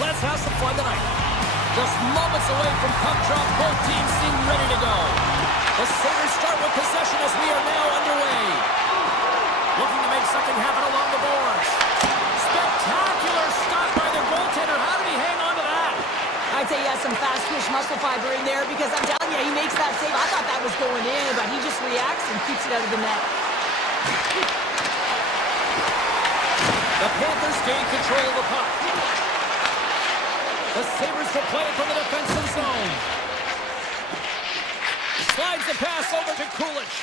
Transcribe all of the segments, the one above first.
Let's have some fun tonight. Just moments away from puck drop, both teams seem ready to go. The Sabres start with possession as we are now underway. Looking to make something happen along the boards. Spectacular stop by the goaltender. How did he hang on to that? I'd say he has some fast twitch muscle fiber in there because I'm telling you, he makes that save. I thought that was going in, but he just reacts and keeps it out of the net. The Panthers gain control of the puck. The Sabres will play it from the defensive zone. Slides the pass over to Kulich.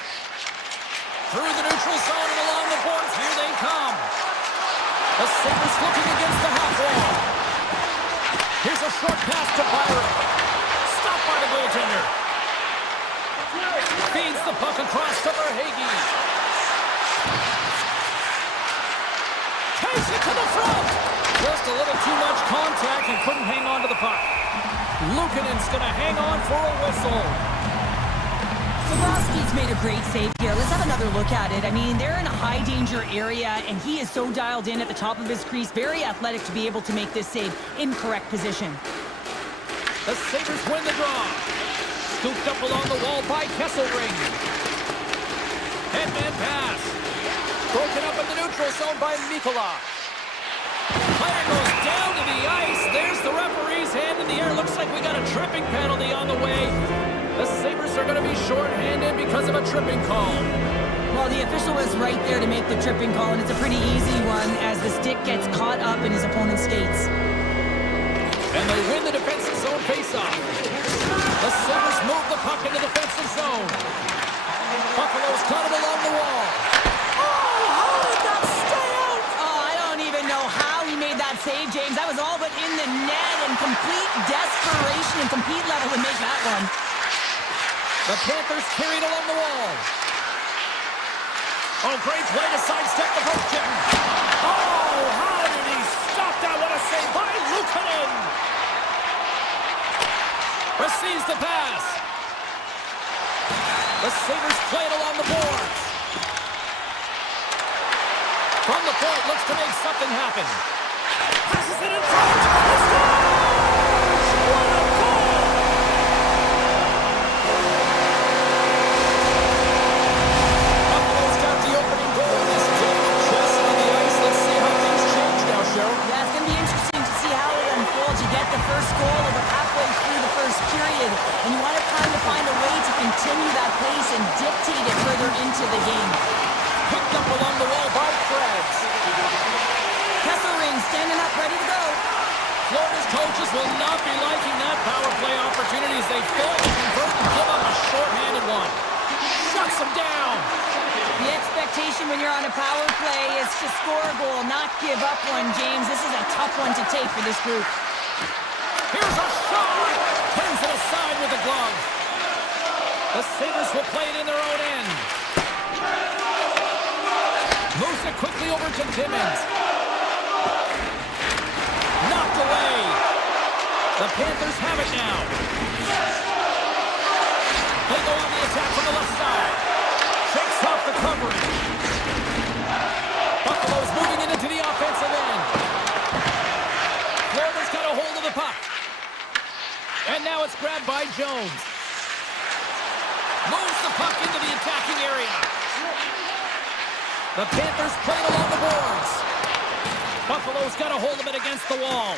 Through the neutral zone and along the boards, here they come. The Sabres looking against the half wall. Here's a short pass to Byron. Stopped by the goaltender. Feeds the puck across to Verhaeghe. Takes it to the front. Just a little too much contact and couldn't hang on to the puck. Luukkonen's going to hang on for a whistle. Bobrovsky's made a great save here. Let's have another look at it. I mean, they're in a high-danger area, and he is so dialed in at the top of his crease. Very athletic to be able to make this save in correct position. The Sabres win the draw. Scooped up along the wall by Kesselring. Headman pass. Broken up in the neutral zone by Mikkola. Player goes down to the ice. There's the referee's hand in the air. Looks like we got a tripping penalty on the way. The Sabres are going to be short-handed because of a tripping call. Well, the official was right there to make the tripping call, and it's a pretty easy one as the stick gets caught up in his opponent's skates. And they win the defensive zone face-off. The Sabres move the puck in the defensive zone. Buffalo's caught it along the wall. Oh, how did that stay out? Oh, I don't even know how he made that save, James. That was all but in the net, and complete desperation and compete level to make that one. The Panthers carried along the wall. Oh, great play to sidestep the poke check. Oh, how did he stop that? What a save by Luukkonen. Receives the pass. The Sabres play it along the boards. From the point, looks to make something happen. Passes it in front. He scores! What a goal! Buffalo's got the opening goal in this game. Just on the ice. Let's see how things change now, Cheryl. Yeah, it's going to be interesting to see how it unfolds. You get the first goal about halfway through the first period, and you want to kind of find a way to continue that pace and dictate it further into the game. Picked up along the wall by Krebs. Kesselring standing up, ready to go. Florida's coaches will not be liking that power play opportunity as they fail to convert and give up a short-handed one. Shuts them down. The expectation when you're on a power play is to score a goal, not give up one, James. This is a tough one to take for this group. Here's a shot. Turns it aside with the glove. The Sabres will play it in their own end. Moves it quickly over to Timmins. Knocked away. The Panthers have it now. They go on the attack from the left side. Shakes off the coverage. Buffalo's moving it into the offensive end. Florida's got a hold of the puck. And now it's grabbed by Jones. Moves the puck into the attacking area. The Panthers played along the boards. Buffalo's got a hold of it against the wall.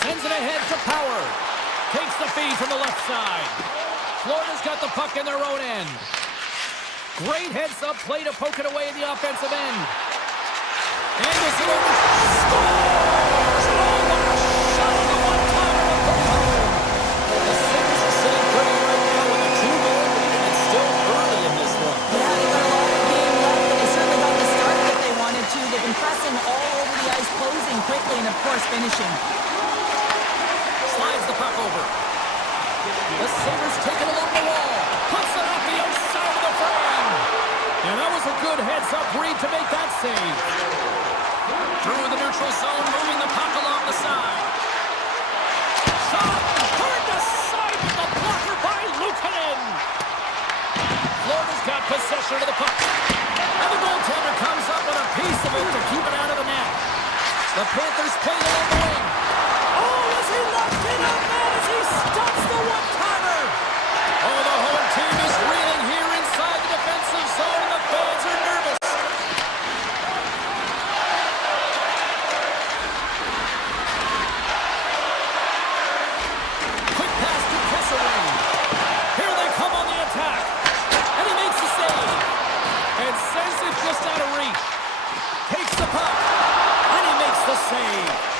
Sends it ahead to Power. Takes the feed from the left side. Florida's got the puck in their own end. Great heads-up play to poke it away in the offensive end. Angles it over. Scores! Oh, what a shot on the one-timer to put it home. The Sabres are sitting pretty right now with a 2-goal lead, and it's still early in this one. Yeah, they've got a lot of game left, and they certainly got the start that they wanted to. They've been pressing all over the ice, closing quickly, and of course finishing. Slides the puck over. The Sabres take it along the wall. Puts it off the outside of the frame. And that was a good heads-up read to make that save. Through the neutral zone, moving the puck along the side. Shot! Turned aside with the blocker by Luukkonen. Florida's got possession of the puck. And the goaltender comes up with a piece of it to keep it out of the net. The Panthers play it along the wing. Locked in on that as he stops the one-timer. Oh, the home team is reeling here inside the defensive zone, and the fans are nervous. Quick pass to Kesselring. Here they come on the attack. And he makes the save. And sends it just out of reach. Takes the puck. And he makes the save.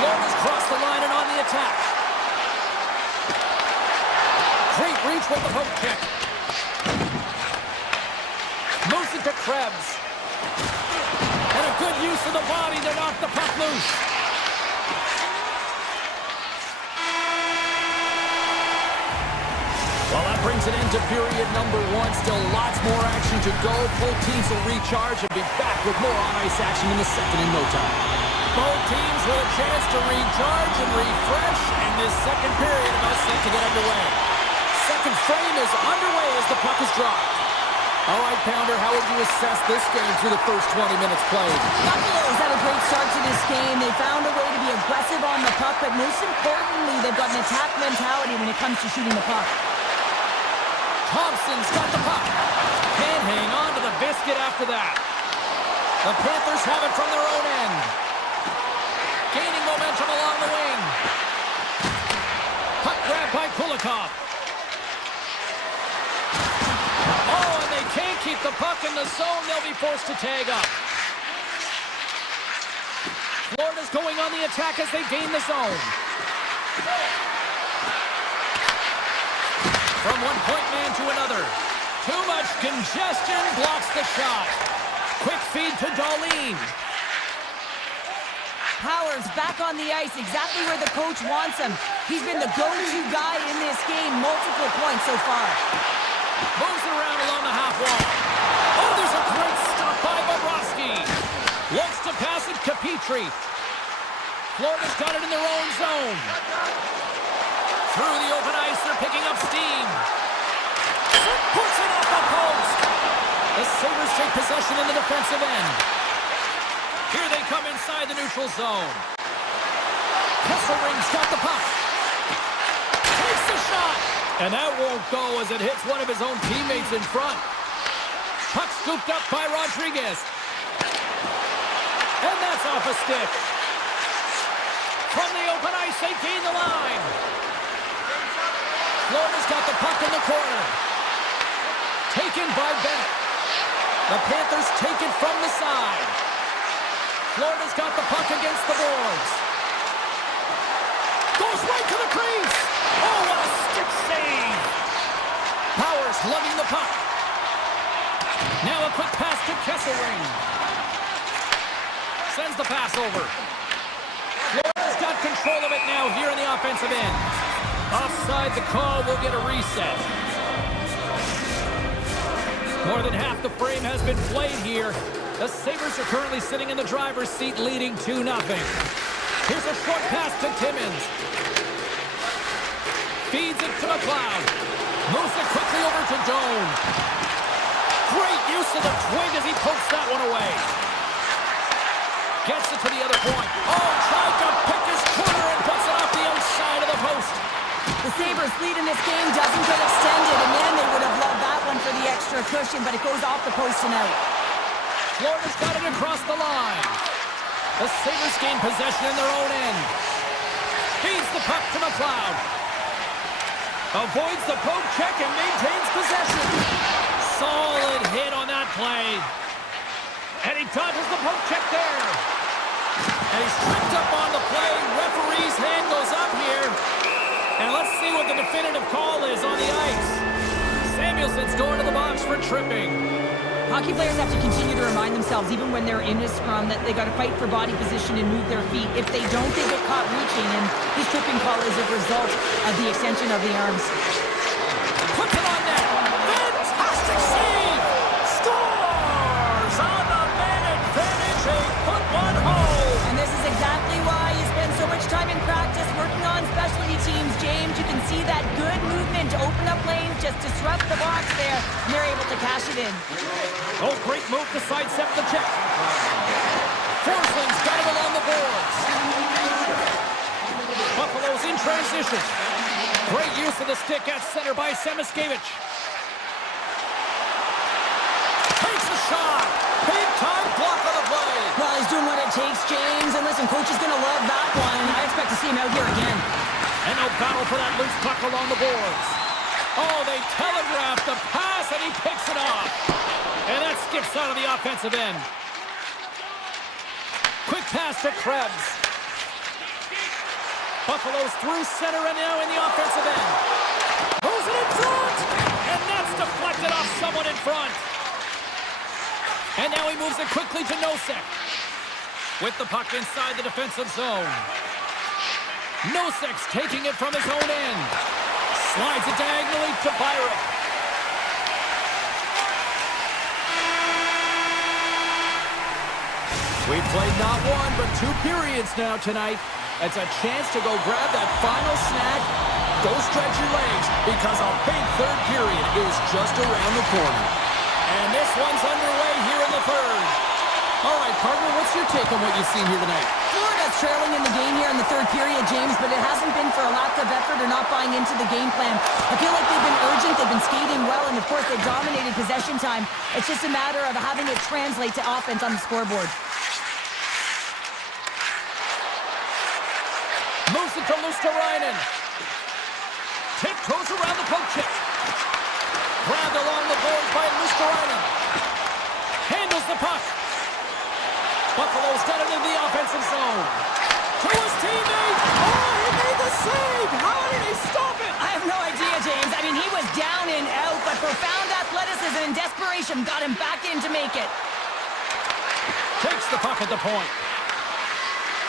Florida's crossed the line and on the attack. Great reach with the poke check. Moves it to Krebs. And a good use of the body to knock the puck loose. Well, that brings it into period number one. Still lots more action to go. Both teams will recharge and be back with more on-ice action in the second in no time. Both teams with a chance to recharge and refresh, and this second period about set to get underway. Second frame is underway as the puck is dropped. All right, Pounder, how would you assess this game through the first 20 minutes played? Buffalo's had a great start to this game. They found a way to be aggressive on the puck, but most importantly, they've got an attack mentality when it comes to shooting the puck. Thompson's got the puck. Can't hang on to the biscuit after that. The Panthers have it from their own end. Gaining momentum along the wing. Puck grab by Kulikov. Oh, and they can't keep the puck in the zone. They'll be forced to tag up. Florida's going on the attack as they gain the zone. From one point man to another. Too much congestion blocks the shot. Quick feed to Darlene. Powers back on the ice, exactly where the coach wants him. He's been the go-to guy in this game, multiple points so far. Moves it around along the half wall. Oh, there's a great stop by Bobrovsky. Looks to pass it to Petrie. Florida's got it in their own zone. Through the open ice, they're picking up steam. Puts it off the post. The Sabres take possession in the defensive end. Here they come inside the neutral zone. Kesselring's got the puck. Takes the shot. And that won't go as it hits one of his own teammates in front. Puck scooped up by Rodriguez. And that's off a stick. From the open ice, they gain the line. Florida's got the puck in the corner. Taken by Bennett. The Panthers take it from the side. Florida's got the puck against the boards. Goes right to the crease. Oh, what a stick save. Powers lugging the puck. Now a quick pass to Kesselring. Sends the pass over. Florida's got control of it now here in the offensive end. Offside the call, will get a reset. More than half the frame has been played here. The Sabres are currently sitting in the driver's seat, leading 2-0. Here's a short pass to Timmins. Feeds it to McLeod. Moves it quickly over to Doan. Great use of the twig as he pokes that one away. Gets it to the other point. Oh, tried to pick his corner and puts it off the outside of the post. The Sabres' lead in this game doesn't get extended, and man, they would have loved that one for the extra cushion, but it goes off the post and out. Florida's got it across the line. The Sabres gain possession in their own end. Feeds the puck to McLeod. Avoids the poke check and maintains possession. Solid hit on that play. And he dodges the poke check there. And he's tripped up on the play. Referee's hand goes up here. And let's see what the definitive call is on the ice. Samuelson's going to the box for tripping. Hockey players have to continue to remind themselves, even when they're in a scrum, that they got to fight for body position and move their feet. If they don't, they get caught reaching, and his tripping call is a result of the extension of the arms. Puts it on net. Fantastic save. Scores on the man advantage. They put one home. And this is exactly why you spend so much time in practice working on specialty teams, James. You can see that good movement to open up lanes, just disrupt the box there, and they're able to cash it in. Oh, great move to sidestep the check. Forsling's got it along the boards. position. Great use of the stick at center by Semiskevich. Takes a shot. Big time block on the play. Well, he's doing what it takes, James. And listen, coach is going to love that one. I expect to see him out here again. And no battle for that loose puck along the boards. Oh, they telegraphed the pass, and he picks it off. And that skips out of the offensive end. Quick pass to Krebs. Buffalo's through center and now in the offensive end. Moves it in front. And that's deflected off someone in front. And now he moves it quickly to Nosek. With the puck inside the defensive zone. Nosek's taking it from his own end. Slides it diagonally to Byron. We've played not one, but 2 periods now tonight. It's a chance to go grab that final snack. Go stretch your legs, because a big third period is just around the corner. And this one's underway here in the third. All right, partner, what's your take on what you've seen here tonight? Florida's trailing in the game here in the third period, James, but it hasn't been for a lack of effort or not buying into the game plan. I feel like they've been urgent, they've been skating well, and of course they've dominated possession time. It's just a matter of having it translate to offense on the scoreboard. Moves it to Luosterainen. Tiptoes around the poke check. Grabbed along the boards by Luosterainen. Handles the puck. Buffalo's got it in the offensive zone. To his teammate. Oh, he made the save. How did he stop it? I have no idea, James. I mean, he was down and out, but profound athleticism and desperation got him back in to make it. Takes the puck at the point.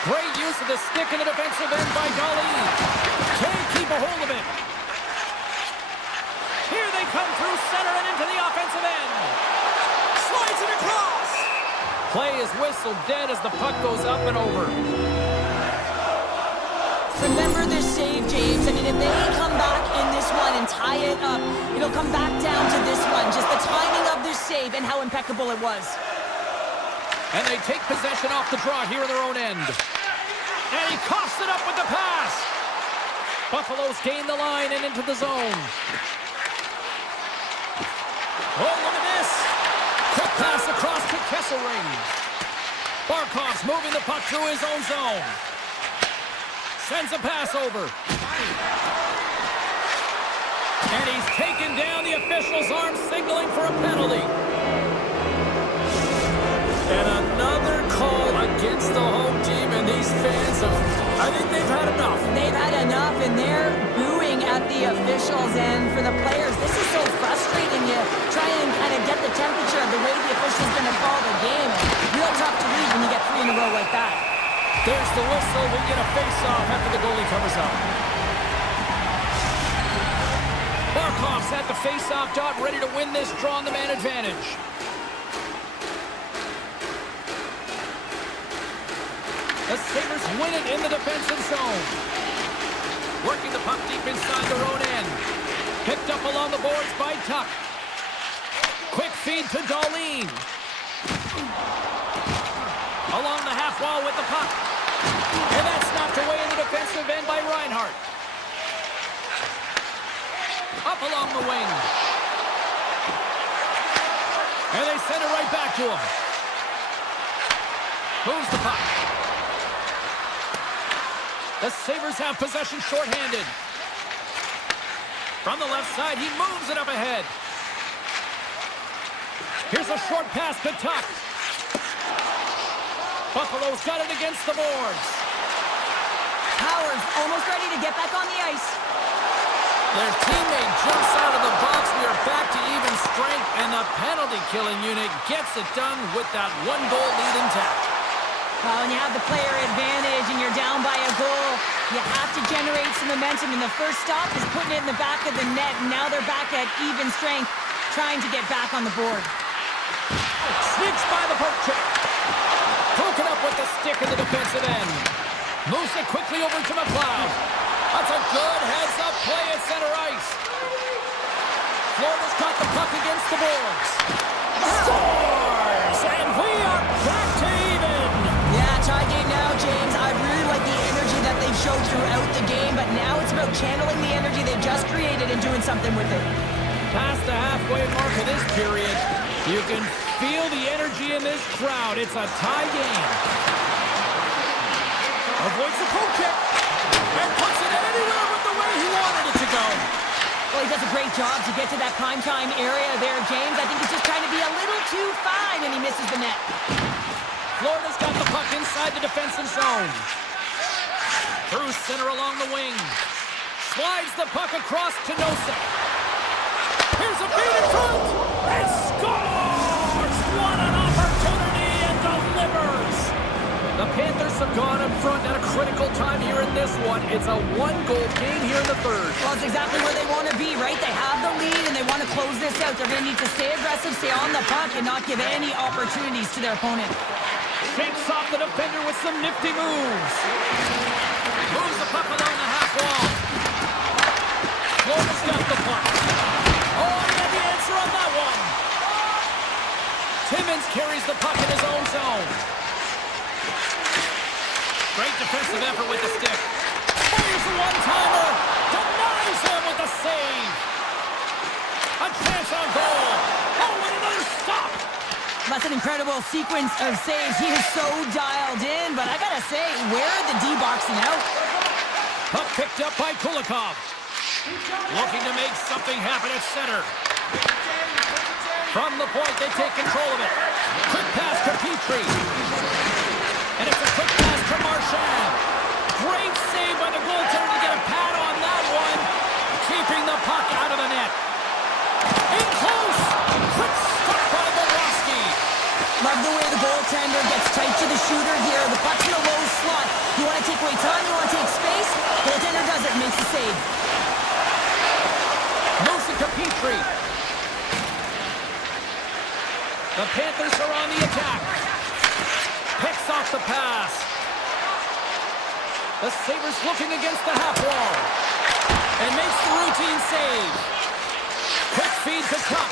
Great use of the stick in the defensive end by Darlene. Can't keep a hold of it. Here they come through center and into the offensive end. Slides it across. Play is whistled dead as the puck goes up and over. Remember this save, James. I mean, if they come back in this one and tie it up, it'll come back down to this one. Just the timing of this save and how impeccable it was. And they take possession off the draw here in their own end. And he coughs it up with the pass. Buffalo's gained the line and into the zone. Oh, look at this. Quick pass across to Kesselring. Barkov's moving the puck through his own zone. Sends a pass over. And he's taken down. The official's arm signaling for a penalty. And another call against the home team, and these fans I think they've had enough. They've had enough, and they're booing at the officials. And for the players, this is so frustrating. You try and kind of get the temperature of the way the official's going to call the game. Real tough to read when you get 3 in a row like that. There's the whistle. We get a face-off after the goalie covers up. Barkov's at the face-off dot, ready to win this draw on the man advantage. The Sabres win it in the defensive zone. Working the puck deep inside their own end. Picked up along the boards by Tuck. Quick feed to Darlene. Along the half wall with the puck. And that's knocked away in the defensive end by Reinhart. Up along the wing. And they send it right back to him. Moves the puck. The Sabres have possession shorthanded. From the left side, he moves it up ahead. Here's a short pass to Tuck. Buffalo's got it against the boards. Howard's almost ready to get back on the ice. Their teammate jumps out of the box. We are back to even strength, and the penalty-killing unit gets it done with that 1-goal lead intact. Well, when you have the player advantage and you're down by a goal, you have to generate some momentum, and the first stop is putting it in the back of the net, and now they're back at even strength, trying to get back on the board. Sneaks by the poke check. Poking up with the stick in the defensive end. Moves it quickly over to McLeod. That's a good heads-up play at center ice. Florida's got the puck against the boards. Scores! And we are back to even. Yeah, tie game now, James. I really like the energy that they've showed throughout the game, but now it's about channeling the energy they've just created and doing something with it. Past the halfway mark of this period, you can feel the energy in this crowd. It's a tie game. Avoids the poke check and puts it anywhere but the way he wanted it to go. Well, he does a great job to get to that primetime area there, James. I think he's just trying to be a little too fine, and he misses the net. Florida's got the puck inside the defensive zone. Through center along the wing. Slides the puck across to Nosek. Here's a feed in front. And scores! What an opportunity, and delivers! The Panthers have gone in front at a critical time here in this one. It's a one-goal game here in the third. Well, it's exactly where they want to be, right? They have the lead, and they want to close this out. They're going to need to stay aggressive, stay on the puck, and not give any opportunities to their opponent. Shakes off the defender with some nifty moves. Moves the puck along the half wall. Florida's got the puck. Oh, he had the answer on that one. Timmins carries the puck in his own zone. Great defensive effort with the stick. Fires a one-timer. Denies him with the save. A chance on goal. Oh, and another stop. That's an incredible sequence of saves. He is so dialed in, but I gotta say, where are the D-boxing out? Puck picked up by Kulikov. Looking to make something happen at center. From the point, they take control of it. Quick pass to Petrie. And it's a quick pass to Marchand. Great save by the goaltender to get a pad on that one. Keeping the puck out of the net. In close. Quick stop by Bobrovsky. Love the way the goaltender gets tight to the shooter here. The puck's in a low slot. You want to take away time, you want to take space. Goaltender does it, makes the save. Nosek to Petrie. The Panthers are on the attack. Picks off the pass. The Sabres looking against the half wall. And makes the routine save. Quick feed to Cup.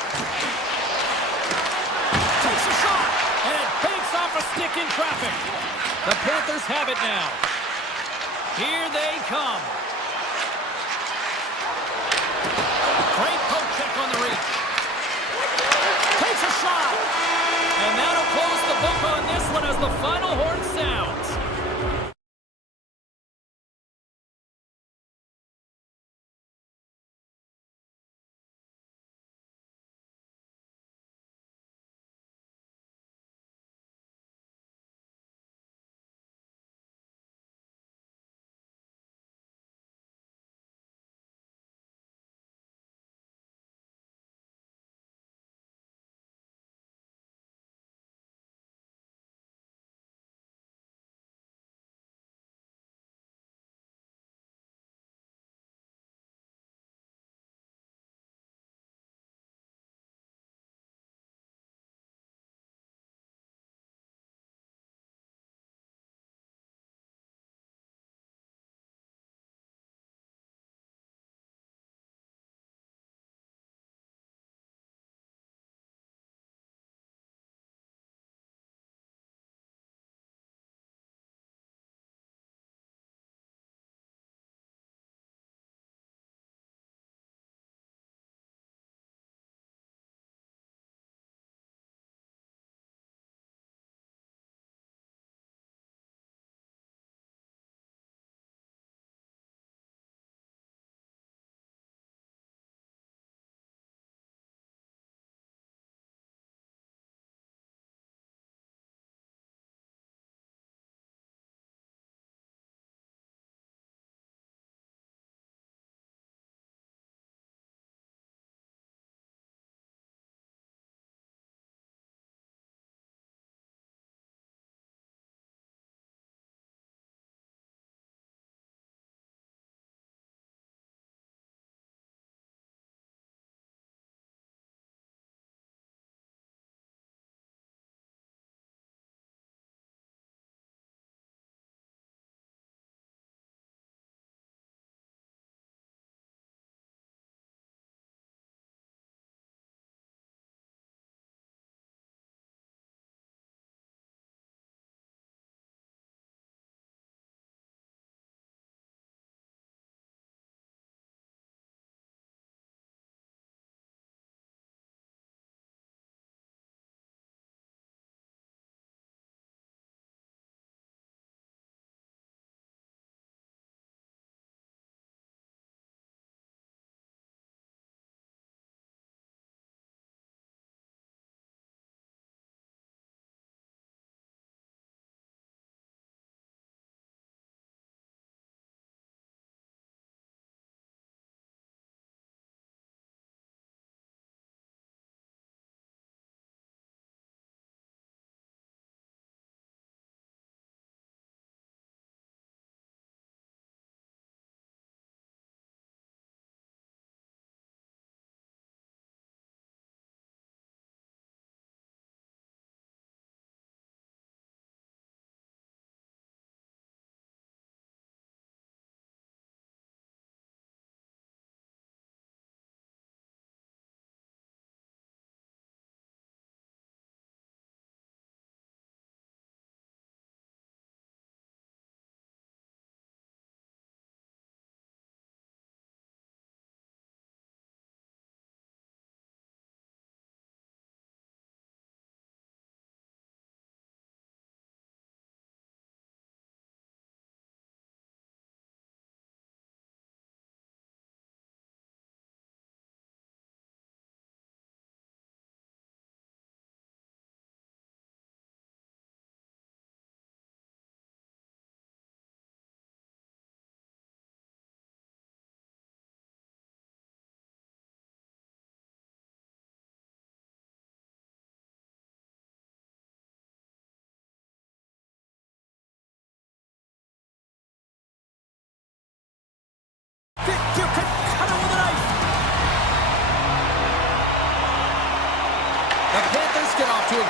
Takes a shot. And it banks off a stick in traffic. The Panthers have it now. Here they come. Great poke check on the reach. Takes a shot. And that'll close the book on this one as the final horn sounds.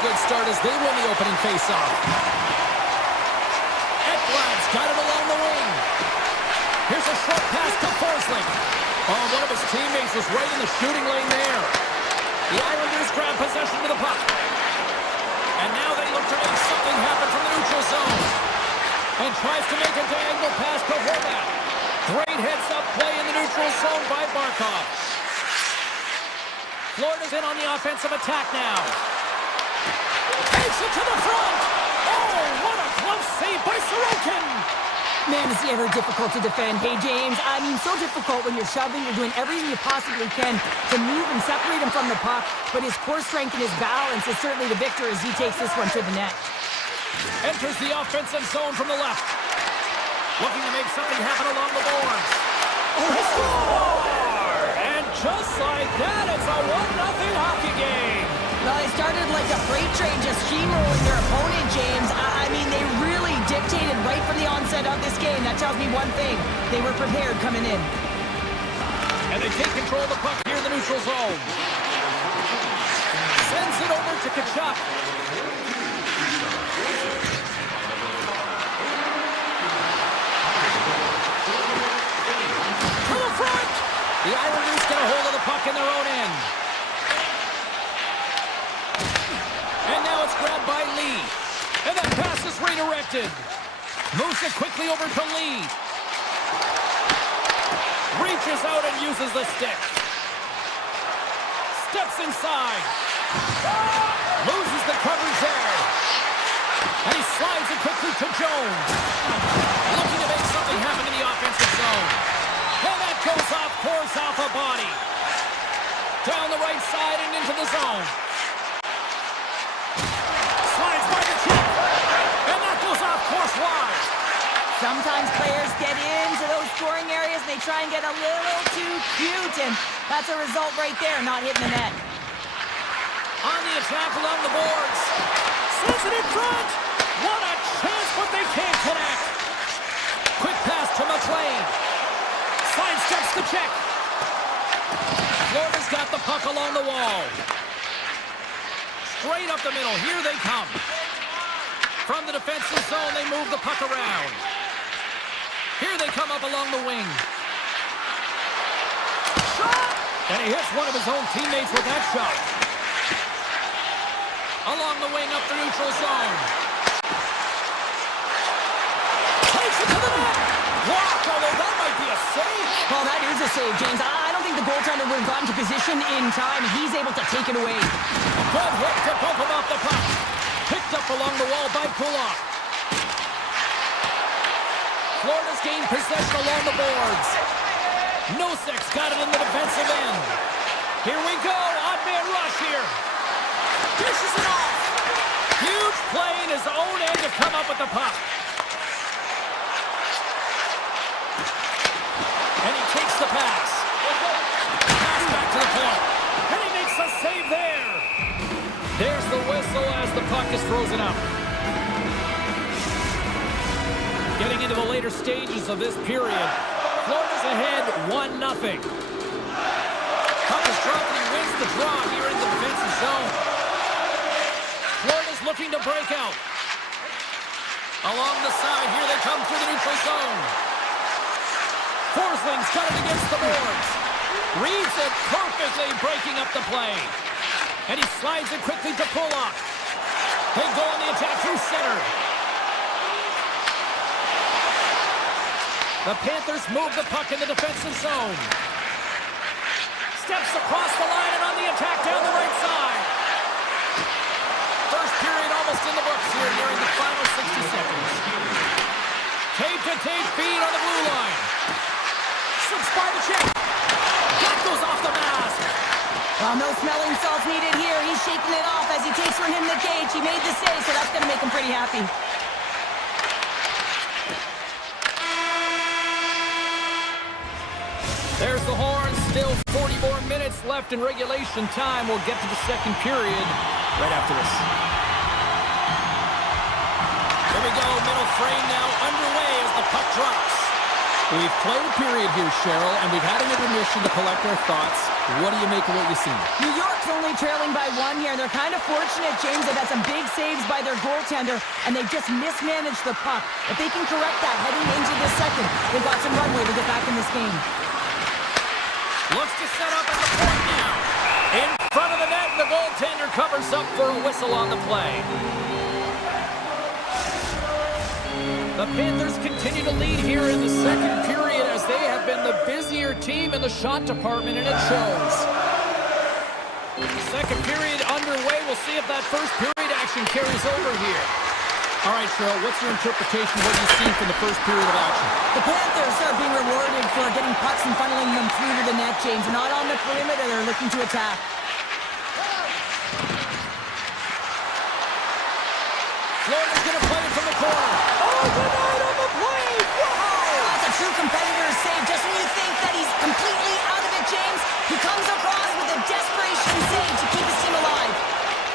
good start as they win the opening faceoff. Ekblad's got it along the wing. Here's a short pass to Forsling. Oh, one of his teammates was right in the shooting lane there. The Islanders grab possession of the puck. And now they look to make something happen from the neutral zone. And tries to make a diagonal pass to Horvat. Great heads-up play in the neutral zone by Barkov. Florida's in on the offensive attack now. Takes it to the front. Oh, what a close save by Sorokin. Man, is he ever difficult to defend. Hey, James, I mean, so difficult when you're shoving, you're doing everything you possibly can to move and separate him from the puck, but his core strength and his balance is certainly the victor as he takes this one to the net. Enters the offensive zone from the left. Looking to make something happen along the boards. Oh, score! And just like that, it's a 1-0 hockey game. Well, they started like a freight train just steamrolling their opponent, James. I mean, they really dictated right from the onset of this game. That tells me one thing. They were prepared coming in. And they take control of the puck here in the neutral zone. Sends it over to Kachuk. To the front! The Islanders get a hold of the puck in their own end. And now it's grabbed by Lee. And that pass is redirected. Moves it quickly over to Lee. Reaches out and uses the stick. Steps inside. Loses the coverage there. And he slides it quickly to Jones. Looking to make something happen in the offensive zone. And that goes off, pours off a body. Down the right side and into the zone. Slides by the chip. And that goes off course wide. Sometimes players get into those scoring areas and they try and get a little too cute, and that's a result right there, not hitting the net. On the attack along the boards. Sends it in front. What a chance, but they can't connect. Quick pass to McLean. Sidesteps the check. Florida's got the puck along the wall. Straight up the middle. Here they come. From the defensive zone, they move the puck around. Here they come up along the wing. Shot! And he hits one of his own teammates with that shot. Along the wing up the neutral zone. Takes it to the net. Blocked, although that might be a save. Well, that is a save, James. I don't think the goaltender would have gotten to position in time. He's able to take it away. Good hit to bump him off the puck. Picked up along the wall by Kulak. Florida's gained possession along the boards. Nosek's got it in the defensive end. Here we go. Odd man rush here. Dishes it off. Huge play in his own end to come up with the puck. And he takes the pass. Pass back to the point. And he makes a save there. There's the whistle as the puck is frozen up. Getting into the later stages of this period, Florida's ahead 1-0. Puck is dropped and he wins the draw here in the defensive zone. Florida's looking to break out. Along the side, here they come through the neutral zone. Forsling's got it against the boards. Reads it perfectly, breaking up the play. And he slides it quickly to Kulak. They go on the attack through center. The Panthers move the puck in the defensive zone. Steps across the line and on the attack down the right side. First period almost in the books here during the final 60 seconds. Tape-to-tape feed on the blue line. Slips by the check. That goes off the mask. Well, no smelling salts needed here. He's shaking it off as he takes from him the cage. He made the save, so that's going to make him pretty happy. There's the horn. Still 40 more minutes left in regulation time. We'll get to the second period right after this. Here we go. Middle frame now underway as the puck drops. We've played a period here, Cheryl, and we've had an intermission to collect our thoughts. What do you make of what you've seen? New York's only trailing by 1 here, and they're kind of fortunate, James. They've had some big saves by their goaltender, and they've just mismanaged the puck. If they can correct that heading into this second, they've got some runway to get back in this game. Looks to set up at the point now. In front of the net, the goaltender covers up for a whistle on the play. The Panthers continue to lead here in the second period as they have been the busier team in the shot department, and it shows. Second period underway. We'll see if that first period action carries over here. All right, Cheryl, what's your interpretation of what you've seen from the first period of action? The Panthers are being rewarded for getting pucks and funneling them through to the net, James. They're not on the perimeter. They're looking to attack. Florida's going to play it from the corner. Oh, denied on the play! Wow! That's a true competitor's save. Just when you think that he's completely out of it, James, he comes across with a desperation save to keep his team alive.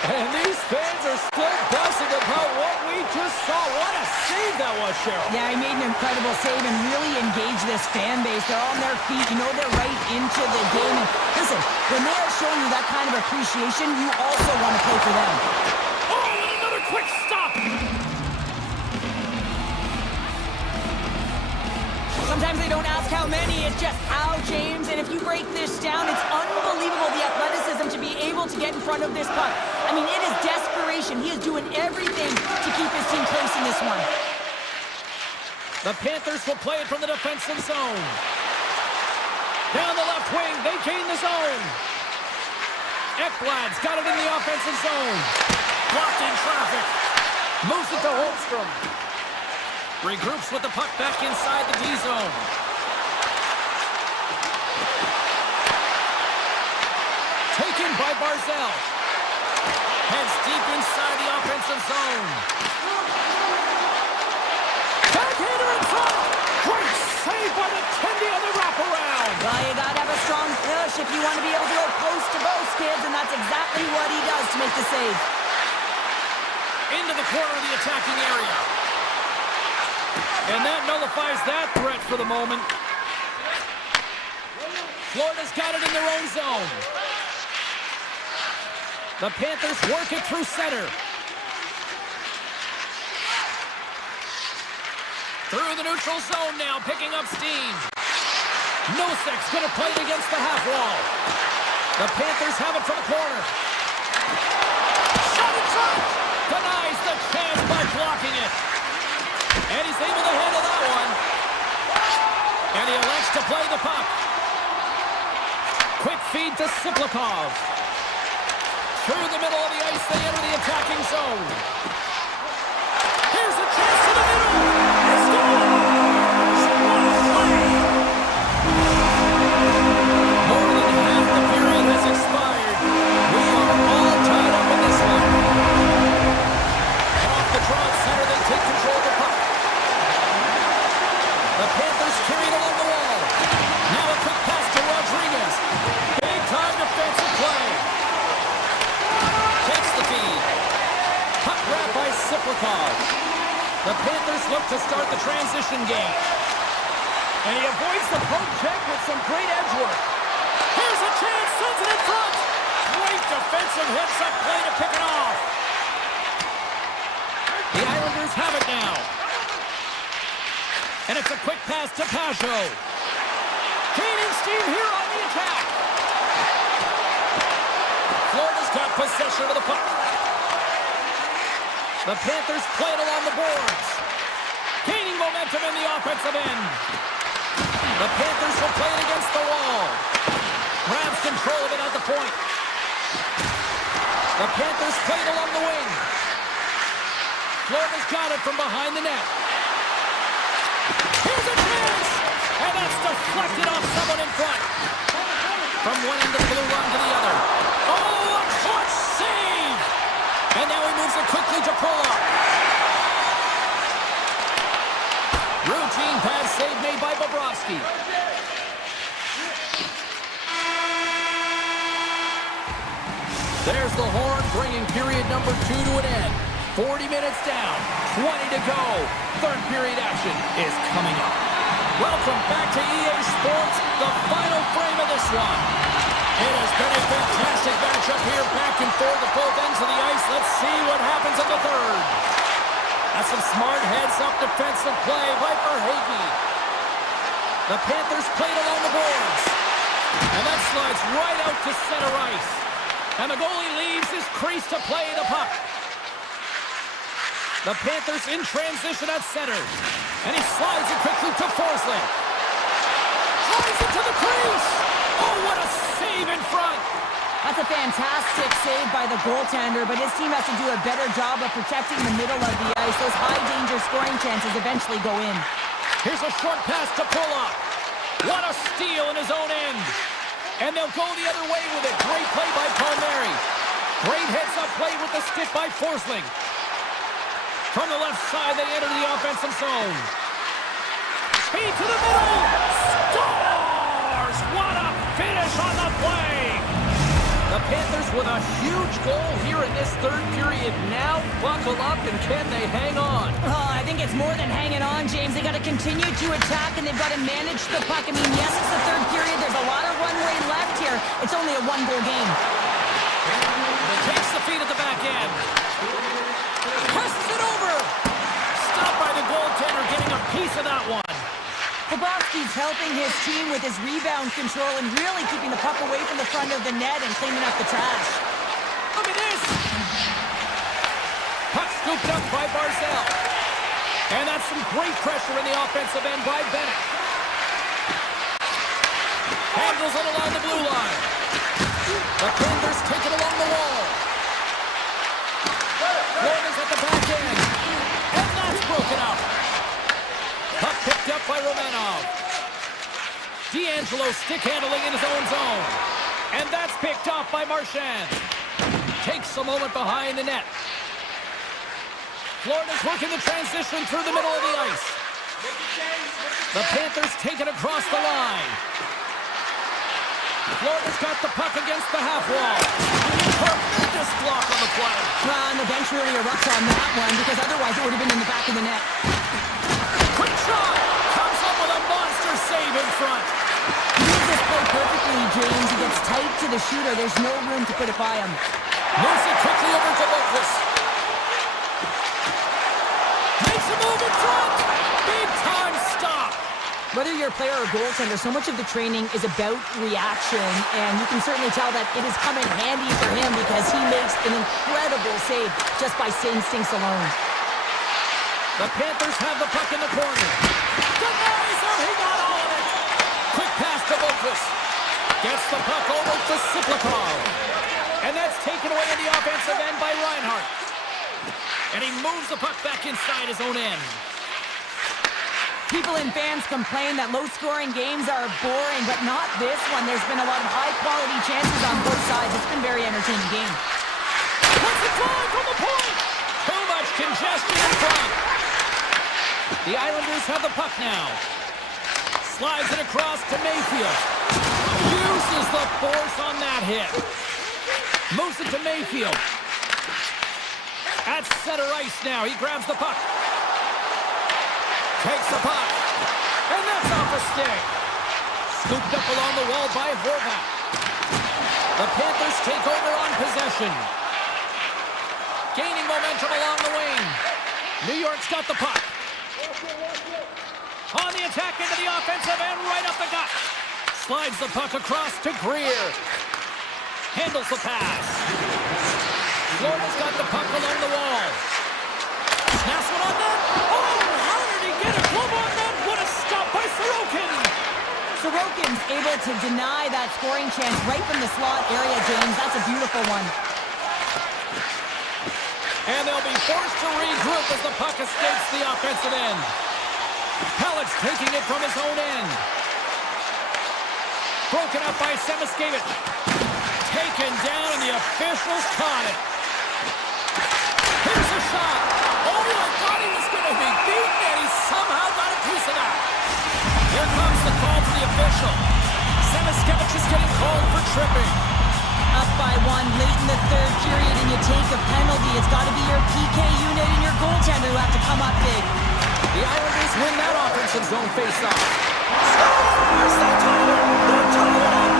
And these fans are still buzzing about what we just saw. What a save that was, Cheryl. Yeah, he made an incredible save and really engaged this fan base. They're on their feet. You know they're right into the game. And listen, when they are showing you that kind of appreciation, you also want to play for them. Oh, and another quick stop. Sometimes they don't ask how many, it's just how, James. And if you break this down, it's unbelievable the athleticism to be able to get in front of this puck. I mean, it is desperation. He is doing everything to keep his team close in this one. The Panthers will play it from the defensive zone. Down the left wing, they gain the zone. Ekblad's got it in the offensive zone. Blocked in traffic. Moves it to Holmstrom. Regroups with the puck back inside the D-zone. Taken by Barzell. Heads deep inside the offensive zone. Backhander in front. Great save by the Tendy on the wraparound. Well, you gotta have a strong push if you want to be able to go post to post, kids, and that's exactly what he does to make the save. Into the corner of the attacking area. And that nullifies that threat for the moment. Florida's got it in their own zone. The Panthers work it through center. Through the neutral zone now, picking up steam. Nosek's going to play it against the half wall. The Panthers have it from the corner. Shot in front! Denies the chance by blocking it. And he's able to handle that one. And he elects to play the puck. Quick feed to Siplikov. Through the middle of the ice, they enter the attacking zone. Here's a chance to the middle. He scores! What a play! More than half the period has expired. We are all tied up in this one. Off the draw at center, they take control of the puck. The Panthers carry it along the wall. Now a quick pass to Rodriguez. Big time defensive play. Takes the feed. Puck grab by Siplikov. The Panthers look to start the transition game. And he avoids the poke check with some great edge work. Here's a chance, sends it in front. Great defensive hits-up play to pick it off. The Islanders have it now. And it's a quick pass to Pajot. Gaining steam here on the attack. Florida's got possession of the puck. The Panthers play it along the boards. Gaining momentum in the offensive end. The Panthers will play it against the wall. Grabs control of it at the point. The Panthers play it along the wing. Florida's got it from behind the net. Here's a chance! And that's deflected off someone in front. From one end of the blue line to the other. Oh, a clutch save! And now he moves it quickly to Pollock. Routine pass save made by Bobrovsky. There's the horn, bringing period number 2 to an end. 40 minutes down, 20 to go. Third period action is coming up. Welcome back to EA Sports, the final frame of this one. It has been a fantastic matchup here, back and forth at both ends of the ice. Let's see what happens in the third. That's some smart heads-up defensive play by Verhaeghe. The Panthers played along the boards. And that slides right out to center ice. And the goalie leaves his crease to play the puck. The Panthers in transition at center. And he slides it quickly to Forsling. Drives it to the crease. Oh, what a save in front. That's a fantastic save by the goaltender, but his team has to do a better job of protecting the middle of the ice. Those high-danger scoring chances eventually go in. Here's a short pass to pull up. What a steal in his own end. And they'll go the other way with it. Great play by Palmieri. Great heads-up play with the stick by Forsling. From the left side, they enter the offensive zone. Speed to the middle. Scores! What a finish on the play. The Panthers with a huge goal here in this third period. Now buckle up, and can they hang on? Oh, I think it's more than hanging on, James. They got to continue to attack, and they've got to manage the puck. I mean, yes, it's the third period. There's a lot of runway left here. It's only a one-goal game. Takes the feed at the back end. Presses it over. Stopped by the goaltender, getting a piece of that one. Bobrovsky's helping his team with his rebound control and really keeping the puck away from the front of the net and cleaning up the trash. Look at this. Puck scooped up by Barzal. And that's some great pressure in the offensive end by Bennett. Handles it along the blue line. The Panthers take it along the wall. Florida's at the back end. And that's broken up. Puck picked up by Romanov. D'Angelo stick handling in his own zone. And that's picked off by Marchand. Takes a moment behind the net. Florida's working the transition through the middle of the ice. The Panthers take it across the line. Florida's got the puck against the half wall. Tremendous block on the play. Well, and the bench really erupts on that one because otherwise it would have been in the back of the net. Quick shot! Comes up with a monster save in front. He moves this play perfectly, James. He gets tight to the shooter. There's no room to put it by him. Moves it quickly over to Lopez. Makes a move in front. Big time stop. Whether you're a player or goaltender, so much of the training is about reaction, and you can certainly tell that it has come in handy for him because he makes an incredible save just by instincts alone. The Panthers have the puck in the corner. Denies, he got all of it. Quick pass to Lopez. Gets the puck over to Siplikov. And that's taken away in the offensive end by Reinhart. And he moves the puck back inside his own end. People and fans complain that low-scoring games are boring, but not this one. There's been a lot of high-quality chances on both sides. It's been a very entertaining game. What's the drive from the point? Too much congestion in front. The Islanders have the puck now. Slides it across to Mayfield. Uses the force on that hit. Moves it to Mayfield. At center ice now. He grabs the puck. Takes the puck. And that's off a stick. Scooped up along the wall by Horvat. The Panthers take over on possession. Gaining momentum along the wing. New York's got the puck. On the attack into the offensive end, right up the gut. Slides the puck across to Greer. Handles the pass. Florida's got the puck along the wall. Snaps one on net. Oh, how did he get a glove on net? What a stop by Sorokin. Sorokin's able to deny that scoring chance right from the slot area, James. That's a beautiful one. And they'll be forced to regroup as the puck escapes the offensive end. Pellet's taking it from his own end. Broken up by Semiskevich. Taken down, and the officials caught it. Here's a shot. Oh, I thought he was going to be beaten, and he somehow got a piece of that. Here comes the call to the official. Semiskevich is getting called for tripping. Up by one late in the third period, and you take a penalty. It's got to be your PK unit and your goaltender who have to come up big. The Islanders win that offensive win some zone face-off. Scores! They tie it! They tie it up!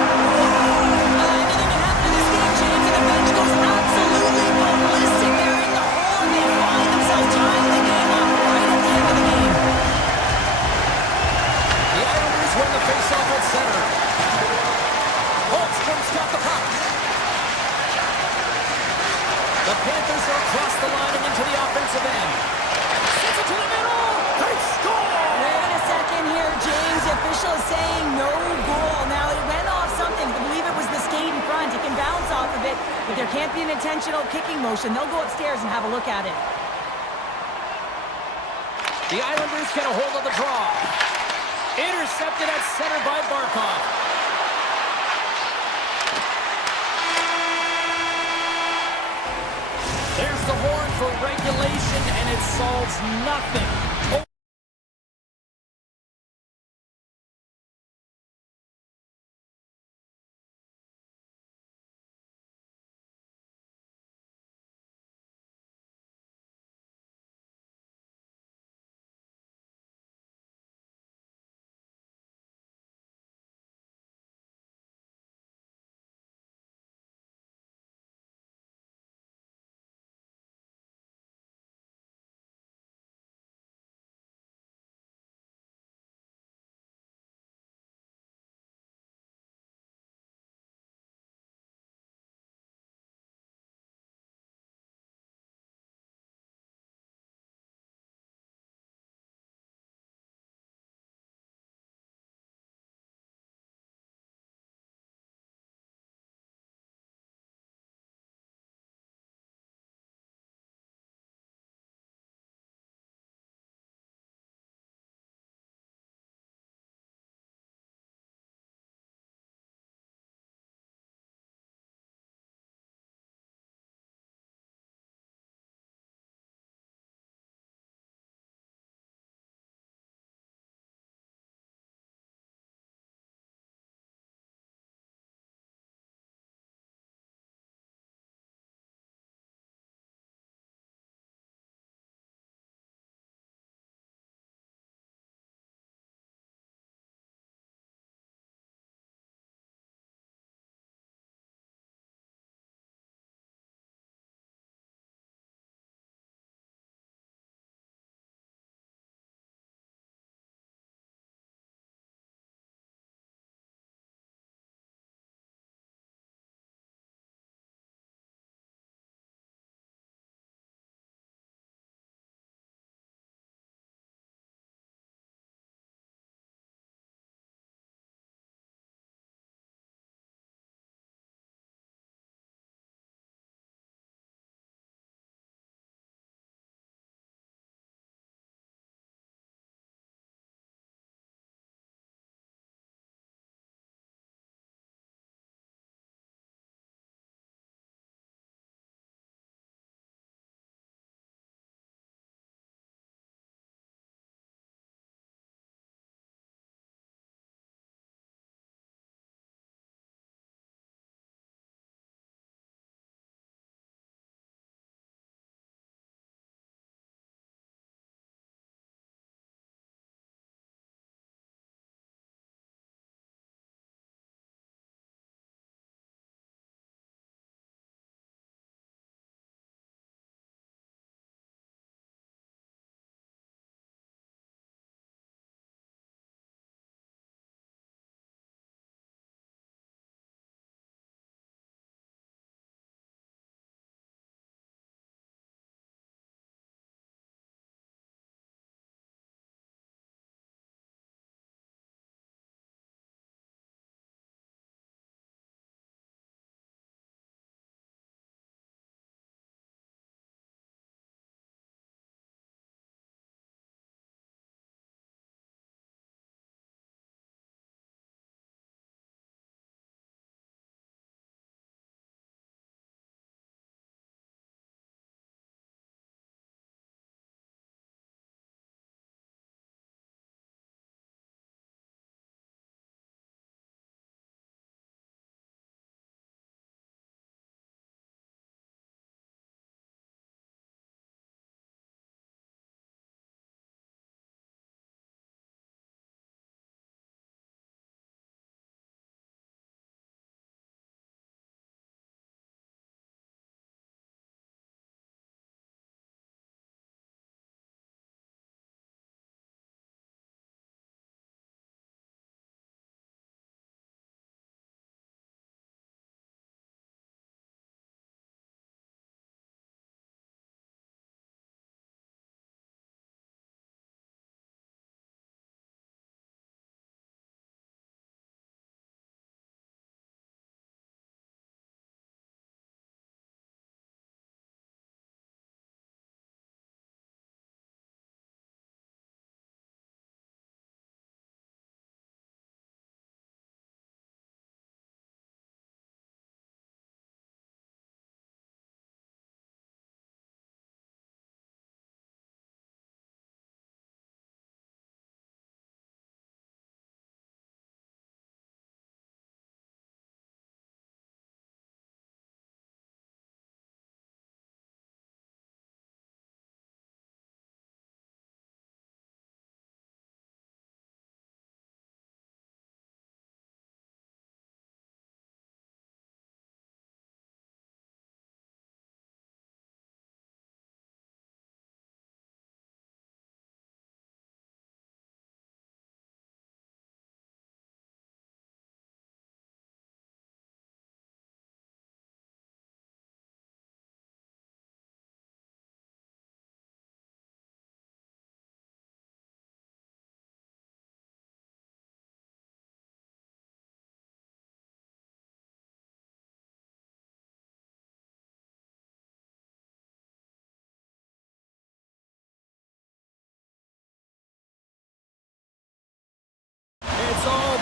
Anything can happen in this game, James, and the bench goes absolutely ballistic. They're in the hole, and they find themselves tying the game up right at the end of the game. The Islanders win the face-off at center. Holmstrom's got the puck. The Panthers are across the line and into the offensive end. Sends it to the middle. They score! Wait a second here, James. The official is saying no goal. Now, it went off something. I believe it was the skate in front. It can bounce off of it, but there can't be an intentional kicking motion. They'll go upstairs and have a look at it. The Islanders get a hold of the draw. Intercepted at center by Barkov. There's the horn for regulation, and it solves nothing.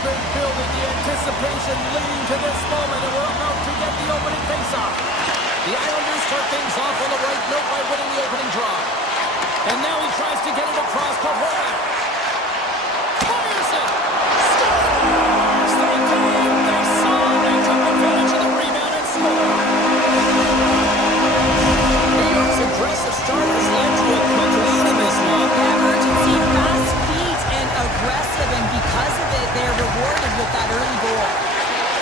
been building, the anticipation leading to this moment, and we're about to get the opening face-off. The Islanders start things off on the right note by winning the opening draw. And now he tries to get it across to Horvath. Fires it! Scores! They came, they saw, they took advantage of the rebound and scored. New York's aggressive start has led to a quick lead in this one. Yeah, urgency, fast feet, and aggressive, and because of it, they're rewarded with that early goal.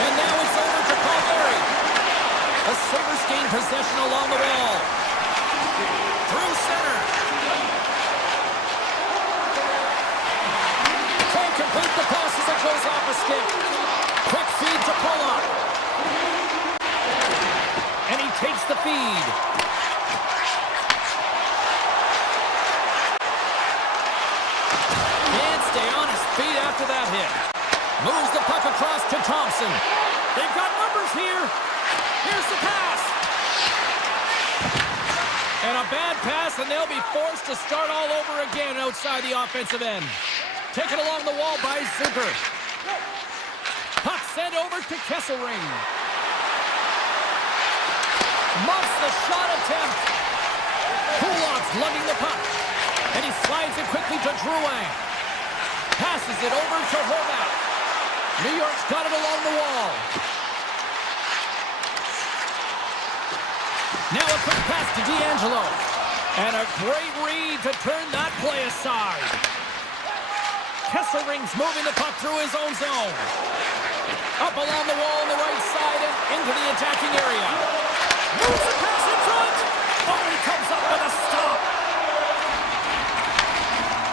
And now it's over to Palmieri. The Sabres gain possession along the wall. Through center. Can't complete the pass as it goes off a stick. Quick feed to Pollock. And he takes the feed. Can't stay on his feet after that hit. Moves the puck across to Thompson. They've got numbers here. Here's the pass. And a bad pass, and they'll be forced to start all over again outside the offensive end. Taken along the wall by Zucker. Puck sent over to Kesselring. Muffs the shot attempt. Kulak's lugging the puck. And he slides it quickly to Drouin. Passes it over to Horvath. New York's got it along the wall. Now a quick pass to D'Angelo. And a great read to turn that play aside. Kesselring's moving the puck through his own zone. Up along the wall on the right side and into the attacking area. Moves the pass in front. Oh, he comes up with a stop.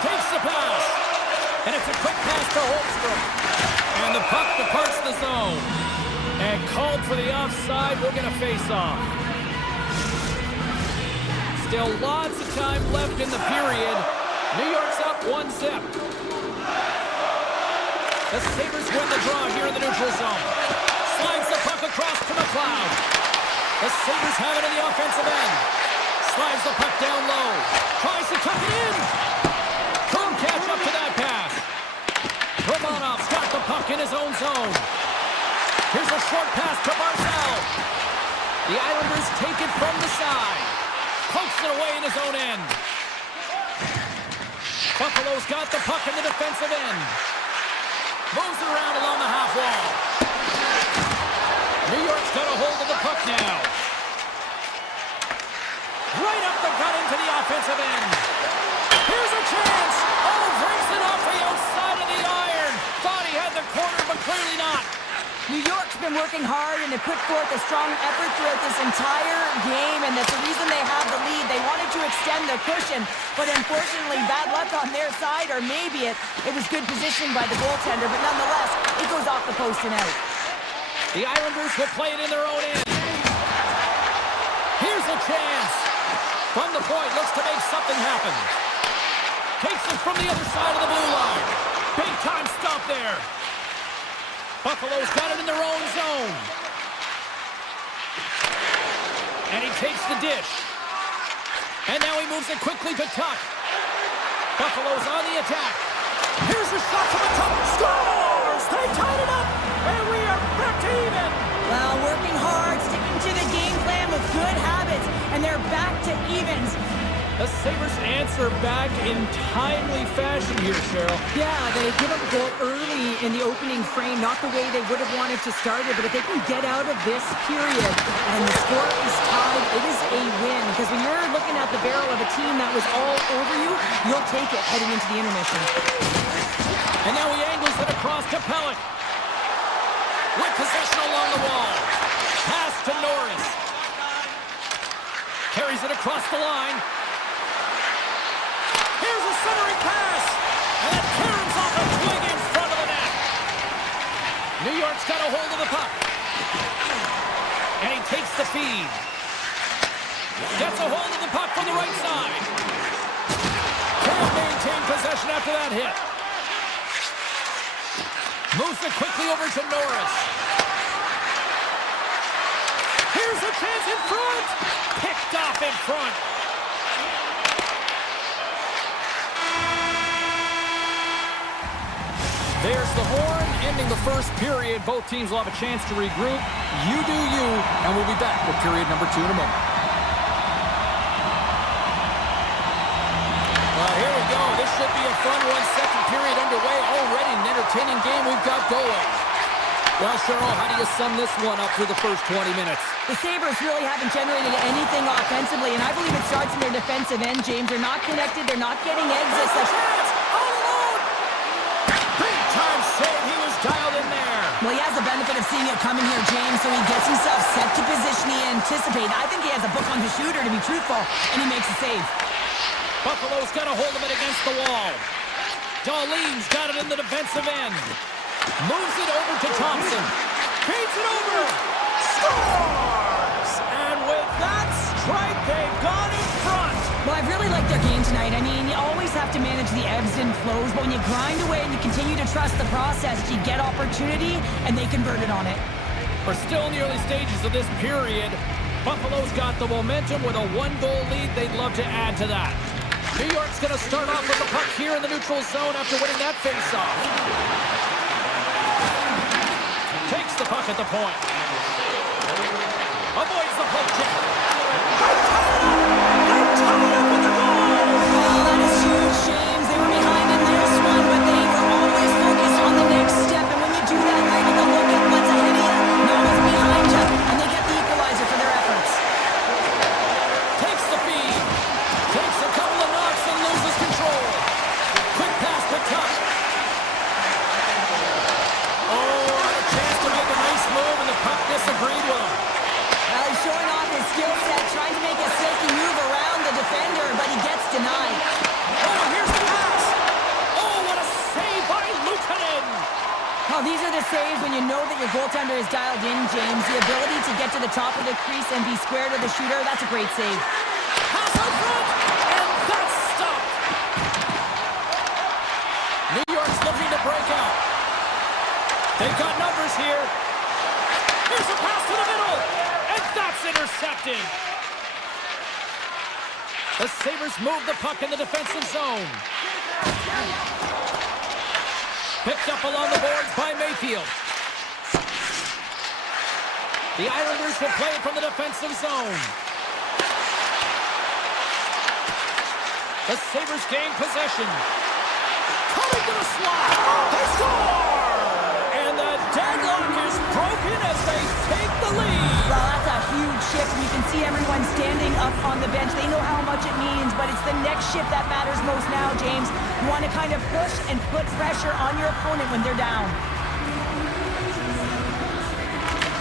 Takes the pass. And it's a quick pass to Holmstrom. And the puck departs the zone. And called for the offside. We'll get a face-off. Still lots of time left in the period. New York's up 1-0. The Sabres win the draw here in the neutral zone. Slides the puck across to McLeod. The Sabres have it in the offensive end. Slides the puck down low. Tries to tuck it in. Couldn't catch up to that pass. Romanov's got the puck in his own zone. Here's a short pass to Barzal. The Islanders take it from the side. Pokes it away in his own end. Buffalo's got the puck in the defensive end. Moves it around along the half wall. New York's got a hold of the puck now. Right up the gut into the offensive end. Here's a chance. Oh, brings it off the outside of the iron. Thought he had the corner, but clearly not. New York's been working hard and have put forth a strong effort throughout this entire game, and that's the reason they have the lead. They wanted to extend their cushion, but unfortunately bad luck on their side, or maybe it was good positioning by the goaltender, but nonetheless, it goes off the post and out. The Islanders will play it in their own end. Here's a chance. From the point, looks to make something happen. Takes it from the other side of the blue line. Big time stop there. Buffalo's got it in their own zone. And he takes the dish. And now he moves it quickly to Tuck. Buffalo's on the attack. Here's a shot from the top. Scores! They tied it up! And we are back to even! Well, working hard, sticking to the game plan with good habits, and they're back to evens. The Sabres answer back in timely fashion here, Cheryl. Yeah, they give up a goal early in the opening frame, not the way they would have wanted to start it, but if they can get out of this period and the score is tied, it is a win. Because when you're looking at the barrel of a team that was all over you, you'll take it heading into the intermission. And now he angles it across to Pellick. With possession along the wall. Pass to Norris. Carries it across the line. Here's a centering pass. And it caroms off a twig in front of the net. New York's got a hold of the puck. And he takes the feed. Gets a hold of the puck from the right side. Can't maintain possession after that hit. Moves it quickly over to Norris. Here's a chance in front. Picked off in front. There's the horn, ending the first period. Both teams will have a chance to regroup. You do you, and we'll be back with period number 2 in a moment. Well, here we go. This should be a fun one. Second period underway. Already an entertaining game we've got going. Well, Cheryl, how do you sum this one up through the first 20 minutes? The Sabres really haven't generated anything offensively, and I believe it starts in their defensive end, James. They're not connected. They're not getting exits. All alone! Big time save. He was dialed in there. Well, he has the benefit of seeing it coming here, James, so he gets himself set to position he anticipated. I think he has a book on his shooter, to be truthful, and he makes a save. Buffalo's got a hold of it against the wall. Darlene's got it in the defensive end. Moves it over to Thompson. Feeds it over. Scores! And with that strike, they've gone in front. Well, I've really liked their game tonight. I mean, you always have to manage the ebbs and flows, but when you grind away and you continue to trust the process, you get opportunity, and they converted on it. We're still in the early stages of this period. Buffalo's got the momentum with a 1-goal lead. They'd love to add to that. New York's going to start off with the puck here in the neutral zone after winning that faceoff. Takes the puck at the point. Avoids the poke check. They're tied up with the goal! Oh, that is huge, James. They were behind in this one, but they were always focused on the next step. And when you do that, you're able to look at what's ahead of you, not what's behind you. And they get the equalizer for their efforts. Takes the feed. Takes a couple of knocks and loses control. Quick pass picked up. Move and the puck disagreed with him. Well, he's showing off his skill set, trying to make a silky move around the defender, but he gets denied. Oh, here's the pass. Oh, what a save by Luukkonen. Oh, these are the saves when you know that your goaltender is dialed in, James. The ability to get to the top of the crease and be square to the shooter, that's a great save. Pass out front, and that's stopped. New York's looking to break out. They've got numbers here. Here's a pass to the middle, and that's intercepted. The Sabres move the puck in the defensive zone. Picked up along the boards by Mayfield. The Islanders will play it from the defensive zone. The Sabres gain possession. Coming to the slot. They score! And the deadlock is broken as they take the lead. Well, that's a huge shift. You can see everyone standing up on the bench. They know how much it means, but it's the next shift that matters most now, James. You want to kind of push and put pressure on your opponent when they're down.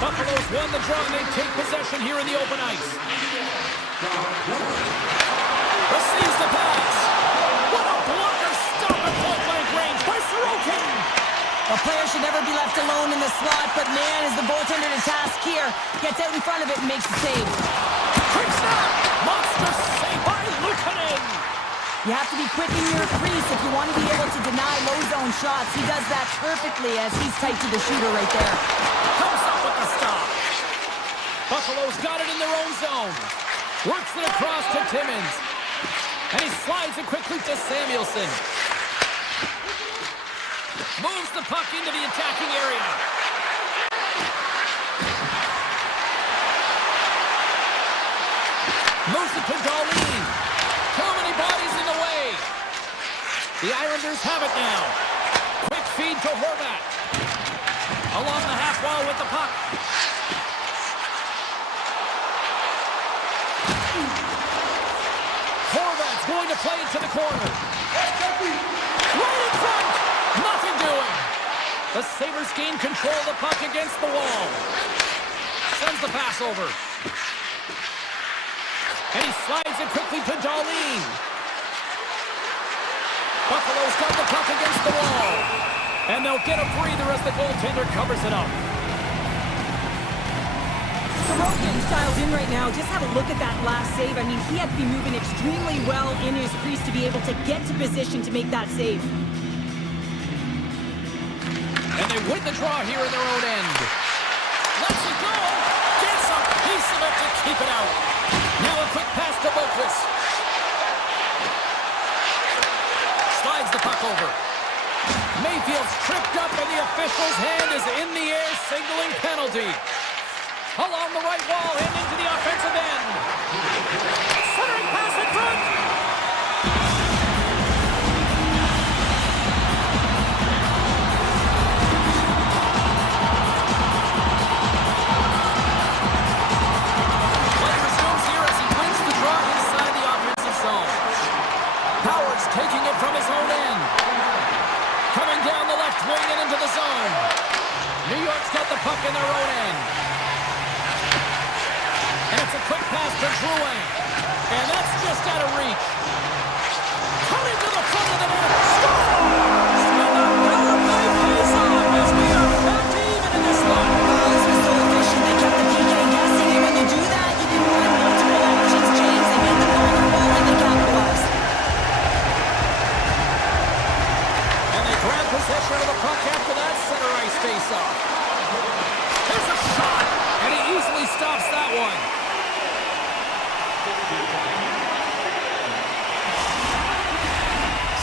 Buffalo's won the draw and they take possession here in the open ice. Receives the pass. What a blocker stop at point-blank range by Sorokin. A player should never be left alone in the slot, but man, is the goaltender to task here. Gets out in front of it and makes the save. Quick snap! Monster save by Luukkonen! You have to be quick in your crease if you want to be able to deny low zone shots. He does that perfectly as he's tight to the shooter right there. Comes up with the stop. Buffalo's got it in their own zone. Works it across to Timmins. And he slides it quickly to Samuelson. Moves the puck into the attacking area. Moves it to Darlene. Too many bodies in the way. The Islanders have it now. Quick feed to Horvat. Along the half wall with the puck. Horvat's going to play it to the corner. Right in front. Nothing doing. The Sabres gain control of the puck against the wall. Sends the pass over. And he slides it quickly to Darlene. Buffalo's got the puck against the wall. And they'll get a breather as the goaltender covers it up. Sorokin's dialed in right now. Just have a look at that last save. I mean, he had to be moving extremely well in his crease to be able to get to position to make that save. And they win the draw here in their own end. Lets it go. Gets a piece of it to keep it out. Now a quick pass to Boquist. Slides the puck over. Mayfield's tripped up and the official's hand is in the air, signaling penalty. Along the right wall and into the offensive end. Centering pass in front. Play resumes here as he wins the draw inside the offensive zone. Howard's taking it from his own end. Coming down the left wing and into the zone. New York's got the puck in their own end. And it's a quick pass to Drouin. And that's just out of reach. Coming to the front of the net. Scores! And the power play pays off as we are back to even in this one. This was so efficient. They kept the PK guessing, and when you do that, you can run multiple options, James. They made them vulnerable, and they capitalized. And they grab possession of the puck after that center ice face-off. There's a shot, and he easily stops that one.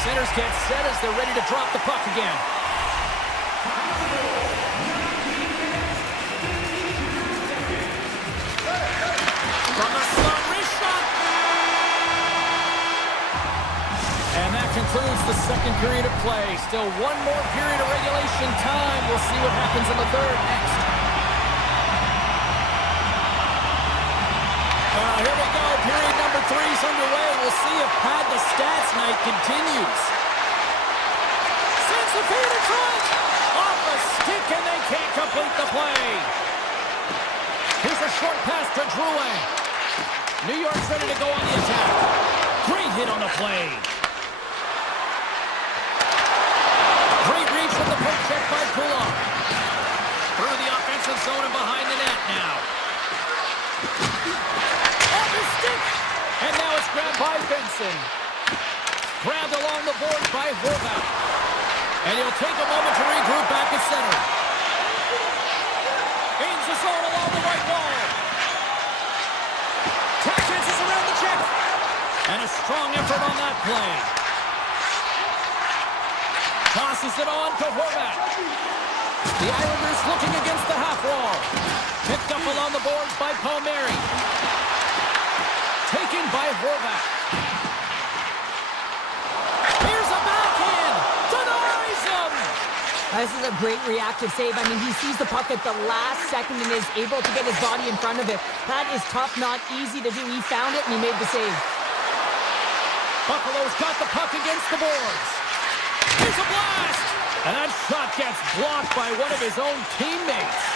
Centers get set as they're ready to drop the puck again. From the slot, wrist shot. And that concludes the second period of play. Still one more period of regulation time. We'll see what happens in the third next. Here we go. Period number 3 is underway. We'll see if Pad the Stats night continues. Sends the feed in front. Off a stick, and they can't complete the play. Here's a short pass to Drouin. New York's ready to go on the attack. Great hit on the play. Great reach from the poke check by Pulloff. Through the offensive zone and behind the net now. Off his stick. And now it's grabbed by Benson. Grabbed along the boards by Horvath. And he'll take a moment to regroup back at center. Gains the zone along the right wall. Tap chances around the check. And a strong effort on that play. Tosses it on to Horvath. The Islanders looking against the half wall. Picked up along the boards by Palmieri. Taken by Horvath. Here's a backhand. Denies him. This is a great reactive save. I mean, he sees the puck at the last second and is able to get his body in front of it. That is tough, not easy to do. He found it and he made the save. Buffalo's got the puck against the boards. Here's a blast. And that shot gets blocked by one of his own teammates.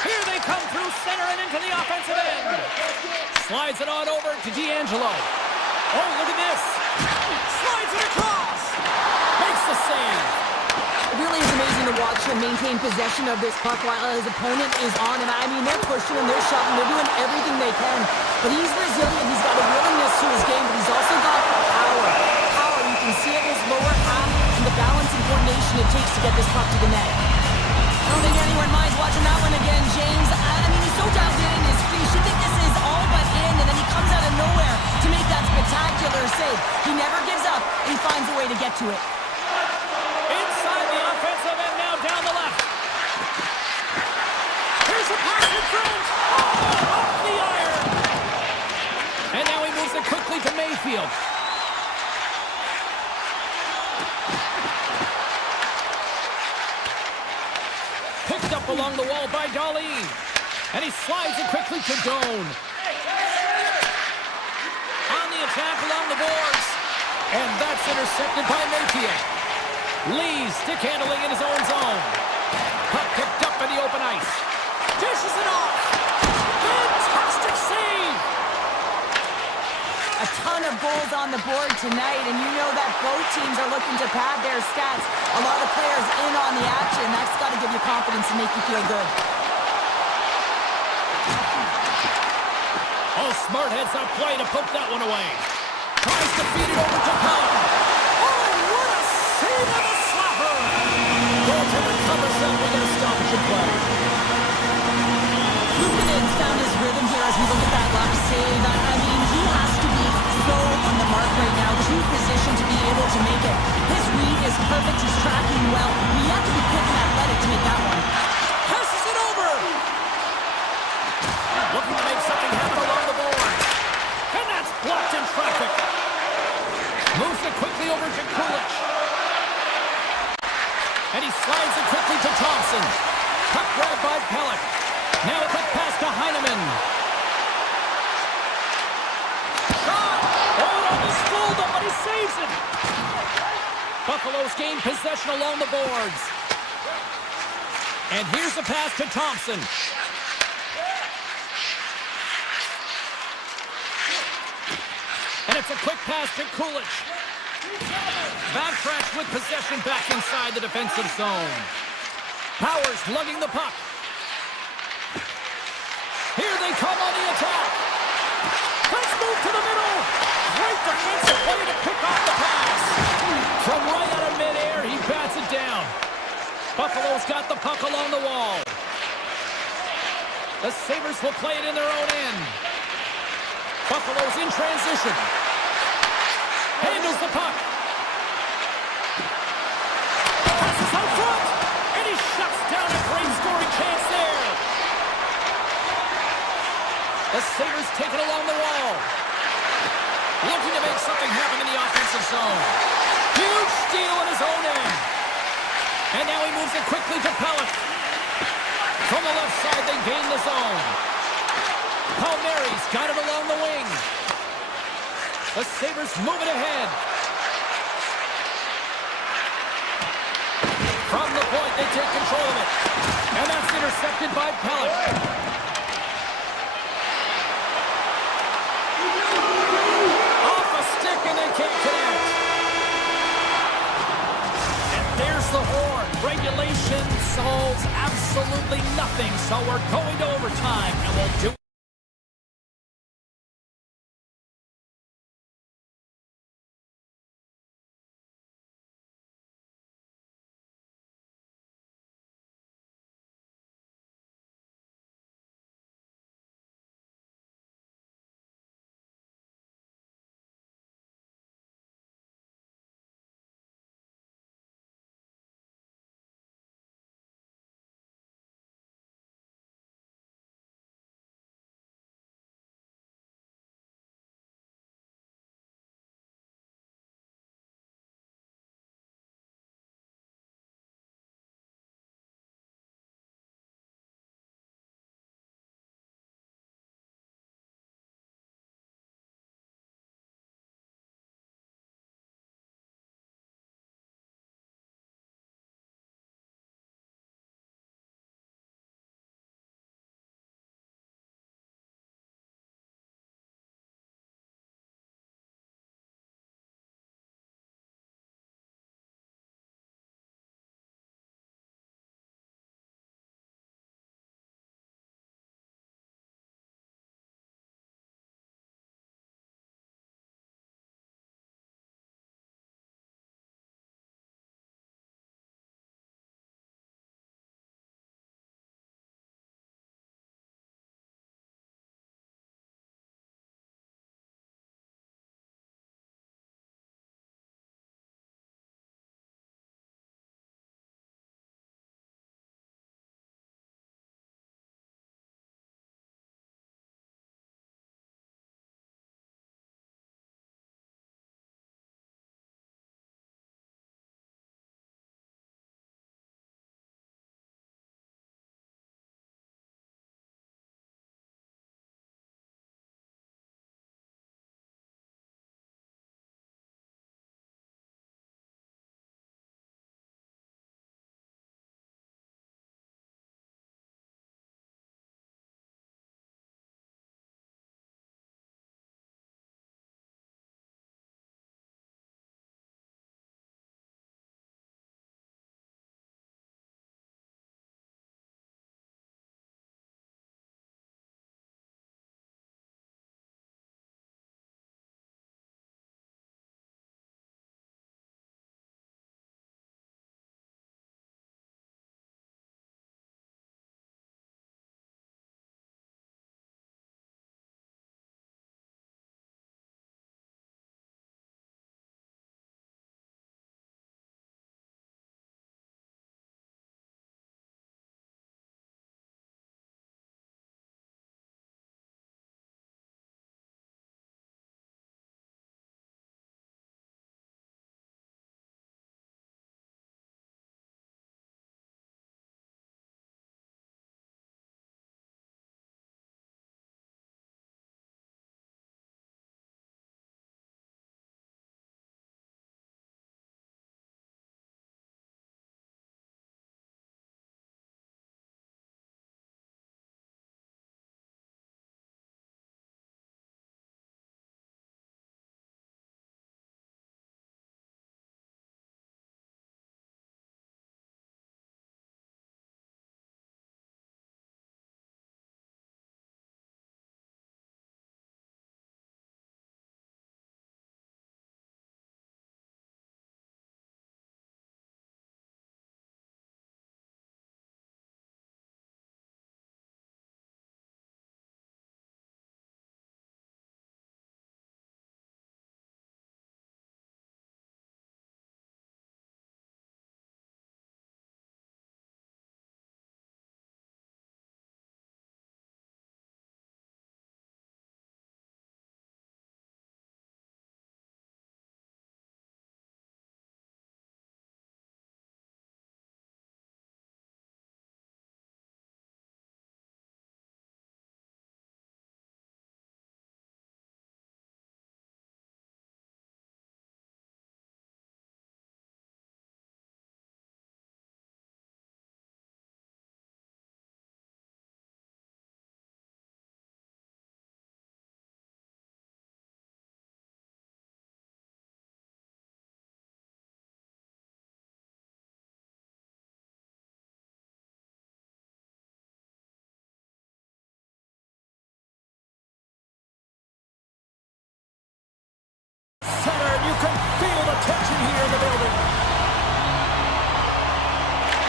Here they come through center and into the offensive end. Slides it on over to D'Angelo. Oh, look at this. Slides it across. Makes the save. It really is amazing to watch him maintain possession of this puck while his opponent is on him. I mean, they're pushing him, they're shoving, they're doing everything they can. But he's resilient, he's got a willingness to his game, but he's also got power. Power, you can see it in his lower half and the balance and coordination it takes to get this puck to the net. I don't think anyone minds watching that one again, James. I mean, he's so dialed in his feet. You should think this is all but in, and then he comes out of nowhere to make that spectacular save. He never gives up, and he finds a way to get to it. Inside the offensive end now down the left. Here's a pass in front. Oh, off the iron. And now he moves it quickly to Mayfield. Picked up along the wall by Darlene. And he slides it quickly to Doan. On the attack along the boards. And that's intercepted by Mayfield. Lee stick handling in his own zone. Puck picked up in the open ice. Dishes it off. Fantastic save. A ton of goals on the board tonight, and you know that both teams are looking to pad their stats. A lot of players in on the action. That's got to give you confidence and make you feel good. Oh, smart heads up play to put that one away. Tries to feed it over to Pelham. Oh, what a save on the slapper. Goaltender covers up with a stoppage in play. Lukanen's found his rhythm here as we look at that last save. I mean, he has to be so on the mark right now, too positioned to be able to make it. His read is perfect. He's tracking well. And he slides it quickly to Thompson. Puck grab by Pellick. Now a quick pass to Heineman. Shot! Oh, it almost fooled him, but he saves it. Buffalo's gained possession along the boards. And here's the pass to Thompson. And it's a quick pass to Kulich. Backtracks with possession back inside the defensive zone. Powers lugging the puck. Here they come on the attack. Let's move to the middle. Great defensive play to pick off the pass. From right out of midair, he bats it down. Buffalo's got the puck along the wall. The Sabres will play it in their own end. Buffalo's in transition. Handles the puck. Passes out front. And he shuts down a great scoring chance there. The Sabres take it along the wall. Looking to make something happen in the offensive zone. Huge steal in his own end. And now he moves it quickly to Pellick. From the left side, they gain the zone. Palmieri's got it along the wing. The Sabres move it ahead. From the point, they take control of it. And that's intercepted by Pellick. Off a stick, and they can't connect. And there's the horn. Regulation solves absolutely nothing, so we're going to overtime, and we'll do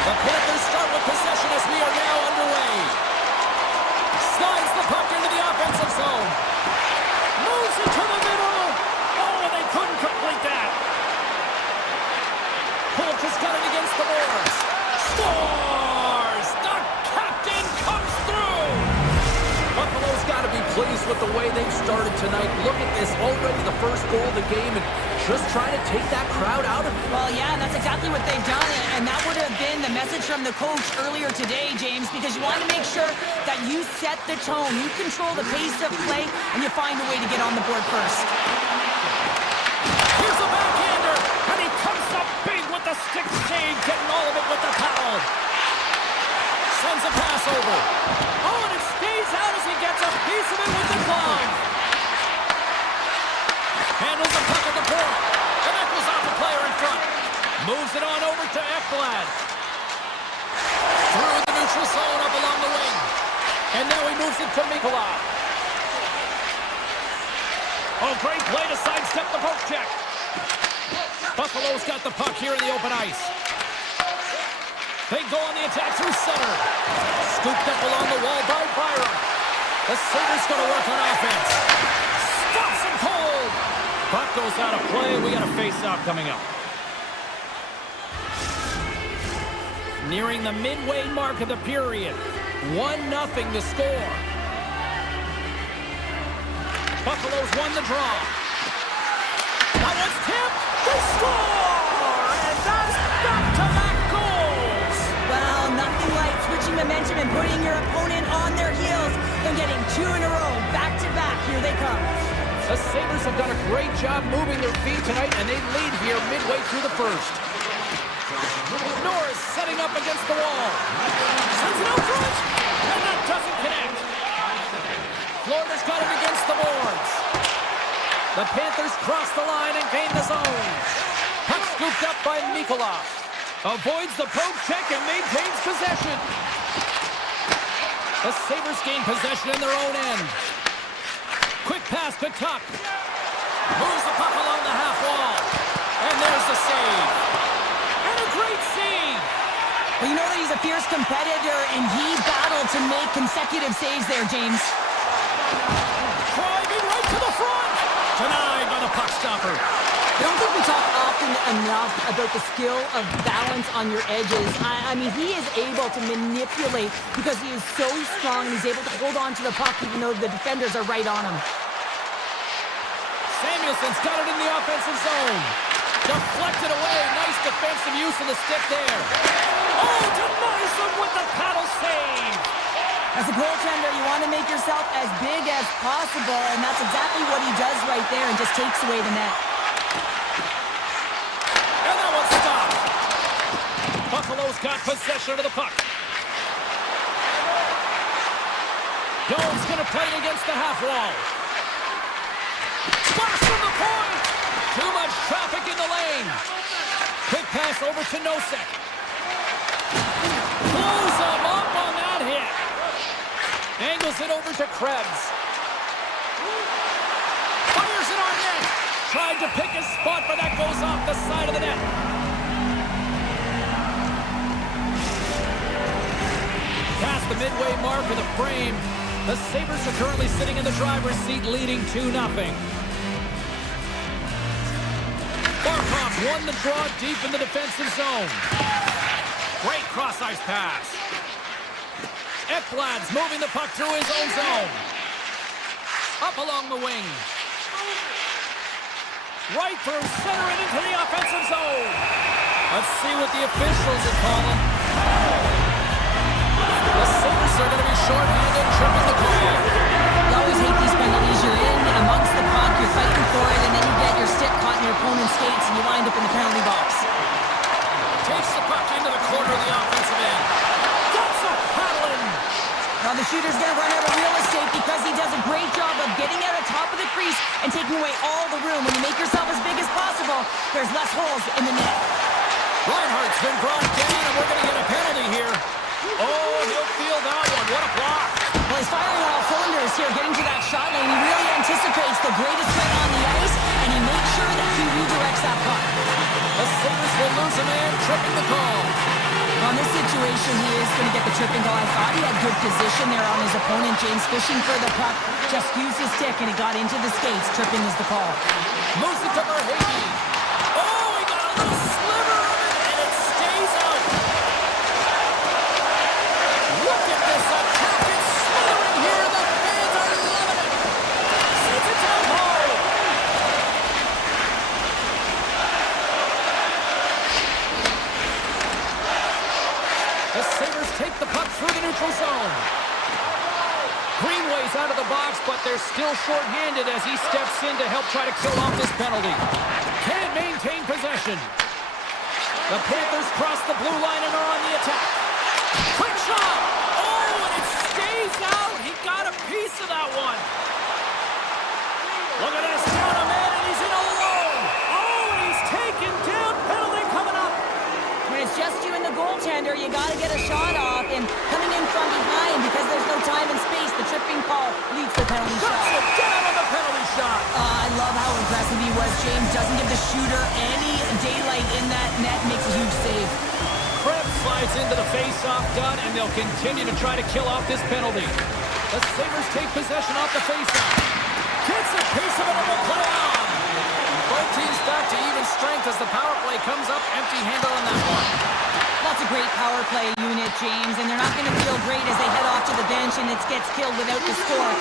The Panthers start with possession as we are now underway. Slides the puck into the offensive zone. Moves it to the middle. Oh, and they couldn't complete that. Polk has got it against the boards. Scores! The captain comes through! Buffalo's got to be pleased with the way they've started tonight. Look at this, already the first goal of the game, and just trying to take that crowd out of it. Well, yeah, that's exactly what they've done, and that would have been the message from the coach earlier today, James, because you want to make sure that you set the tone, you control the pace of play, and you find a way to get on the board first. Here's a backhander, and he comes up big with the stick save, getting all of it with the paddle. Sends a pass over. Oh, and it stays out as he gets a piece of it with the glove. Handles the puck at the point. And that goes off the player in front. Moves it on over to Ekblad. Through the neutral zone up along the wing. And now he moves it to Mikolov. Oh, great play to sidestep the poke check. Buffalo's got the puck here in the open ice. They go on the attack through center. Scooped up along the wall by Byram. The Sabres going to work on offense. Stops him cold. Puck goes out of play. We got a face-off coming up. Nearing the midway mark of the period. 1-0 to score. Buffalo's won the draw. That one's tipped. They score! And that's back-to-back goals! Well, nothing like switching momentum and putting your opponent on their heels and getting two in a row, back-to-back. Here they come. The Sabres have done a great job moving their feet tonight, and they lead here midway through the first. Norris setting up against the wall. Sends it out front, and that doesn't connect. Florida's got it against the boards. The Panthers cross the line and gain the zone. Puck scooped up by Mikolov. Avoids the poke check and maintains possession. The Sabres gain possession in their own end. Quick pass to Tuck. Moves the puck along the half wall. And there's the save. And a great save. Well, you know that he's a fierce competitor, and he battled to make consecutive saves there, James. Driving right to the front. Denied by the puck stopper. I don't think we talk often enough about the skill of balance on your edges. I mean, he is able to manipulate because he is so strong. He's able to hold on to the puck even though the defenders are right on him. Samuelson's got it in the offensive zone. Deflected away. Nice defensive use of the stick there. Oh, denies him with the paddle save. As a goaltender, you want to make yourself as big as possible, and that's exactly what he does right there and just takes away the net. And that one's stopped. Buffalo's got possession of the puck. Dome's going to play it against the half wall. Splash from the point. Too much traffic in the lane. Quick pass over to Nosek. Blows him up on that hit. Angles it over to Krebs. Fires it on net. Tried to pick his spot, but that goes off the side of the net. Past the midway mark of the frame, the Sabres are currently sitting in the driver's seat, leading 2-0. Barkov won the draw deep in the defensive zone. Great cross-ice pass. Ekblad's moving the puck through his own zone. Up along the wing. Right through center and into the offensive zone. Let's see what the officials are calling. The Sabres are going to be shorthanded, tripping the call. You always hate these penalties. You're in amongst the puck, you're fighting for it, and then you get your stick caught in your opponent's skates, and you wind up in the penalty box. Takes the puck into the corner of the offensive end. That's a paddling. Now the shooter's going to run out of real estate because he does a great job of getting out of top of the crease and taking away all the room. When you make yourself as big as possible, there's less holes in the net. Reinhardt's been brought down, and we're going to get a penalty here. Oh, he'll feel that one. What a block. Well, he's firing on all cylinders here, getting to that shot lane. He really anticipates the greatest threat on the ice, and he makes sure that he redirects that puck. The Sabres will lose a man, tripping the call. On this tripping goal. I thought he had good position there on his opponent. James fishing for the puck, just used his stick and it got into the skates. Tripping is the call. Moves it to Verhage. Oh, he got a little sliver of it, and it stays out. Look at this attack. It's slithering here, and the fans are loving it. Sends it down home. The Sabres take the puck through the neutral zone. Greenway's out of the box, but they're still short-handed as he steps in to help try to kill off this penalty. Can't maintain possession. The Panthers cross the blue line and are on the attack. Quick shot! Oh, and it stays out! He got a piece of that one. Look at this, down a man, and he's in alone. Oh, and he's taken down. Penalty coming up. When it's just you and the goaltender, you got to get a shot off, and coming in from behind because there's no time and space, the tripping call leads the penalty shot. Shuts it down on the penalty shot. I love how impressive he was. James doesn't give the shooter any daylight in that net, makes a huge save. Krebs slides into the face-off done, and they'll continue to try to kill off this penalty. The Sabres take possession off the face-off. Gets a piece of it and will play on. Both teams back to even strength as the power play comes up empty-handed on that one. That's a great power play unit, James, and they're not going to feel great as they head off to the bench and it gets killed without the score.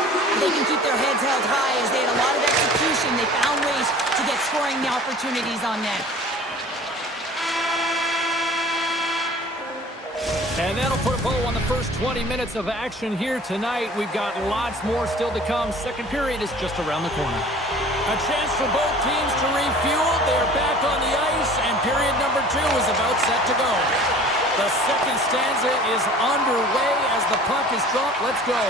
They can keep their heads held high as they had a lot of execution. They found ways to get scoring opportunities on net. And that'll put a bow on the first 20 minutes of action here tonight. We've got lots more still to come. Second period is just around the corner. A chance for both teams to refuel. They're back on the ice, and period number 2 is about set to go. The second stanza is underway as the puck is dropped. Let's go.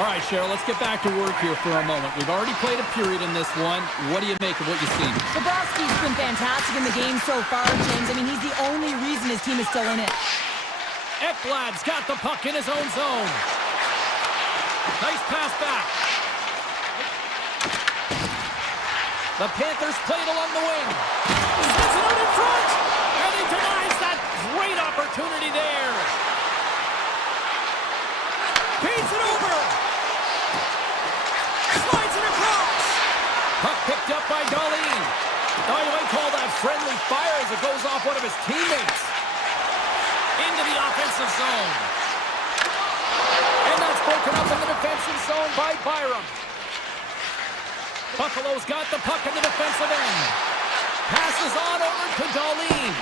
All right, Cheryl, let's get back to work here for a moment. We've already played a period in this one. What do you make of what you've seen? Bobrovsky's been fantastic in the game so far, James. I mean, he's the only reason his team is still in it. Ekblad's got the puck in his own zone. Nice pass back. The Panthers played along the wing. Sets it out in front. And he denies that great opportunity there. Beats it over. Slides it across. Puck picked up by Darlene. Oh, you might call that friendly fire as it goes off one of his teammates. Into the offensive zone. And that's broken up in the defensive zone by Byram. Buffalo's got the puck in the defensive end. Passes on over to Darlene.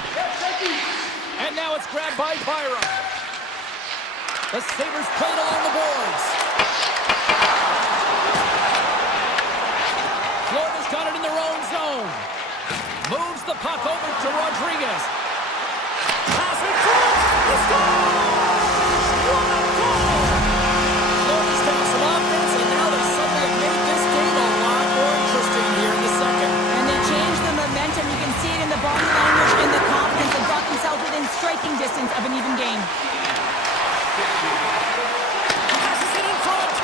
And now it's grabbed by Byram. The Sabres played along the boards. Florida's got it in their own zone. Moves the puck over to Rodriguez. Pass in front. He scores! What a goal! Florida's found some offense, and now they suddenly have made this game a lot more interesting here in the second. And they changed the momentum. You can see it in the body language and the confidence. They got themselves within striking distance of an even game. Passes it in front.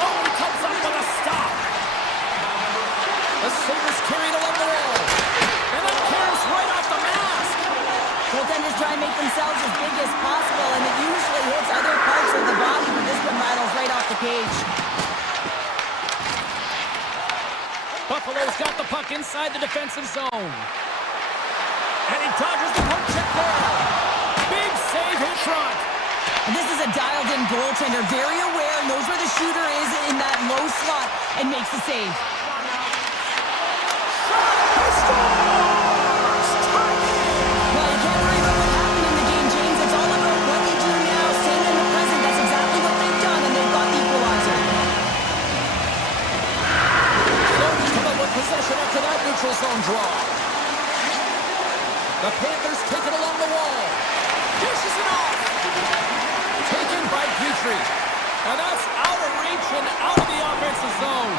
Oh, he comes up with a stop. The Sabres carried along the wall. And then cares right off the mask. Goaltenders try and make themselves as big as possible, and it usually hits other parts of the body, but this one rattles right off the cage. Buffalo's got the puck inside the defensive zone. And he dodges the poke check there. Big save in front. And this is a dialed-in goaltender, very aware, knows where the shooter is in that low slot, and makes the save. Shot! He scores! Tie game! Well, you can't worry about what happened in the game, James. It's all about what they do now, staying in the present. That's exactly what they've done, and they've got the equalizer. Florida's come up with possession after that neutral zone draw. The Panthers take it along the wall. Dishes it off. Taken by Petrie. And that's out of reach and out of the offensive zone.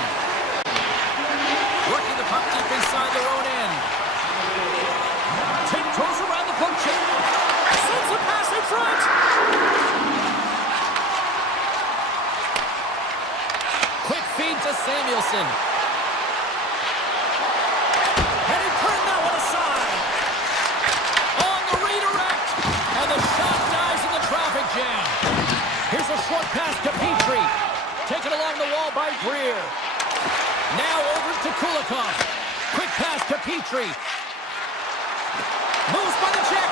Working the puck deep inside their own end. Tiptoes around the poke check. Sends a pass in front. Quick feed to Samuelson. And he turned that one aside. On the redirect. And the shot dies in the traffic jam. high Greer. Now over to Kulikov. Quick pass to Petrie. Moves by the check.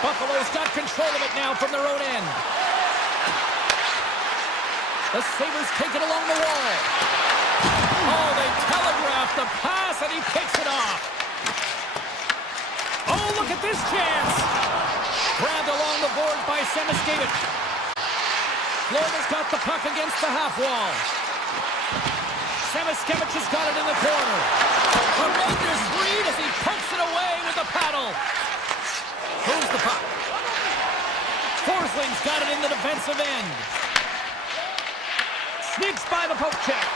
Buffalo's got control of it now from their own end. The Sabres take it along the wall. Oh, they telegraphed the pass, and he picks it off. Oh, look at this chance. Grabbed along the board by Semiskevich. Florida's got the puck against the half wall. Semiskevich has got it in the corner. Tremendous read as he pokes it away with the paddle. Moves the puck. Forsling's got it in the defensive end. Sneaks by the poke check.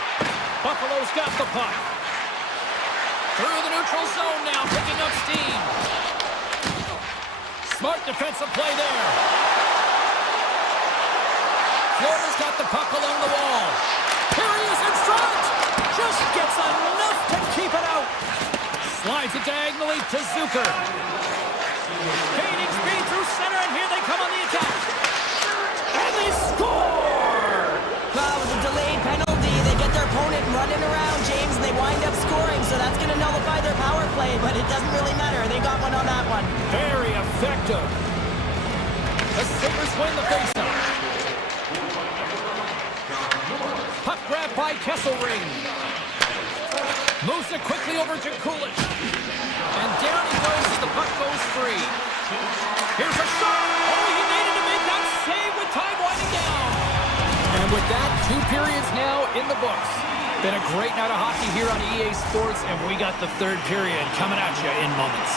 Buffalo's got the puck. Through the neutral zone now, picking up steam. Smart defensive play there. Florida's got the puck along the wall. Here he is in front. Just gets enough to keep it out. Slides it diagonally to Zucker. Gaining speed through center, and here they come on the attack. And they score! Well, with a delayed penalty, they get their opponent running around, James, and they wind up scoring, so that's going to nullify their power play, but it doesn't really matter. They got one on that one. Very effective. The Sabres win the faceoff. Puck grab by Kesselring. Moves it quickly over to Kulich. And down he goes as the puck goes free. Here's a shot. Oh, he needed to make that save with time winding down. And with that, 2 periods now in the books. Been a great night of hockey here on EA Sports, and we got the 3rd period coming at you in moments.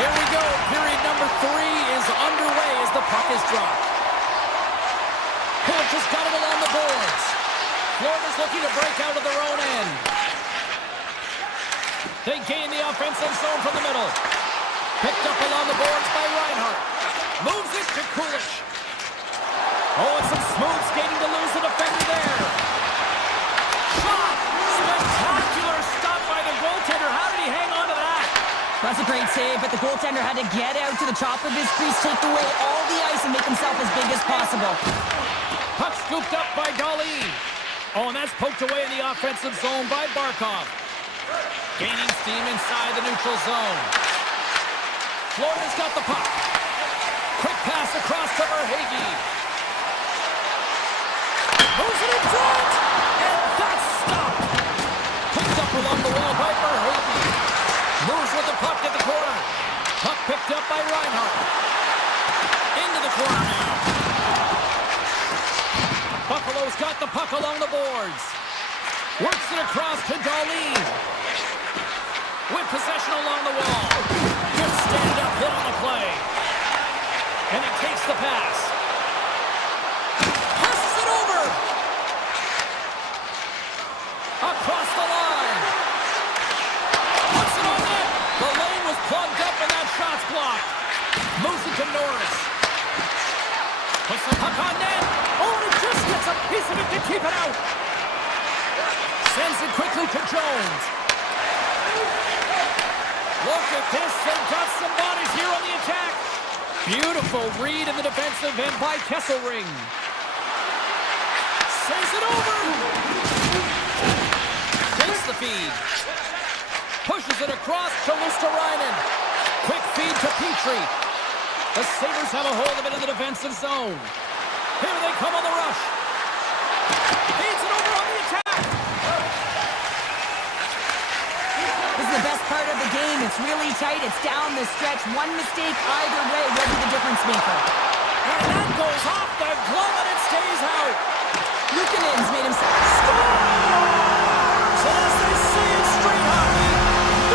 Here we go. Period number 3 is underway as the puck is dropped. Kulich has got it along the boards. Florida's looking to break out of their own end. They gain the offensive zone from the middle. Picked up along the boards by Reinhart. Moves it to Kulich. Oh, and some smooth skating to lose the defender there. Shot! Spectacular stop by the goaltender. How did he hang on to that? That's a great save, but the goaltender had to get out to the top of his crease, take away all the ice, and make himself as big as possible. Puck scooped up by Dahlin. Oh, and that's poked away in the offensive zone by Barkov. Gaining steam inside the neutral zone. Florida's got the puck. Quick pass across to Verhaeghe. Moves it in front! And that's stopped! Picked up along the wall by Verhaeghe. Moves with the puck at the corner. Puck picked up by Reinhart. Into the corner now. Buffalo's got the puck along the boards. Works it across to Dahlin. With possession along the wall. Good stand-up hit on the play. And he takes the pass. Passes it over. Across the line. Puts it on net. The lane was plugged up and that shot's blocked. Moves it to Norris. Puts the puck on net. Oh, and he just gets a piece of it to keep it out. Sends it quickly to Jones. Look at this. They've got some bodies here on the attack. Beautiful read in the defensive end by Kesselring. Saves it over. Takes the feed. Pushes it across to Luosterainen. Quick feed to Petrie. The Sabres have a hold of it in the defensive zone. Here they come on the rush. Feeds it over on the attack. This is the best part of the game. It's really tight. It's down the stretch. One mistake either way will be the difference maker. And that goes off the glove and it stays out. Luukkonen's made himself score! So as they say in street hockey,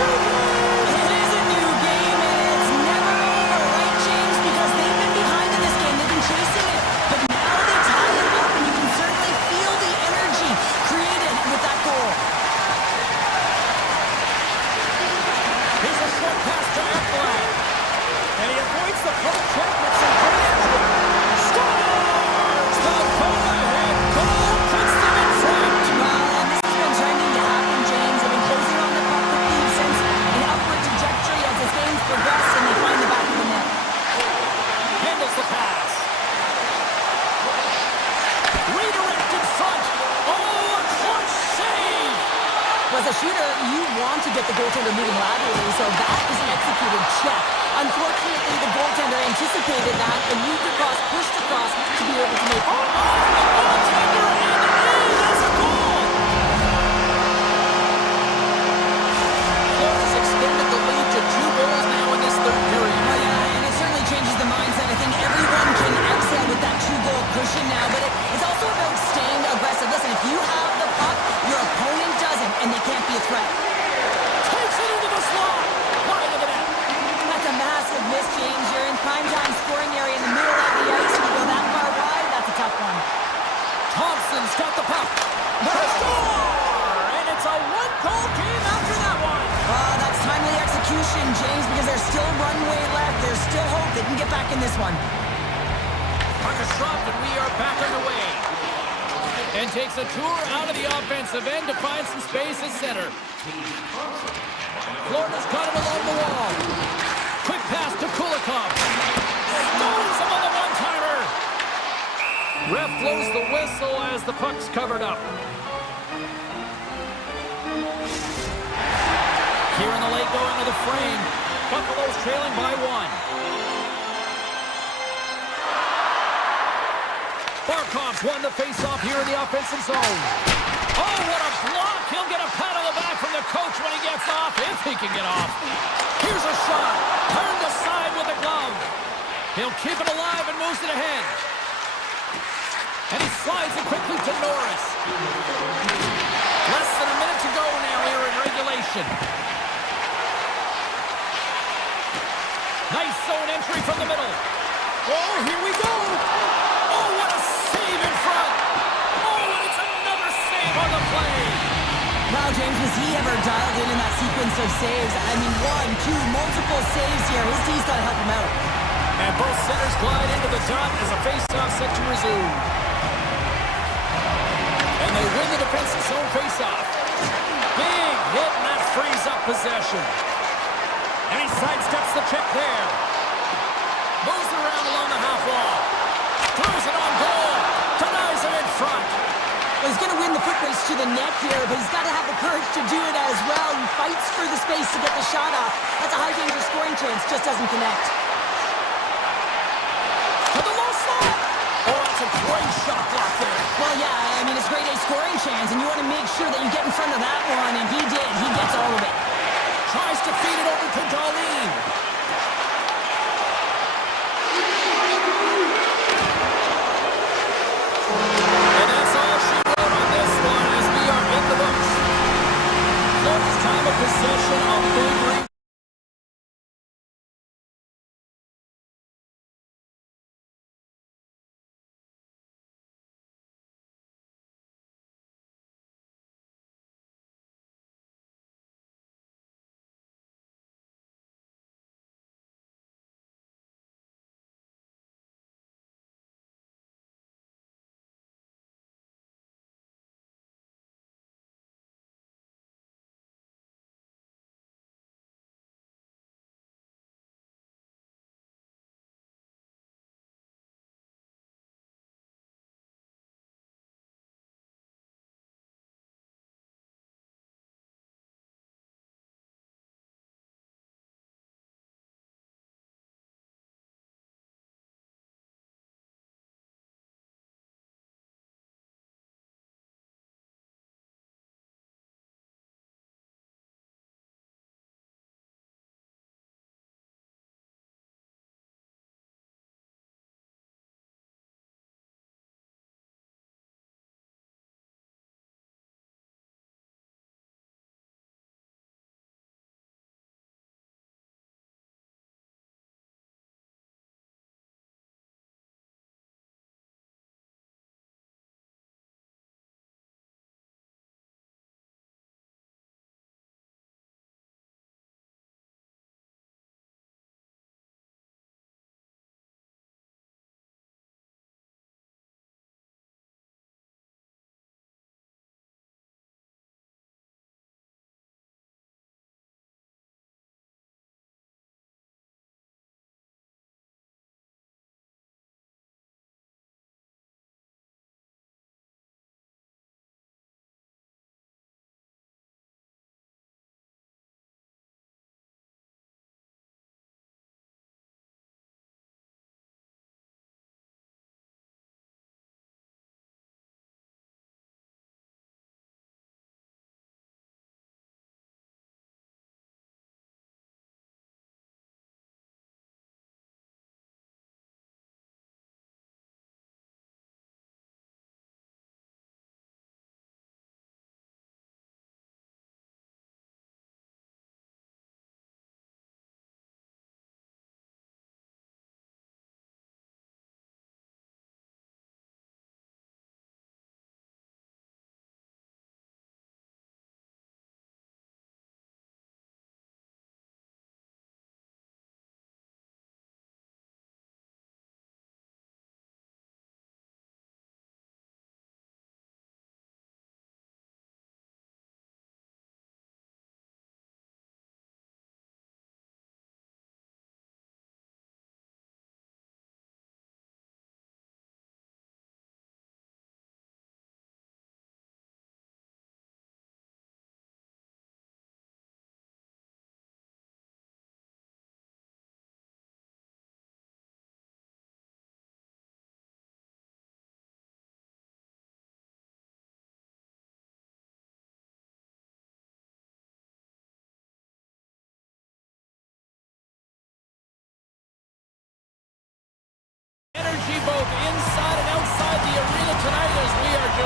It is a new game, and it's never over, right, James? Because they've been behind in this game. They've been chasing it. But now they tie it up, and you can certainly feel the energy created with that goal. here's a short pass to Ekblad. And he avoids the poke check with some great effort. Scores! The go-ahead goal puts them in front. Well, and this has been trending to happen, James. They've been closing on the puck with the since an upward trajectory as this game's progressed, and they find the back of the net. Handles the pass. to get the goaltender moving laterally, so that is an executed check. Unfortunately, the goaltender anticipated that and moved across, pushed across to be able to make... Oh, the goaltender, and that's a goal! Florida's extended the lead to 2 goals now in this third period. Oh, yeah, and it certainly changes the mindset. I think everyone can exhale with that 2-goal cushion now, but it's also about staying aggressive. Listen, if you have the puck, your opponent doesn't, and they can't be a threat. Takes it into the slot! Wide of the net! That's a massive miss, James. You're in primetime scoring area in the middle of the ice. When you go that far wide, that's a tough one. Thompson's got the puck. The score! And it's a 1-goal game after that one. That's timely execution, James, because there's still runway left. There's still hope they can get back in this one. Puck is dropped, and we are back underway. And takes a tour out of the offensive end to find some space at center. Florida's got it along the wall. Quick pass to Kulikov. Stones him on the one-timer. Ref blows the whistle as the puck's covered up. Here in the late going to the frame. Buffalo's trailing by 1. Barkov's won the face-off here in the offensive zone. Oh, what a block! He'll get a pat on the back from the coach when he gets off, if he can get off. Here's a shot. Turned aside with the glove. He'll keep it alive and moves it ahead. And he slides it quickly to Norris. Less than a minute to go now here in regulation. Nice zone entry from the middle. Oh, here we go. Oh, what a save in front. Oh, and it's another save on the play. Wow, James, was he ever dialed in that sequence of saves? I mean, 1, 2, multiple saves here. His D's got to help him out. And both centers glide into the dot as a face-off set to resume. And they win the defensive zone face-off. Big hit, and that frees up possession. And he sidesteps the check there. Moves it around along the half wall. Throws it on goal. Denies him in front. Well, he's going to win the foot race to the net here, but he's got to have the courage to do it as well. He fights for the space to get the shot off. That's a high-danger scoring chance, just doesn't connect. To the low slot. Oh, that's a great shot block there. Well, yeah, I mean, it's grade A scoring chance, and you want to make sure that you get in front of that one, and he did. He gets all of it. Tries to feed it over to Darlene.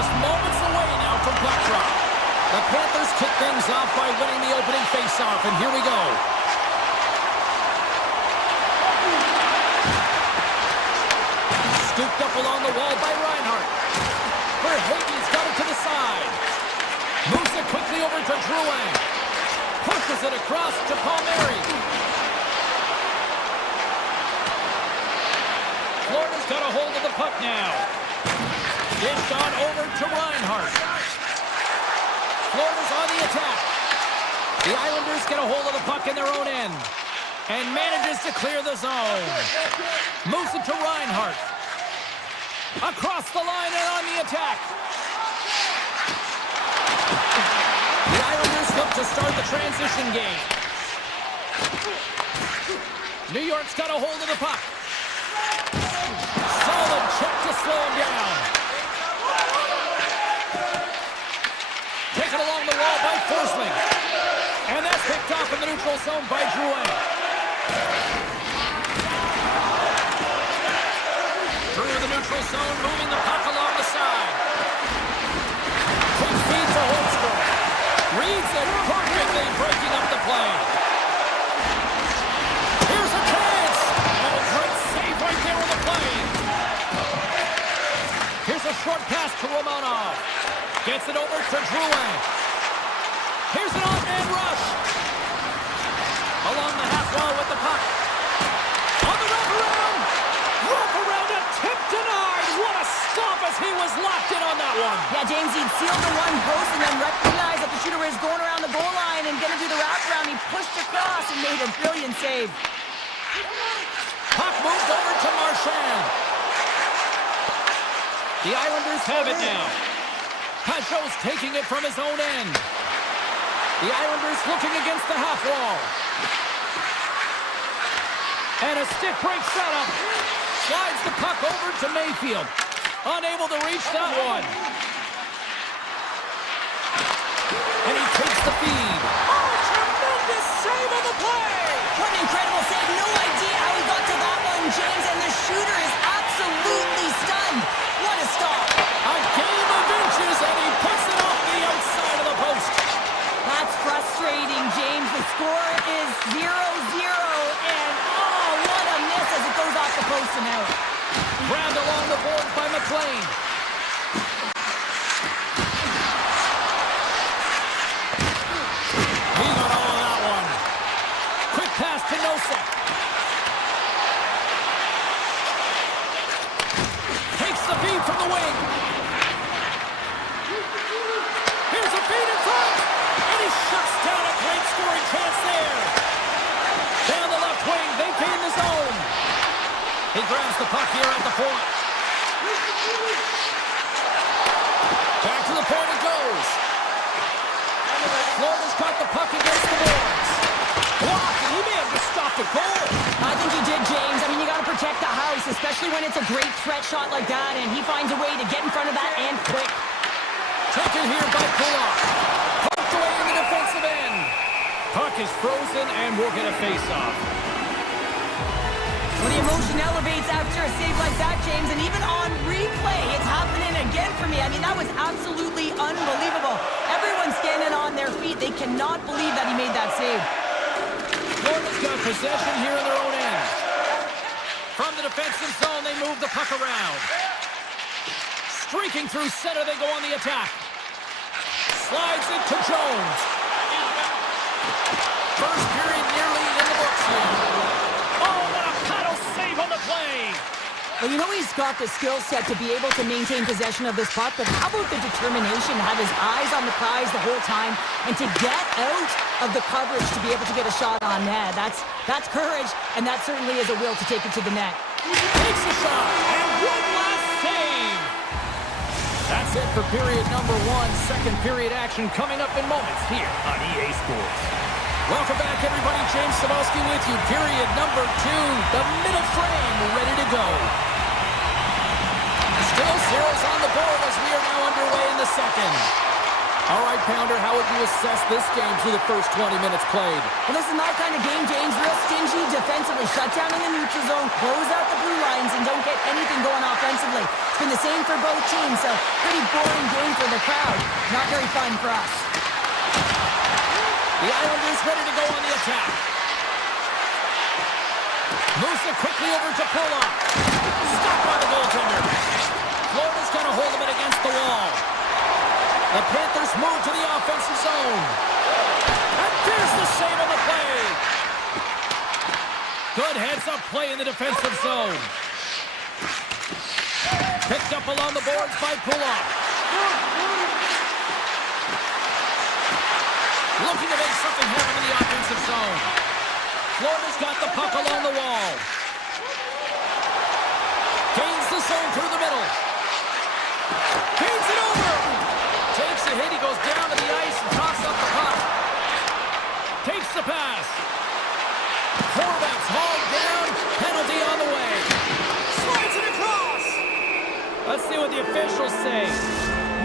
just moments away now from puck drop. The Panthers kick things off by winning the opening faceoff, and here we go. Scooped up along the wall by Reinhardt. Verhagen's got it to the side. Moves it quickly over to Drouin. Pushes it across to Palmieri. Florida's got a hold of the puck now. Dished on over to Reinhardt. Florida's on the attack. The Islanders get a hold of the puck in their own end and manages to clear the zone. Moves it to Reinhardt. Across the line and on the attack. The Islanders look to start the transition game. New York's got a hold of the puck. Solid check to slow him down. Taken along the wall by Forsling. And that's picked off in the neutral zone by Drouin. Through the neutral zone, moving the puck along the side. Quick feed to Holmstrom. Reads it perfectly, breaking up the play. Here's a chance. And a great save right there on the play. Here's a short pass to Romanov. Gets it over to Drouin. Here's an on-man rush. Along the half wall with the puck. On the wraparound. Wraparound attempt denied. What a stop as he was locked in on that one. Yeah, James, he'd sealed the one post and then recognized that the shooter was going around the goal line and going to do the wraparound. He pushed across and made a brilliant save. Puck moved over to Marchand. The Islanders have it now. Pajot's taking it from his own end. The Islanders looking against the half wall. And a stick break setup. Slides the puck over to Mayfield. Unable to reach that one. And he takes the feed. Oh, tremendous save on the play! What an incredible save. No idea how he got to that one, James. And the shooter is absolutely stunned. What a stop. A game of inches, and he puts it off the outside of the post. That's frustrating, James. The score is 0-0, and oh, what a miss as it goes off the post and out. Grabbed along the boards by McLean. He got all of that one. Quick pass to Nosek. Takes the feed from the wing. Here's a feed in front. And he shuts down a great scoring chance there. Down the left wing, they gain the zone. He grabs the puck here at the point. Back to the point it goes. Florida's got the puck against the boards. Blocked, and he may have just stopped a goal. I think he did, James. I mean, you got to protect the house, especially when it's a great threat shot like that, and he finds a way to get in front of that and quick. Taken here by Kulak. Poked away in the defensive end. Puck is frozen, and we'll get a face-off. Well, the emotion elevates after a save like that, James, and even on replay, it's happening again for me. I mean, that was absolutely unbelievable. Everyone's standing on their feet. They cannot believe that he made that save. Florida's got possession here in their own end. From the defensive zone, they move the puck around. Streaking through center, they go on the attack. Slides it to Jones. First period nearly in the books here. Oh, what a paddle save on the play. Well, you know he's got the skill set to be able to maintain possession of this puck, but how about the determination to have his eyes on the prize the whole time and to get out of the coverage to be able to get a shot on net? That's courage, and that certainly is a will to take it to the net. Takes a shot, and one last save. That's it for period number one. Second period action coming up in moments here on EA Sports. Welcome back, everybody. James Cebulski with you. Period number two. The middle frame ready to go. Still zeros on the board as we are now underway in the second. All right, Pounder, how would you assess this game through the first 20 minutes played? Well, this is my kind of game, James. Real stingy defensive defensively. Shut down in the neutral zone, close out the blue lines, and don't get anything going offensively. It's been the same for both teams, so pretty boring game for the crowd. Not very fun for us. The Islanders ready to go on the attack. Moves it quickly over to Pulock. Stopped by the goaltender. Florida's got a hold of it against the wall. The Panthers move to the offensive zone. And there's the save on the play. Good heads-up play in the defensive zone. Picked up along the boards by Pulock. Looking to make something happen in the offensive zone. Florida's got the puck along the wall. Gains the zone through the middle. Gains it over. Takes a hit. He goes down to the ice and tosses up the puck. Takes the pass. Horvat's hauled down. Penalty on the way. Slides it across. Let's see what the officials say.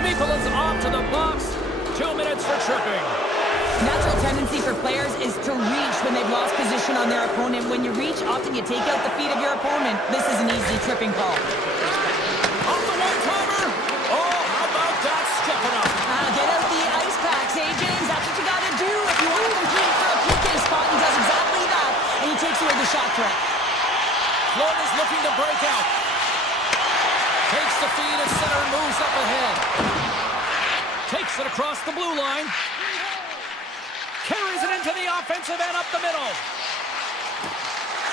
Mikola's off to the box. 2 minutes for tripping. Natural tendency for players is to reach when they've lost position on their opponent. When you reach, often you take out the feet of your opponent. This is an easy tripping call. Off the one-timer. Oh, how about that stepping up? Get out the ice packs, eh, James? That's what you got to do if you want to compete for a PK spot. He does exactly that, and he takes away the shot threat. Florida's looking to break out. Takes the feed at center and moves up ahead. Takes it across the blue line. Carries it into the offensive end up the middle.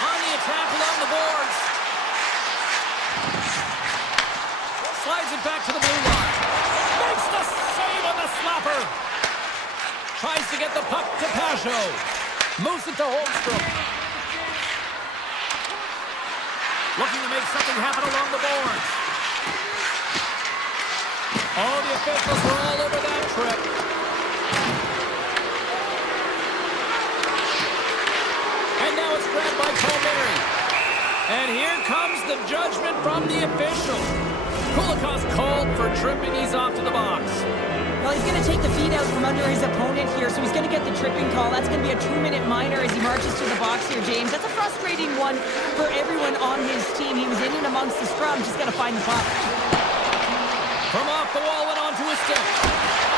On the attack along the boards. Slides it back to the blue line. Makes the save on the slapper. Tries to get the puck to Pajot. Moves it to Holmstrom. Looking to make something happen along the boards. Oh, the officials were all over that trip. Grabbed by Palmieri. And here comes the judgment from the official. Kulikov's called for tripping. He's off to the box. Well, he's going to take the feet out from under his opponent here, so he's going to get the tripping call. That's going to be a 2-minute minor as he marches to the box here, James. That's a frustrating one for everyone on his team. He was in and amongst the scrum, just got to find the puck. From off the wall and onto his stick.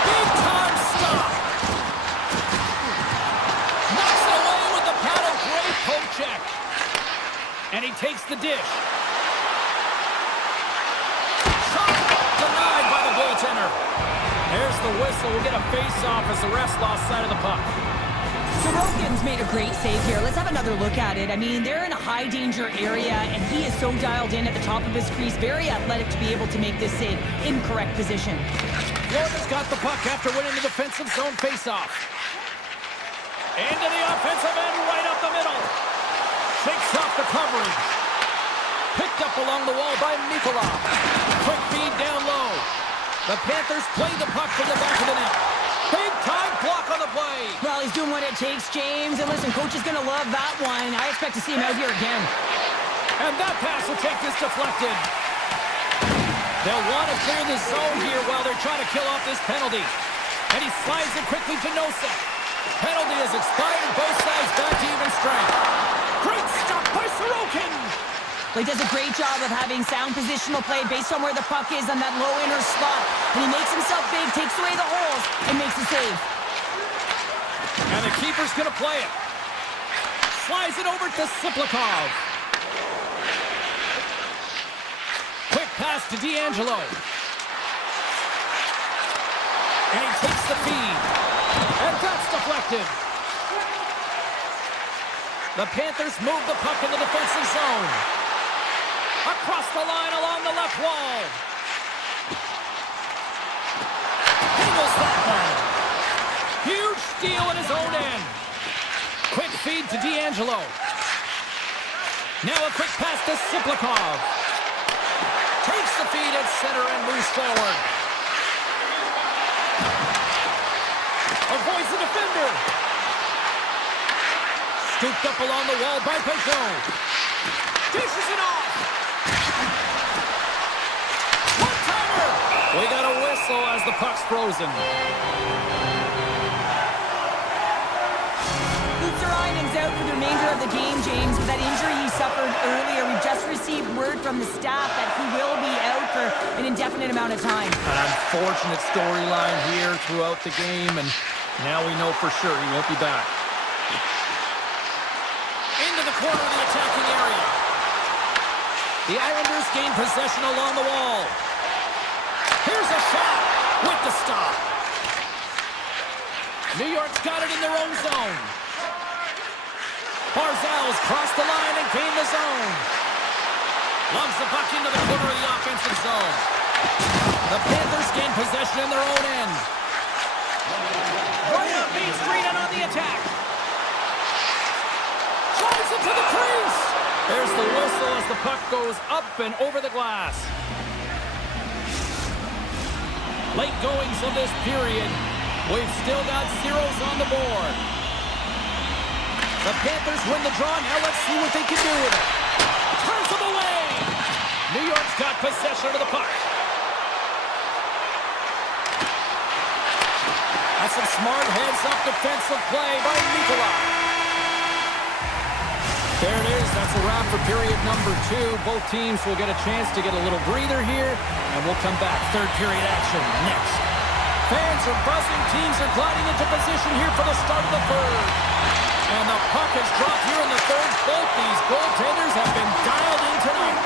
Big time stop. Poke check. And he takes the dish. Shot denied by the goaltender. There's the whistle. We'll get a face-off as the refs lost sight of the puck. Sorokin's made a great save here. Let's have another look at it. I mean, they're in a high-danger area, and he is so dialed in at the top of his crease. Very athletic to be able to make this save in correct position. Florida's got the puck after winning the defensive zone face-off. Into the offensive end, right up the middle. Shakes off the coverage. Picked up along the wall by Mikola. Quick feed down low. The Panthers play the puck from the back of the net. Big time block on the play. Well, he's doing what it takes, James. And listen, coach is going to love that one. I expect to see him out here again. And that pass attempt is deflected. They'll want to clear the zone here while they're trying to kill off this penalty. And he slides it quickly to Nosek. Penalty has expired. Both sides back to even strength. Great stop by Sorokin. Well, he does a great job of having sound positional play based on where the puck is on that low inner slot. And he makes himself big, takes away the holes, and makes a save. And the keeper's going to play it. Slides it over to Siplikov. Quick pass to D'Angelo. And he takes the feed. And that's deflected. The Panthers move the puck in the defensive zone. Across the line along the left wall. Handles that one. Huge steal at his own end. Quick feed to D'Angelo. Now a quick pass to Siplikov. Takes the feed at center and moves forward. Avoids the defender. Scooped up along the wall by Pajot. Dishes it off. One-timer. We got a whistle as the puck's frozen. Lutzerainen is out for the remainder of the game, James, with that injury he suffered earlier. We've just received word from the staff that he will be out for an indefinite amount of time. An unfortunate storyline here throughout the game, and now we know for sure he won't be back. Into the corner of the attacking area. The Islanders gain possession along the wall. Here's a shot with the stop. New York's got it in their own zone. Barzal's crossed the line and gained the zone. Loves the puck into the corner of the offensive zone. The Panthers gain possession in their own end. Right up Main Street and on the attack. Drives into the crease. There's the whistle as the puck goes up and over the glass. Late goings of this period. We've still got zeros on the board. The Panthers win the draw. Now let's see what they can do with it. Turns them away. New York's got possession of the puck. That's some smart heads-up defensive play by Nikola. There it is. That's a wrap for period number 2. Both teams will get a chance to get a little breather here, and we'll come back. Third period action next. Fans are buzzing. Teams are gliding into position here for the start of the third. And the puck has dropped here in the third. Both these goaltenders have been dialed in tonight.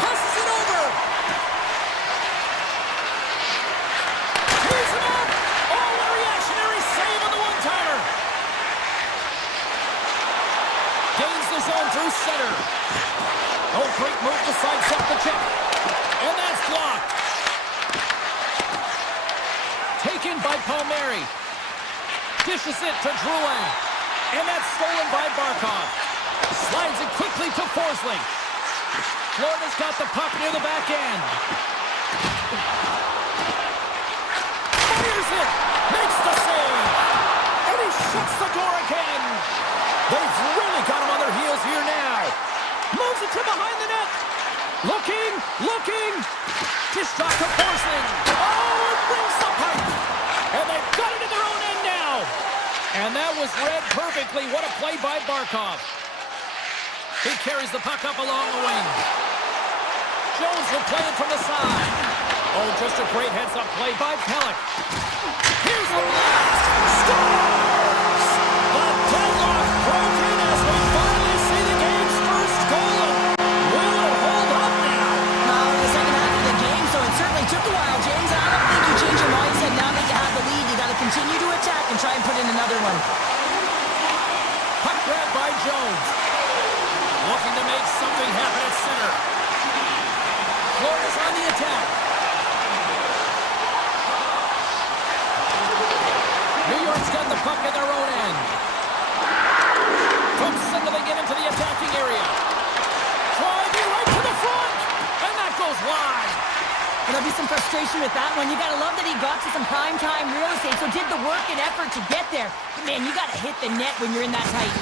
Passes it over. Here's him out. Oh, a reactionary save on the one-timer. Gains the zone through center. Oh, great move to sidestep the check. And that's blocked. Taken by Palmieri. Dishes it to Drouin. And that's stolen by Barkov. Slides it quickly to Forsling. Florida's got the puck near the back end. Fires it. Makes the save. And he shuts the door again. They've really got him on their heels here now. Moves it to behind the net. Looking. Dish drop to Forsling. Oh, it brings the puck. And they've got it in their own end now. And that was read perfectly. What a play by Barkov. He carries the puck up along the wing. Jones will play it from the side. Oh, just a great heads-up play by Pellick. Here's the blast. Scores! The deadlock broken as we finally see the game's first goal. Will it hold up now? In the second half of the game, so it certainly took a while, James. I don't think you change your mindset now that you have the lead. You got to continue to attack and try and put in another one. Puck grab by Jones. Looking to make something happen at center. Florida's on the attack. New York's got the puck in their own end. From center they get into the attacking area. Driving right to the front. And that goes wide. There'll be some frustration with that one. You got to love that he got to some prime-time real estate, so did the work and effort to get there. But man, you got to hit the net when you're in that tight.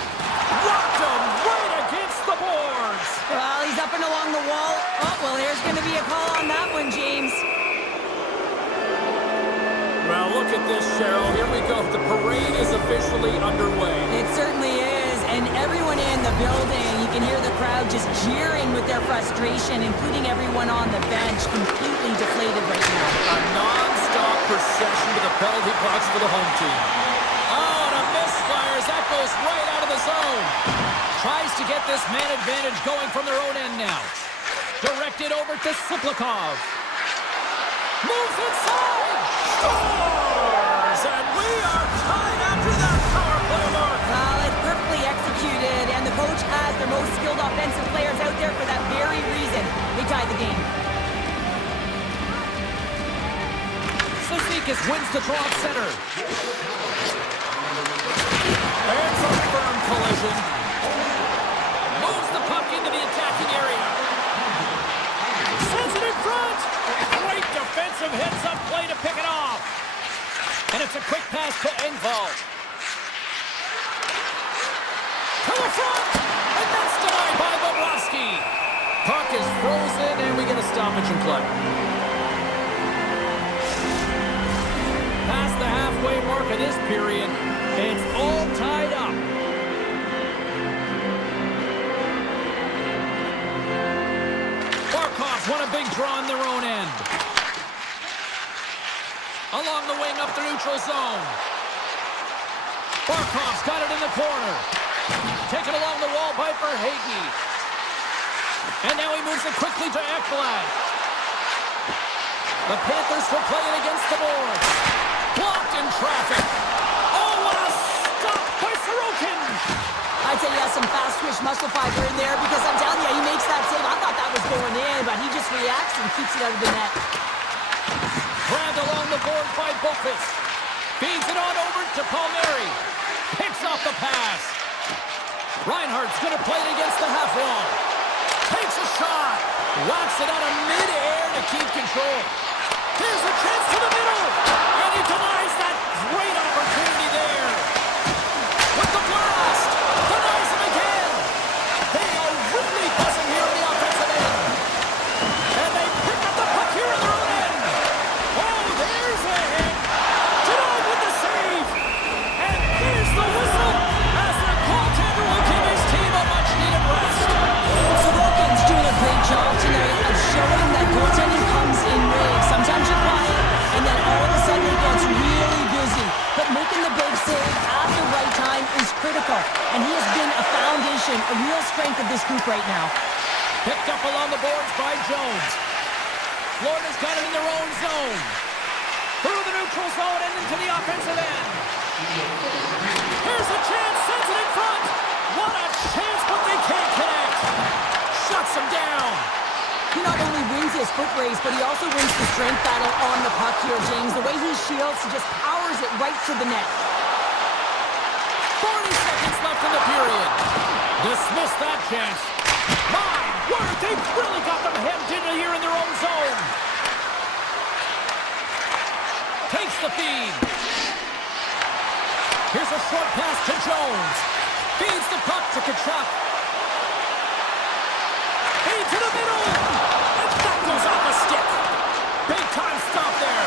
Rocked him right against the boards. Well, he's up and along the wall. Oh, well, there's going to be a call on that one, James. Well, look at this, Cheryl. Here we go. The parade is officially underway. It certainly is, and everyone in the building, you can hear the crowd just jeering with their frustration, including everyone on the bench, completely deflated right now. A non-stop procession to the penalty box for the home team. Oh, and a misfires. That goes right out of the zone. Tries to get this man advantage going from their own end now. Directed over to Siplikov. Moves inside. Scores! And we are tied after that power play mark. Well, it's perfectly executed, and the coach has their most skilled offensive players out there for that very reason. They tied the game. Sasikas wins the draw at center. There's a firm collision. Moves the puck into the attacking area. Sends it in front. Great defensive heads-up play to pick it off. And it's a quick pass to Engvall. To the front. And that's denied by Bobrovsky. Puck is frozen, and we get a stoppage in play. Past the halfway mark of this period, it's all tied up. Big draw in their own end. Along the wing up the neutral zone. Barkov's got it in the corner. Taken along the wall by Verhaeghe. And now he moves it quickly to Ekblad. The Panthers will play it against the boards. Blocked in traffic. Oh, what a stop by Sorokin! I'd say he has some fast twitch muscle fiber in there because I'm telling you, he makes that save. I thought that was going in, but he just reacts and keeps it out of the net. Grabbed along the board by Boqvist. Feeds it on over to Palmieri. Picks off the pass. Reinhardt's going to play it against the half wall. Takes a shot. Whacks it out of midair to keep control. Here's a chance to the middle. And he denies that great opportunity there. With the blast. Denies him again. They are really buzzing here in the offensive end. And they pick up the puck here in their own end. Oh, there's a hit. Denied with the save. And here's the whistle as the goaltender will give his team a much-needed rest. Sorokin's doing a great job tonight of showing that goaltending comes in waves. Sometimes you're quiet, and then all of a sudden it gets really busy. But making the big save at the right time is critical. And he has been a foundation, a real strength of this group right now. Picked up along the boards by Jones. Florida's got it in their own zone. Through the neutral zone and into the offensive end. Here's a chance, sends it in front. What a chance, but they can't connect. Shuts him down. He not only wins his foot race, but he also wins the strength battle on the puck here, James. The way he shields, he just powers it right to the net. 40 seconds left in the period. Dismiss that chance. My word, they've really got them hemmed in here in their own zone. Takes the feed. Here's a short pass to Jones. Feeds the puck to Tkachuk. Feed to the middle. And that goes off a stick. Big time stop there.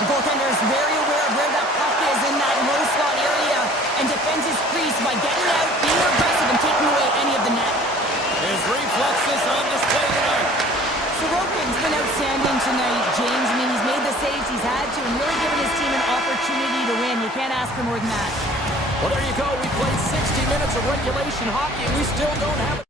The goaltender is very aware of where that puck is in that low slot area and defends his crease by getting out, being aggressive, and taking away any of the net. His reflexes on display tonight. Sorokin's been outstanding tonight, James. I mean, he's made the saves he's had to and really given his team an opportunity to win. You can't ask for more than that. Well, there you go. We played 60 minutes of regulation hockey, and we still don't have it.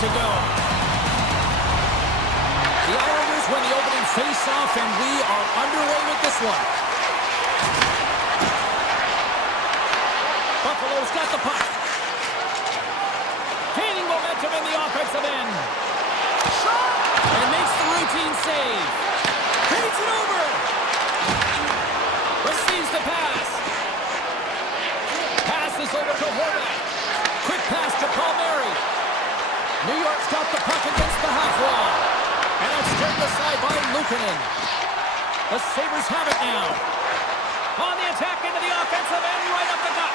to go. The Islanders win the opening face-off, and we are underway with this one. Buffalo's got the puck. Gaining momentum in the offensive end. Shot! And makes the routine save. Feeds it over. Receives the pass. Passes over to Horvath. Quick pass to Palmieri. New York's got the puck against the half wall. And it's turned aside by Luukkonen. The Sabres have it now. On the attack into the offensive end, right up the gut.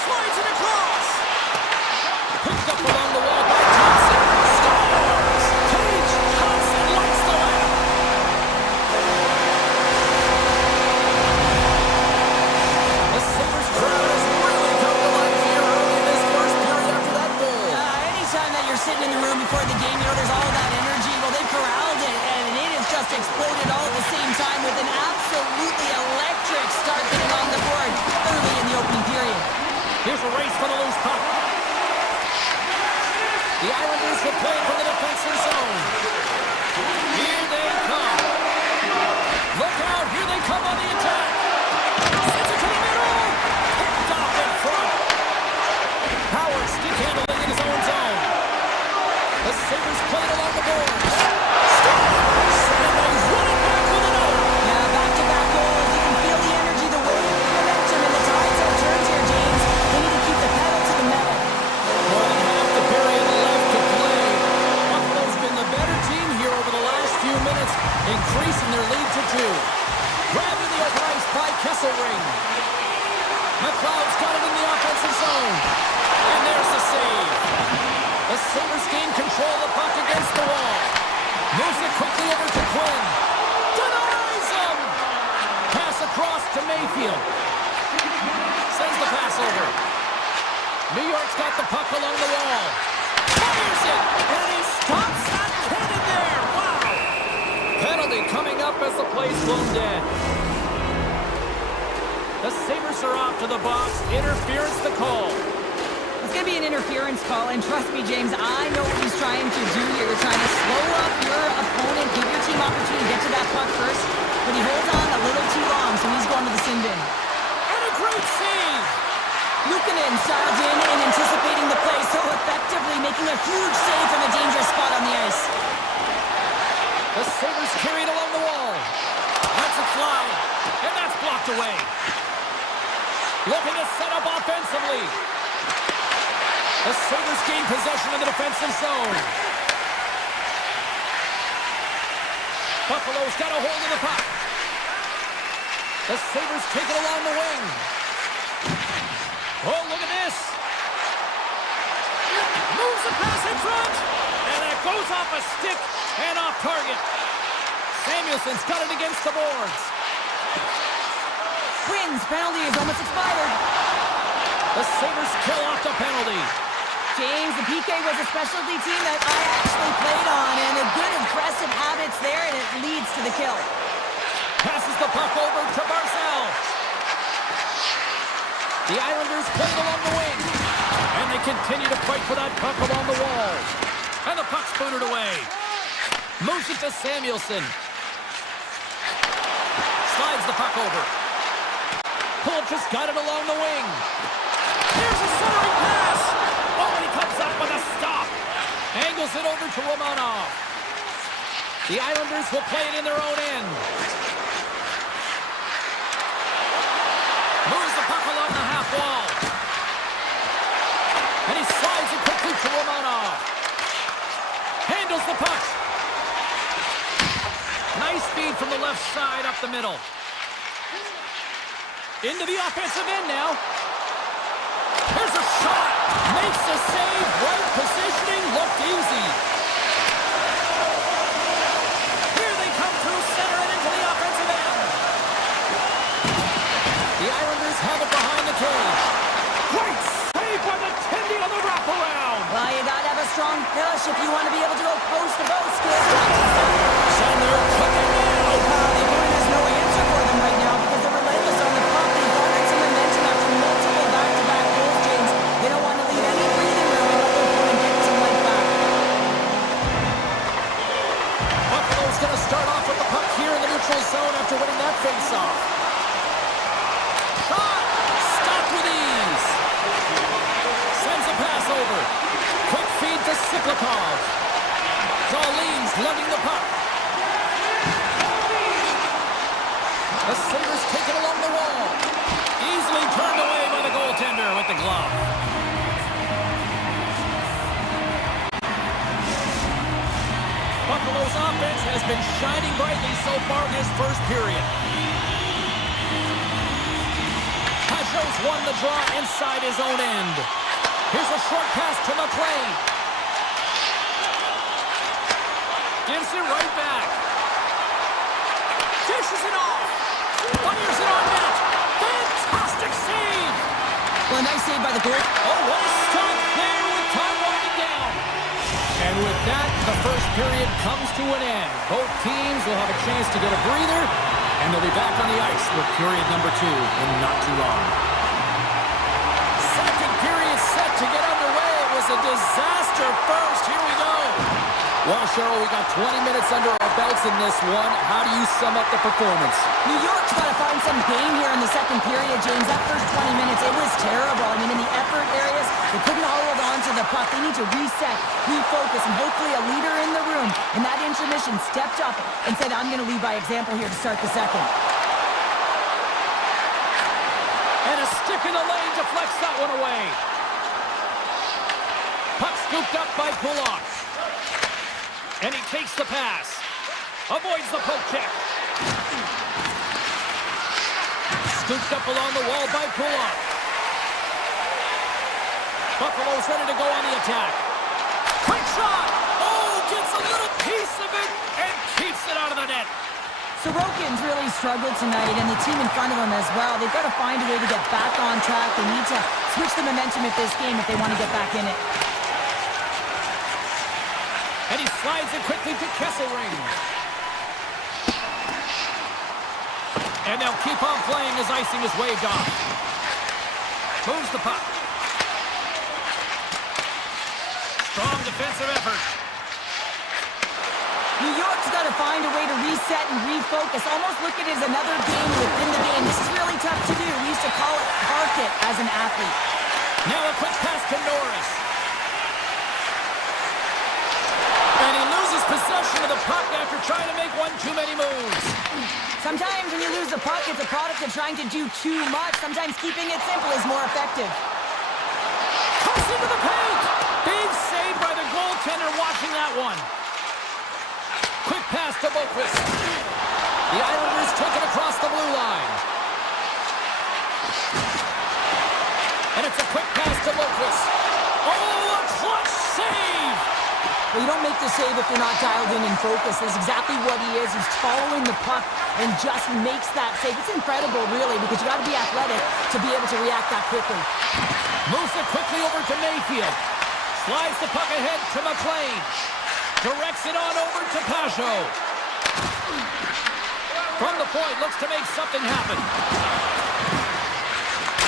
Slides it across. Picked up along the wall by Thompson. Scores! Cage! Thompson lights the lamp. The Sabres crowd has really come to life here early in this first period after that goal. Anytime that you're sitting in the room before the game, you know there's all that energy. Well, they corralled it, and it has just exploded all at the same time with an absolutely electric start getting on the board early in the opening period. Here's a race for the loose puck. The Islanders will play for the defensive zone. Here they come. Look out, here they come on the attack. Sends it to the middle. Picked off in front. Howard stick handling in his own zone. The Sabres play it along the boards. Scores! And he's running back with an out. Yeah, back-to-back goals. You can feel the energy, the wave, the momentum, and the tides have turned here, James. They need to keep the pedal to the metal. More than half the period left to play. Buffalo's been the better team here over the last few minutes, increasing their lead to 2. Grabbed in the open ice by Kesselring. McLeod's got it in the offensive zone. And there's the save. The Sabres gain control of the puck against the wall. Moves it quickly over to Quinn. Denies him! Pass across to Mayfield. Sends the pass over. New York's got the puck along the wall. Fires it! And he stops that cannon there! Wow! Penalty coming up as the play's blown dead. The Sabres are off to the box. Interference the call. It's going to be an interference call, and trust me, James, I know what he's trying to do here. He's trying to slow up your opponent, give your team opportunity to get to that puck first, but he holds on a little too long, so he's going to the sin bin. And a great save! Luukkonen styled in and anticipating the play so effectively, making a huge save from a dangerous spot on the ice. The Sabres carry it along the wall. Lets it fly, and that's blocked away. Looking to set up offensively. The Sabres gain possession in the defensive zone. Buffalo's got a hold of the puck. The Sabres take it along the wing. Oh, look at this. Moves the pass in front. And it goes off a stick and off target. Samuelson's got it against the boards. Quinn's penalty is almost expired. The Sabres kill off the penalty. James, the PK was a specialty team that I actually played on, and a good aggressive habits there, and it leads to the kill. Passes the puck over to Barzal. The Islanders play it along the wing, and they continue to fight for that puck along the wall. And the puck's booted away. Moves it to Samuelson. Slides the puck over. Pull just got it along the wing. Here's a centering pass. Oh, and he comes up with a stop. Angles it over to Romanov. The Islanders will play it in their own end. Moves the puck along the half wall. And he slides it quickly to Romanov. Handles the puck. Nice feed from the left side up the middle. Into the offensive end now. Here's a shot. Makes the save. Right positioning. Looked easy. Here they come through center and into the offensive end. The Islanders have it behind the cage. Great save by the Tendy on the wraparound. Well, you got to have a strong push if you want to be able to go post to post. And they're cooking now. The opponent has no answer for them right now because they're relentless on the puck. They've garnered some momentum after multiple back-to-back goals, James. They don't want to leave any breathing room and let their opponent get some life back. has been shining brightly so far in this first period. Pageau's won the draw inside his own end. Here's a short pass to McLean. Gives it right back. Dishes it off. Fires it on net. Fantastic save. Well, a nice save by the goal. Oh, what a start there with time winding down. And with that, the first period comes to an end. Both teams will have a chance to get a breather, and they'll be back on the ice with period number 2 in not too long. Second period set to get underway. It was a disaster first. Here we go. Well, Cheryl, we got 20 minutes under our belts in this one. How do you sum up the performance? New York's got to find some game here in the second period, James. That first 20 minutes, it was terrible. I mean, in the effort areas, they couldn't hold on to the puck. They need to reset, refocus, and hopefully a leader in the room in that intermission stepped up and said, I'm going to lead by example here to start the second. And a stick in the lane deflects that one away. Puck scooped up by Pulak. And he takes the pass. Avoids the poke check. Scooped up along the wall by Pulak. Buffalo's ready to go on the attack. Quick shot! Oh, gets a little piece of it and keeps it out of the net. Sorokin's really struggled tonight, and the team in front of him as well. They've got to find a way to get back on track. They need to switch the momentum of this game if they want to get back in it. And he slides it quickly to Kesselring. And they'll keep on playing as icing is waved off. Moves the puck. Strong defensive effort. New York's got to find a way to reset and refocus. Almost look at it as another game within the game. This is really tough to do. We used to call it park it as an athlete. Now a quick pass to Norris. And he loses possession of the puck after trying to make one too many moves. Sometimes when you lose the puck, it's a product of trying to do too much. Sometimes keeping it simple is more effective. Toss into the paint. Big save by the goaltender watching that one. Quick pass to Boquist. The Islanders take it across the blue line. And it's a quick pass to Boquist. Oh, a clutch save! Well, you don't make the save if you're not dialed in and focused. That's exactly what he is. He's following the puck and just makes that save. It's incredible, really, because you got to be athletic to be able to react that quickly. Moves it quickly over to Mayfield. Slides the puck ahead to McLean. Directs it on over to Pageau. From the point, looks to make something happen.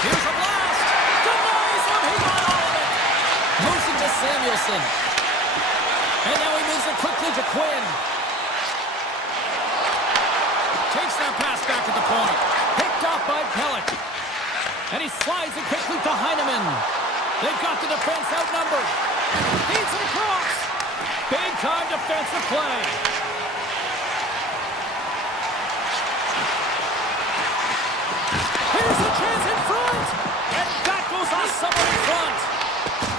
Here's a blast. Denies him. He got all of it. Moves it to Samuelson. And now he moves it quickly to Quinn. Takes that pass back to the point. Picked off by Pellick. And he slides it quickly to Heineman. They've got the defense outnumbered. Feeds it across. Big time defensive play. Here's a chance in front. And that goes off someone in front.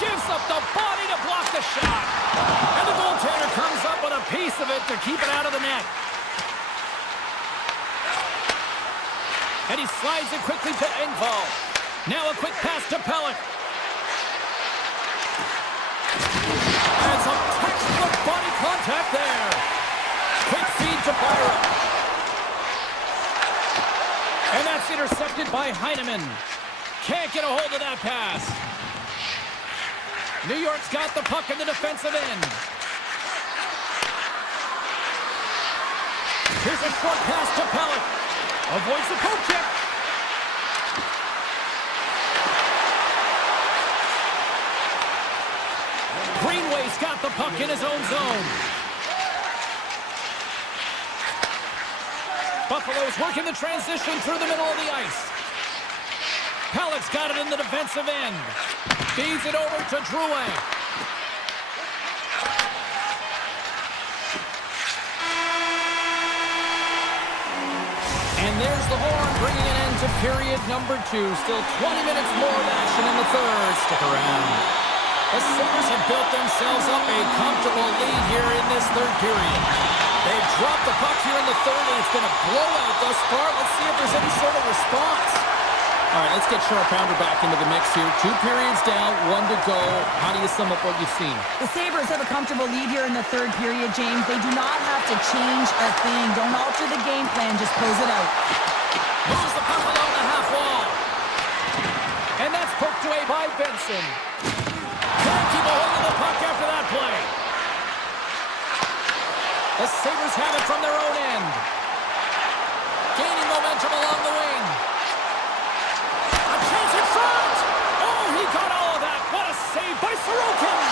Gives up the body to block the shot. And the goaltender comes up with a piece of it to keep it out of the net. And he slides it quickly to Engvall. Now a quick pass to Pellick. And some textbook body contact there. Quick feed to Byron. And that's intercepted by Heineman. Can't get a hold of that pass. New York's got the puck in the defensive end. Here's a short pass to Pellick. Avoids the poke check. Greenway's got the puck in his own zone. Buffalo's working the transition through the middle of the ice. Pellick's got it in the defensive end. Feeds it over to Drouin. And there's the horn, bringing an end to period number 2. Still 20 minutes more of action in the third. Stick around. A Sabres have built themselves up a comfortable lead here in this third period. They've dropped the puck here in the third, and it's been a blowout thus far. Let's see if there's any sort of response. All right, let's get Sharp Pounder back into the mix here. 2 periods down, 1 to go. How do you sum up what you've seen? The Sabres have a comfortable lead here in the third period, James. They do not have to change a thing. Don't alter the game plan. Just close it out. Moves the puck along the half wall. And that's poked away by Benson. Can't keep a hold of the puck after that play. The Sabres have it from their own end. Gaining momentum along the wing. A chance in front! Oh, he got all of that. What a save by Sorokin!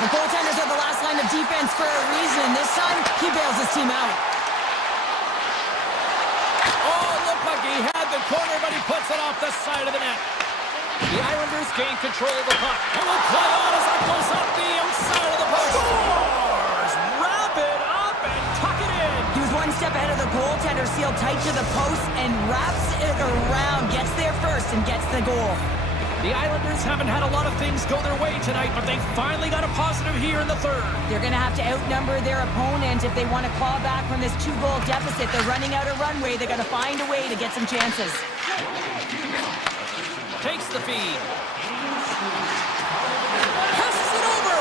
The goaltenders are the last line of defense for a reason. This time, he bails his team out. Oh, looked like he had the corner, but he puts it off the side of the net. The Islanders gain control of the puck. And will play on as that goes up the outside of the post. Scores! Wrap it up and tuck it in. He was one step ahead of the goaltender, sealed tight to the post, and wraps it around. Gets there first and gets the goal. The Islanders haven't had a lot of things go their way tonight, but they finally got a positive here in the third. They're going to have to outnumber their opponent if they want to claw back from this 2-goal deficit. They're running out of runway. They've got to find a way to get some chances. Takes the feed. Passes it over.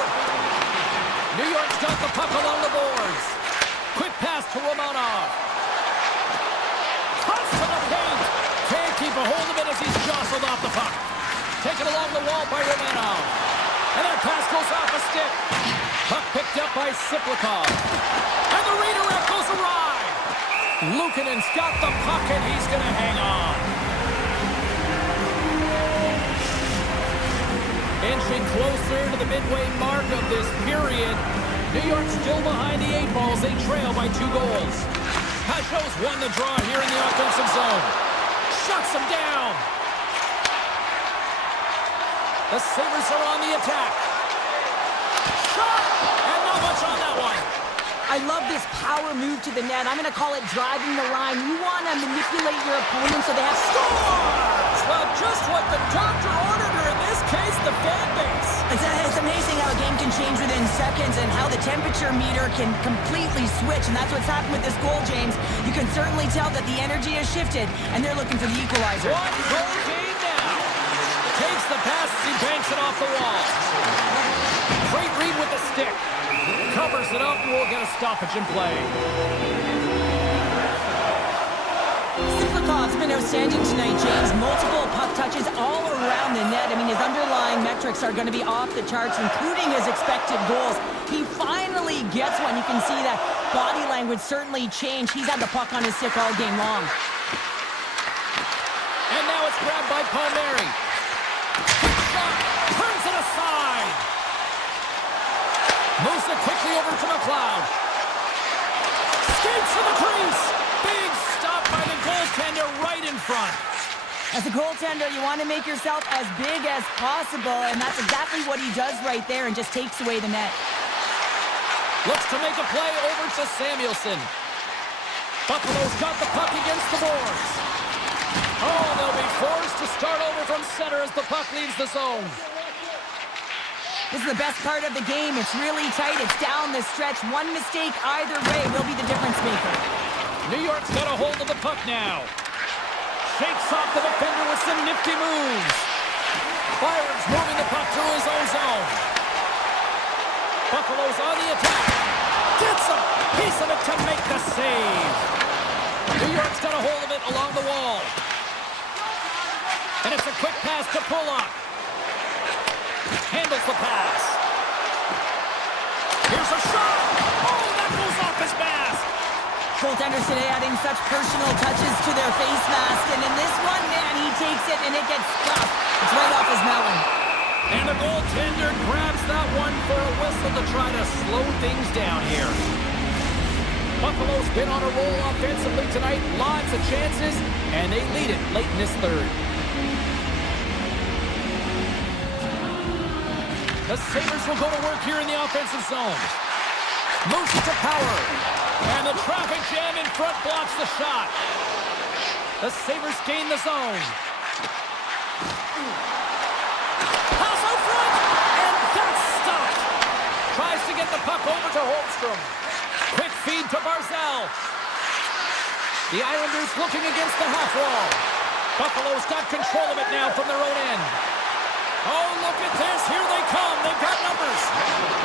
New York's got the puck along the boards. Quick pass to Romanov. Cuts to the paint. Can't keep a hold of it as he's jostled off the puck. Taken along the wall by Romanov. And that pass goes off a stick. Puck picked up by Siplikov. And the redirect goes awry. Luukkonen's got the puck and he's going to hang on. Inching closer to the midway mark of this period. New York still behind the 8 balls. They trail by 2 goals. Pashos won the draw here in the offensive zone. Shuts them down. The Sabres are on the attack. Shot! And not much on that one. I love this power move to the net. I'm going to call it driving the line. You want to manipulate your opponent so they have... Scores! Well, just what the doctor ordered, or in this case, the fan base. It's amazing how a game can change within seconds and how the temperature meter can completely switch. And that's what's happened with this goal, James. You can certainly tell that the energy has shifted, and they're looking for the equalizer. 1-goal game now. Takes the pass as he banks it off the wall. Great read with the stick. Covers it up, and we'll get a stoppage in play. Siplikov's been outstanding tonight, James. Multiple puck touches all around the net. I mean, his underlying metrics are going to be off the charts, including his expected goals. He finally gets one. You can see that body language certainly changed. He's had the puck on his stick all game long. And now it's grabbed by Palmieri. Quick shot, turns it aside. Moves it quickly over to McLeod. Skates to the crease. Big stop by the goaltender right in front. As a goaltender, you want to make yourself as big as possible, and that's exactly what he does right there and just takes away the net. Looks to make a play over to Samuelson. Buffalo's got the puck against the boards. Oh, they'll be forced to start over from center as the puck leaves the zone. This is the best part of the game. It's really tight. It's down the stretch. One mistake either way will be the difference maker. New York's got a hold of the puck now. Shakes off the defender with some nifty moves. Byron's moving the puck through his own zone. Buffalo's on the attack. Gets a piece of it to make the save. New York's got a hold of it along the wall. And it's a quick pass to Pulock. Handles the pass. Here's a shot. Oh, that goes off his mask. Goaltenders today adding such personal touches to their face mask. And in this one, man, he takes it and it gets scuffed. It's right off his melon. And the goaltender grabs that one for a whistle to try to slow things down here. Buffalo's been on a roll offensively tonight. Lots of chances, and they lead it late in this third. The Sabres will go to work here in the offensive zone. Moves it to Power. And the traffic jam in front blocks the shot. The Sabres gain the zone. Pass out front. And that's Holmstrom. Quick feed to Barzell. The Islanders looking against the half wall. Buffalo's got control of it now from their own end. Oh, look at this. Here they come. They've got numbers.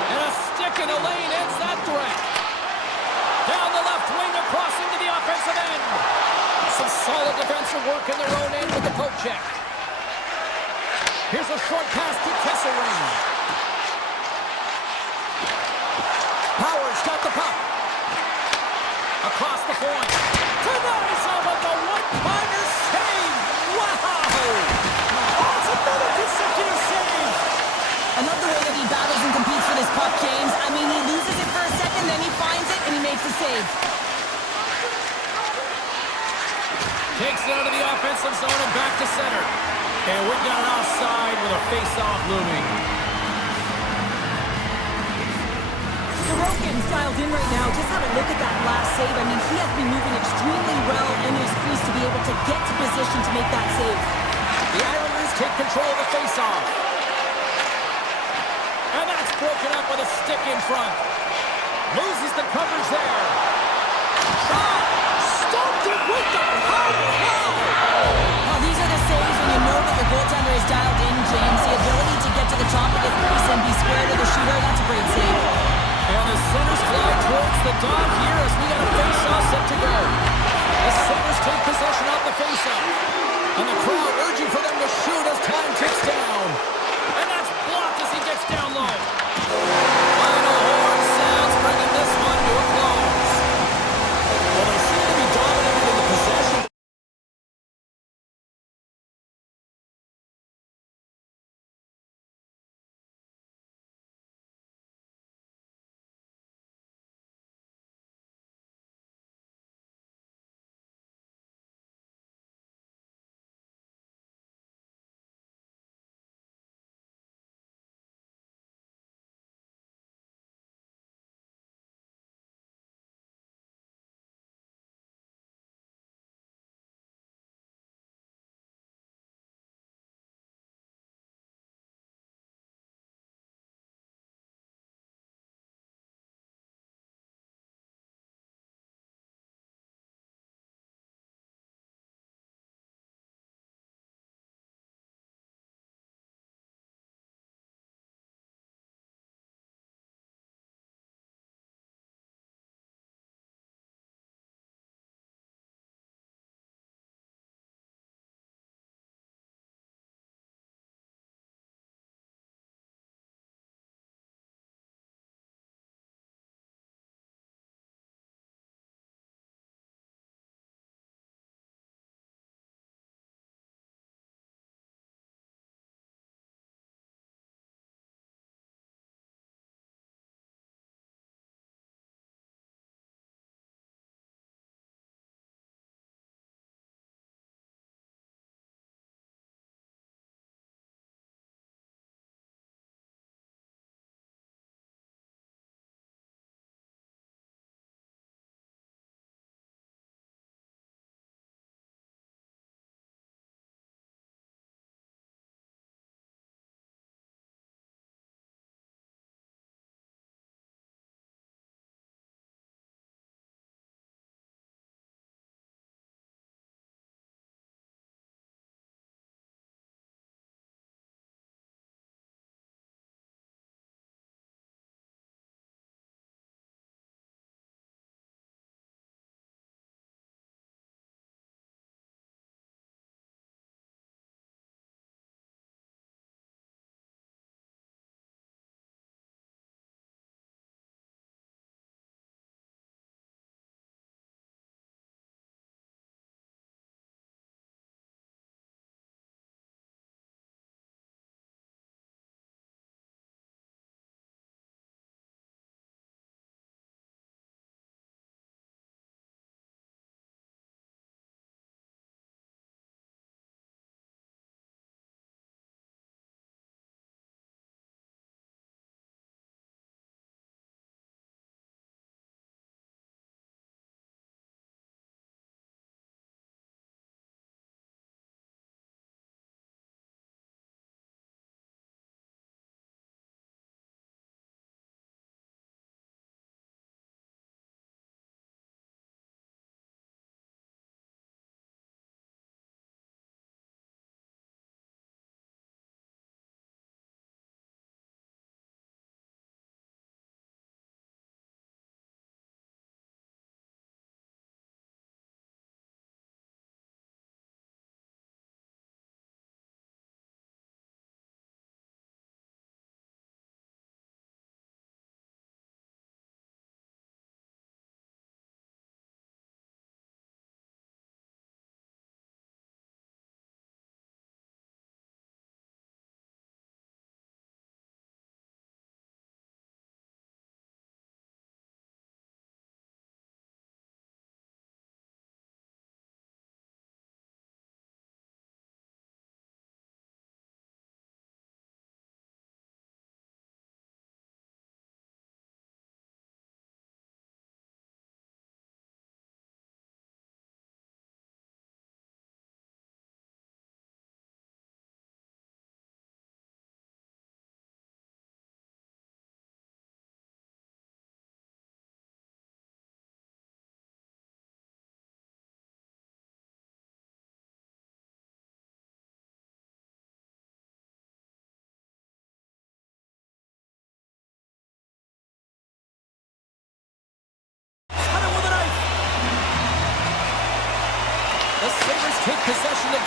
And a stick in the lane ends that threat. Down the left wing across into the offensive end. Some solid defensive work in their own end with the poke check. Here's a short pass to Kesselring. Powers got the puck. Across the point. Tonight with the one-timer save. Wow! Oh, it's another consecutive save. I love the way that he battles and competes for this puck, James. I mean, he loses it for a second, then he finds it, and he makes the save. Takes it out of the offensive zone and back to center. And we've got an offside with a face-off looming. Sorokin's dialed in right now. Just have a look at that last save. I mean, he has been moving extremely well in his crease to be able to get to position to make that save. The Islanders take control of the face-off. And that's broken up with a stick in front. Loses the coverage there. Shot! Stopped it with the power! Well, these are the saves when you know that the goaltender is dialed in, James. The ability to get to the top of his crease and be square to the shooter, that's a great save. And the centers fly towards the dot here as we got a face-off set to go. The centers take possession off the face-off. And the crowd urging for them to shoot as time ticks down. And that's blocked as he gets down low.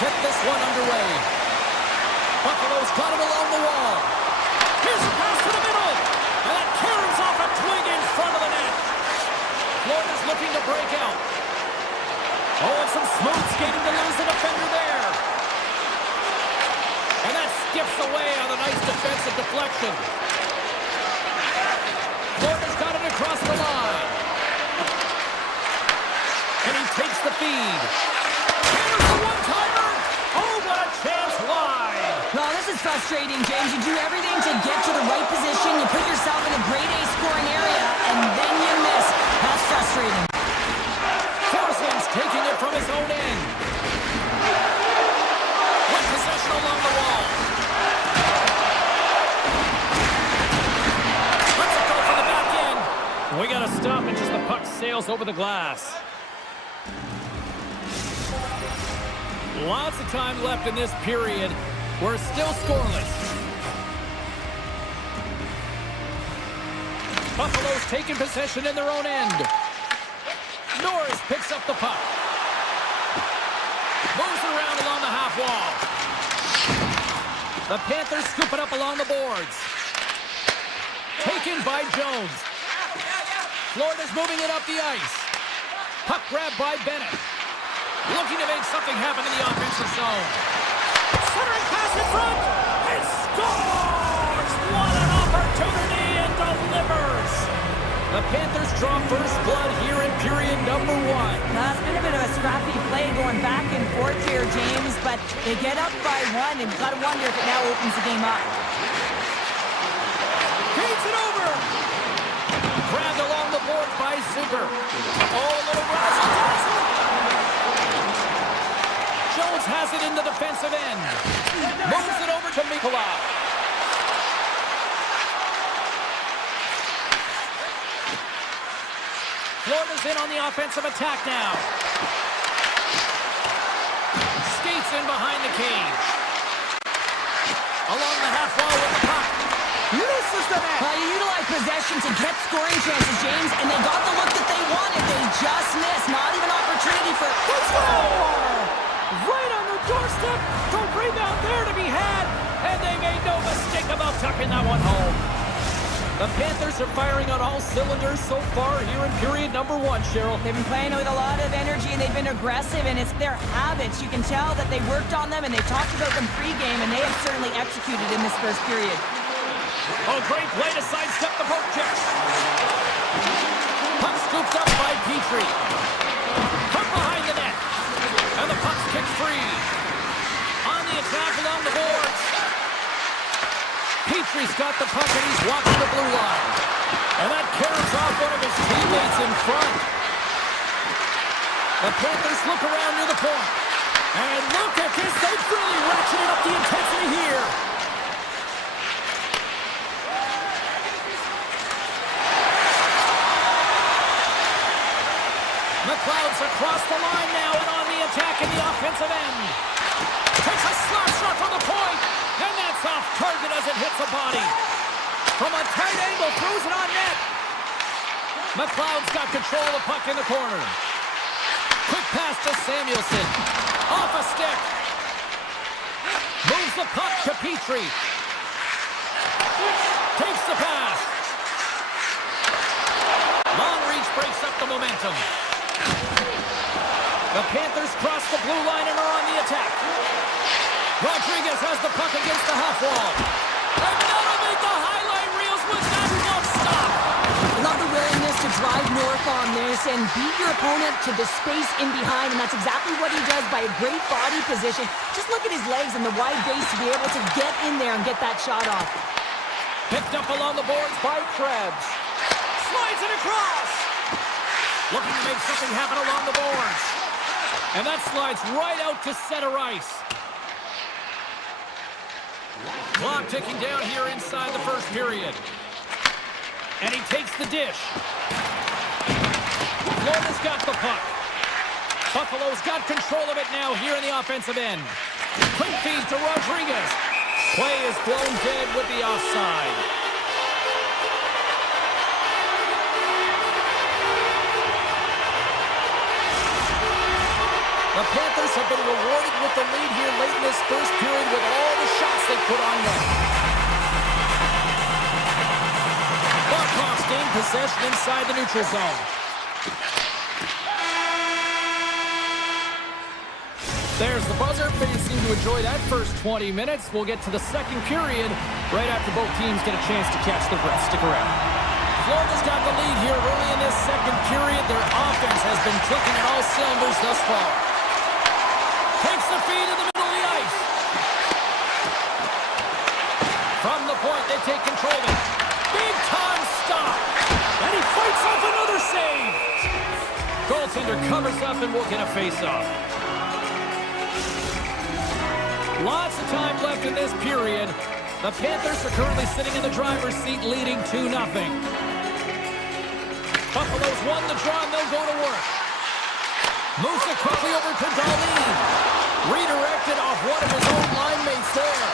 get this one underway. Buffalo's got it along the wall. Here's a pass to the middle. And that carries off a twig in front of the net. Florida's looking to break out. Oh, and some smooth skating to lose the defender there. And that skips away on a nice defensive deflection. Florida's got it across the line. And he takes the feed. Here's the one-timer. Oh, what a chance wide. Well, this is frustrating, James. You do everything to get to the right position. You put yourself in a grade A scoring area, and then you miss. That's frustrating. Forsland's taking it from his own end. With possession along the wall. Let's go for the back end. We got to stop it as the puck sails over the glass. Lots of time left in this period. We're still scoreless. Buffalo's taking possession in their own end. Norris picks up the puck. Moves around along the half wall. The Panthers scoop it up along the boards. Taken by Jones. Florida's moving it up the ice. Puck grab by Bennett. Looking to make something happen in the offensive zone. Centering pass in front. And scores! What an opportunity, and delivers! The Panthers draw first blood here in period number 1. It's been a bit of a scrappy play going back and forth here, James, but they get up by 1, and you've got to wonder if it now opens the game up. Feeds it over! Grabbed along the board by Zucker. Oh, a little razzle-dazzle. Jones has it in the defensive end. Moves it over to Mikolov. Florida's in on the offensive attack now. Skates in behind the cage. Along the half wall with the puck. Misses the net. You utilize possession to get scoring chances, James, and they got the look that they wanted. They just missed. Not even opportunity for... Right on the doorstep. The rebound there to be had. And they made no mistake about tucking that one home. The Panthers are firing on all cylinders so far here in period number 1, Cheryl. They've been playing with a lot of energy, and they've been aggressive, and it's their habits. You can tell that they worked on them, and they talked about them pre-game, and they have certainly executed in this first period. Oh, great play to sidestep the poke check. Puck scooped up by Petrie. From behind the net. And the puck's kicked free. On the attack along the boards. Petrie's got the puck and he's walking the blue line. And that carries off one of his teammates in front. The Panthers look around near the point. And look at this. They've really ratcheted up the intensity here. McLeod's across the line now and on the attack in the offensive end. Takes a slap shot from the point. And that's off target as it hits a body. From a tight angle, throws it on net. McLeod's got control of the puck in the corner. Quick pass to Samuelson. Off a stick. Moves the puck to Petrie. Takes the pass. Long reach breaks up the momentum. The Panthers cross the blue line and are on the attack. Rodriguez has the puck against the half wall. And that'll make the highlight reels with that glove stop. I love the willingness to drive north on this and beat your opponent to the space in behind, and that's exactly what he does by a great body position. Just look at his legs and the wide base to be able to get in there and get that shot off. Picked up along the boards by Krebs. Slides it across. Looking to make something happen along the boards. And that slides right out to center ice. Clock ticking down here inside the first period. And he takes the dish. Florida's got the puck. Buffalo's got control of it now here in the offensive end. Quick feed to Rodriguez. Play is blown dead with the offside. The Panthers have been rewarded with the lead here late in this first period with all the shots they put on net. Blackhawks gain possession inside the neutral zone. There's the buzzer. Fans seem to enjoy that first 20 minutes. We'll get to the second period right after both teams get a chance to catch their breath. Stick around. Florida's got the lead here early in this second period. Their offense has been clicking at all cylinders thus far. Takes the feed in the middle of the ice. From the point, they take control of it. Big time stop. And he fights off another save. Goaltender covers up and will get a face-off. Lots of time left in this period. The Panthers are currently sitting in the driver's seat, leading 2-0. Buffalo's won the draw, and they'll go to work. Moves it quickly over to Darlene. Redirected off one of his own line mates there.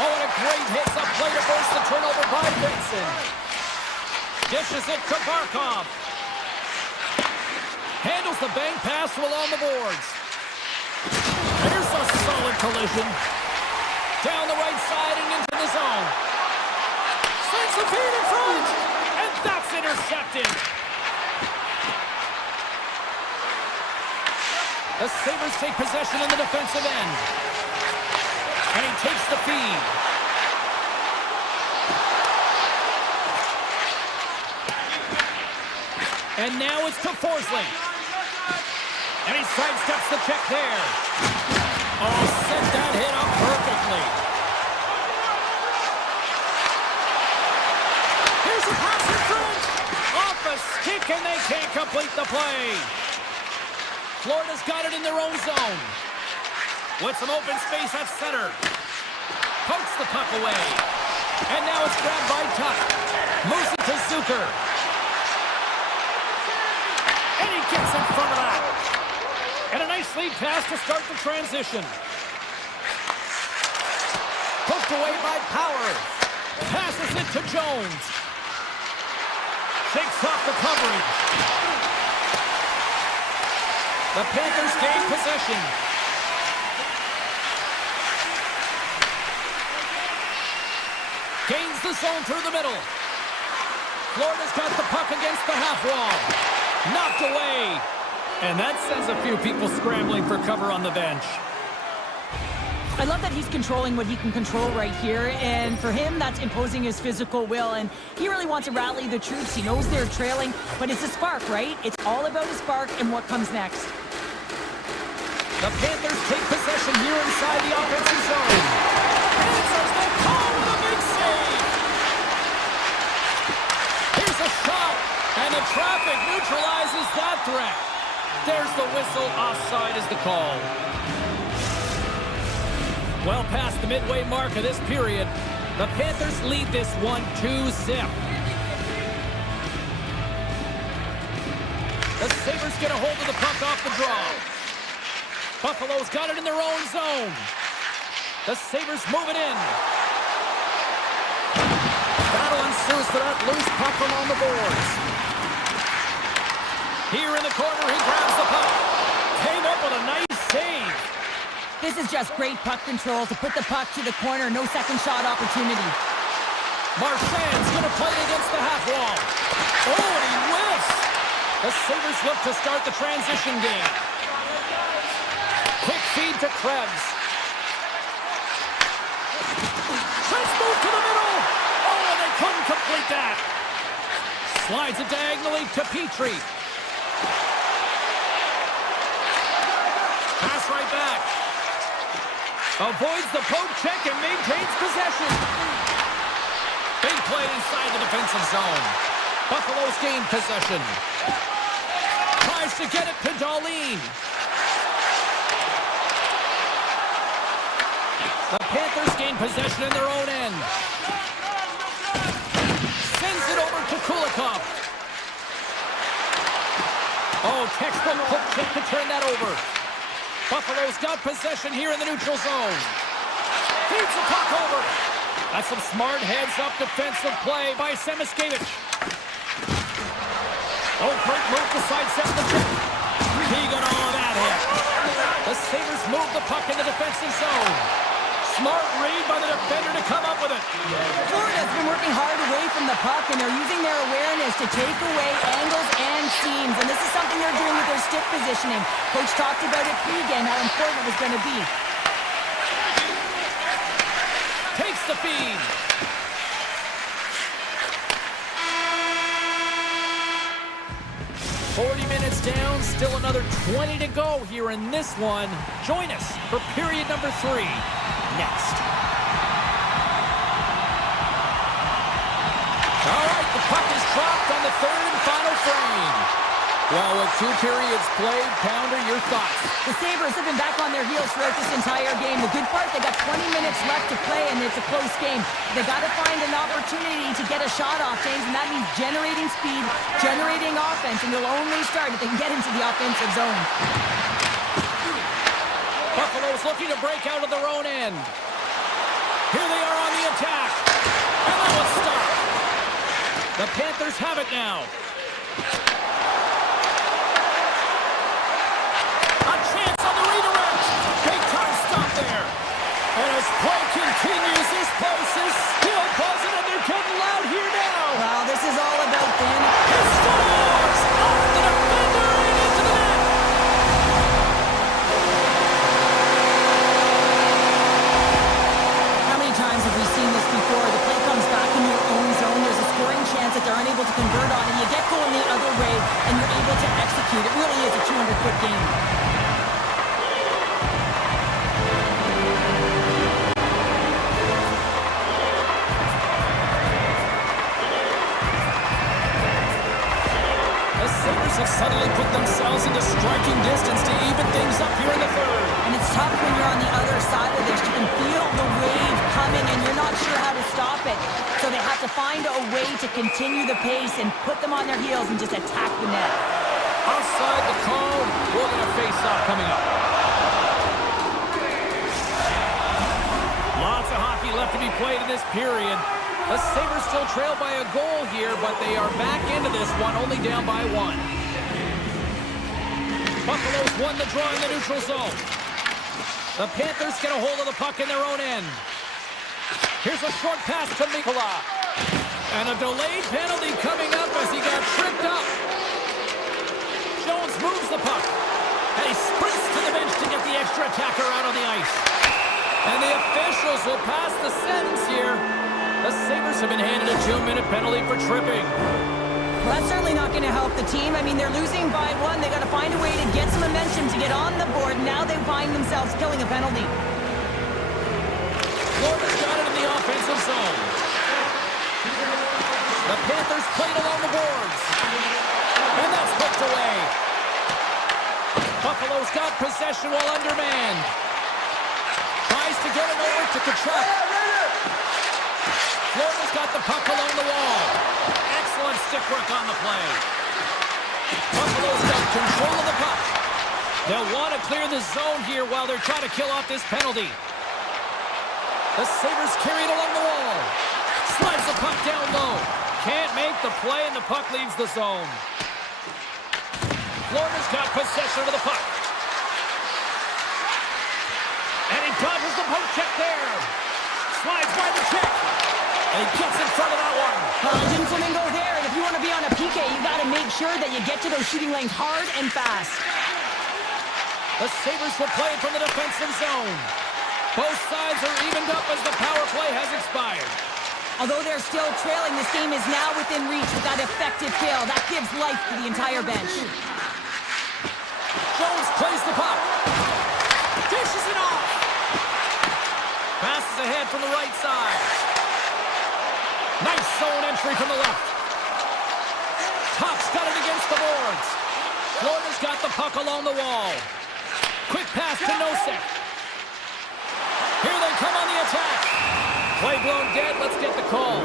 Oh, and a great hits up play to force the turnover by Benson. Dishes it to Barkov. Handles the bank pass from along the boards. There's a solid collision. Down the right side and into the zone. Sends the feed in front. And that's intercepted. The Sabres take possession in the defensive end. And he takes the feed. And now it's to Forsling. And he sidesteps the check there. Oh, set that hit up perfectly. Here's a pass in front. Off a stick, and they can't complete the play. Florida's got it in their own zone. With some open space at center. Pokes the puck away. And now it's grabbed by Tuck. Moves it to Zucker. And he gets in front of that. And a nice lead pass to start the transition. Poked away by Power. Passes it to Jones. Shakes off the coverage. The Panthers gain possession. Gains the zone through the middle. Florida's got the puck against the half wall. Knocked away. And that sends a few people scrambling for cover on the bench. I love that he's controlling what he can control right here, and for him, that's imposing his physical will, and he really wants to rally the troops. He knows they're trailing, but it's a spark, right? It's all about a spark and what comes next. The Panthers take possession here inside the offensive zone. Answers the call with a big save. Here's a shot, and the traffic neutralizes that threat. There's the whistle. Offside is the call. Well past the midway mark of this period, the Panthers lead this one 2-0. The Sabres get a hold of the puck off the draw. Buffalo's got it in their own zone. The Sabres move it in. Battle ensues for that loose puck along the boards. Here in the corner, he grabs the puck. Came up with a nice save. This is just great puck control to put the puck to the corner. No second shot opportunity. Marchand's going to play it against the half wall. Oh, and he whiffs. The Sabres look to start the transition game. Quick feed to Krebs. Nice move to the middle. Oh, and they couldn't complete that. Slides it diagonally to Petrie. Pass right back. Avoids the poke check and maintains possession. Big play inside the defensive zone. Buffalo's gained possession. Tries to get it to Darlene. The Panthers gain possession in their own end. Sends it over to Kulikov. Oh, textbook poke check to turn that over. Buffalo's got possession here in the neutral zone. Feeds the puck over. That's some smart heads-up defensive play by Semiskevich. Oh, great move to sidestep the check. He got all of that that hit. The Sabres move the puck in the defensive zone. Smart read by the defender to come up with it. Florida's been working hard away from the puck, and they're using their awareness to take away angles and seams. And this is something they're doing with their stick positioning. Coach talked about it pre-game, how important it was going to be. Takes the feed. "40 minutes down, still another 20 to go here in this one." Join us for period number 3 next. All right, the puck is dropped on the third and final frame. Well, with 2 periods played, Pounder, your thoughts? The Sabres have been back on their heels throughout this entire game. The good part, they got 20 minutes left to play, and it's a close game. They got to find an opportunity to get a shot off, James, and that means generating speed, generating offense, and they'll only start if they can get into the offensive zone. Buffalo's looking to break out of their own end. Here they are on the attack. And that one's stopped. The Panthers have it now. A chance on the redirect. Big time stop there. And as play continues, this place is still buzzing, and they're getting loud here now. Well, this is all about them. He scores! Off the defender and into the net. How many times have we seen this before? The play comes back in your own zone. There's a scoring chance that they're unable to convert on, and you get going the other way, and you're able to execute. It really is a 200-foot game. The Sabres have suddenly put themselves into striking distance to even things up here in the third. And it's tough when you're on the other side of this. You can feel the wave coming, and you're not sure how to stop it. So they have to find a way to continue the pace and put them on their heels and just attack the net. Outside the call, we'll get a face-off coming up. Lots of hockey left to be played in this period. The Sabres still trail by a goal here, but they are back into this one, only down by 1. Buffalo's won the draw in the neutral zone. The Panthers get a hold of the puck in their own end. Here's a short pass to Mikkola. And a delayed penalty coming up as he got tripped up. Jones moves the puck. And he sprints to the bench to get the extra attacker out on the ice. And the officials will pass the sentence here. The Sabres have been handed a 2-minute penalty for tripping. Well, that's certainly not going to help the team. I mean, they're losing by 1. They got to find a way to get some momentum to get on the board. Now they find themselves killing a penalty. Florida's got it in the offensive zone. The Panthers played along the boards. And that's poked away. Buffalo's got possession while undermanned. Tries to get it over to Kachuk. Florida's got the puck along the wall. Excellent stick work on the play. Buffalo's got control of the puck. They'll want to clear the zone here while they're trying to kill off this penalty. The Sabres carry it along the wall. Slides the puck down low. Can't make the play, and the puck leaves the zone. Florida's got possession of the puck. And he dodges the poke check there. Slides by the check. And he gets in front of that one. Well, didn't Flamingo there, and if you want to be on a PK, you got to make sure that you get to those shooting lanes hard and fast. The Sabres will play it from the defensive zone. Both sides are evened up as the power play has expired. Although they're still trailing, this game is now within reach with that effective kill. That gives life to the entire bench. Jones plays the puck. Dishes it off. Passes ahead from the right side. Nice zone entry from the left. Top's got it against the boards. Florida's got the puck along the wall. Quick pass to Nosek. Here they come on the attack. Play blown dead. Let's get the call.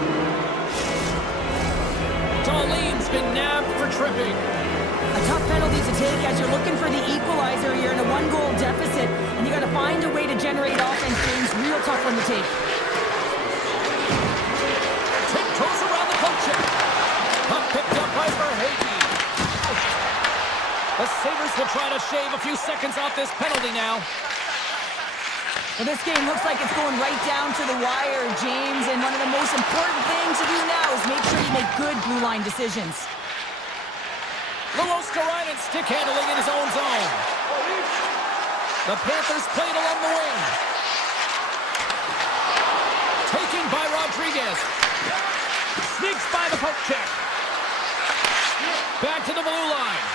Darlene's been nabbed for tripping. A tough penalty to take as you're looking for the equalizer. You're in a 1-goal deficit, and you got to find a way to generate offense, James. Real tough one to take. Tiptoes around the poke check. Puck picked up by Verhaeghe. The Sabres will try to shave a few seconds off this penalty now. Well, this game looks like it's going right down to the wire, James, and one of the most important things to do now is make sure you make good blue line decisions. Luoskarainen stick handling in his own zone. The Panthers played along the wing. Taken by Rodriguez. Sneaks by the poke check. Back to the blue line.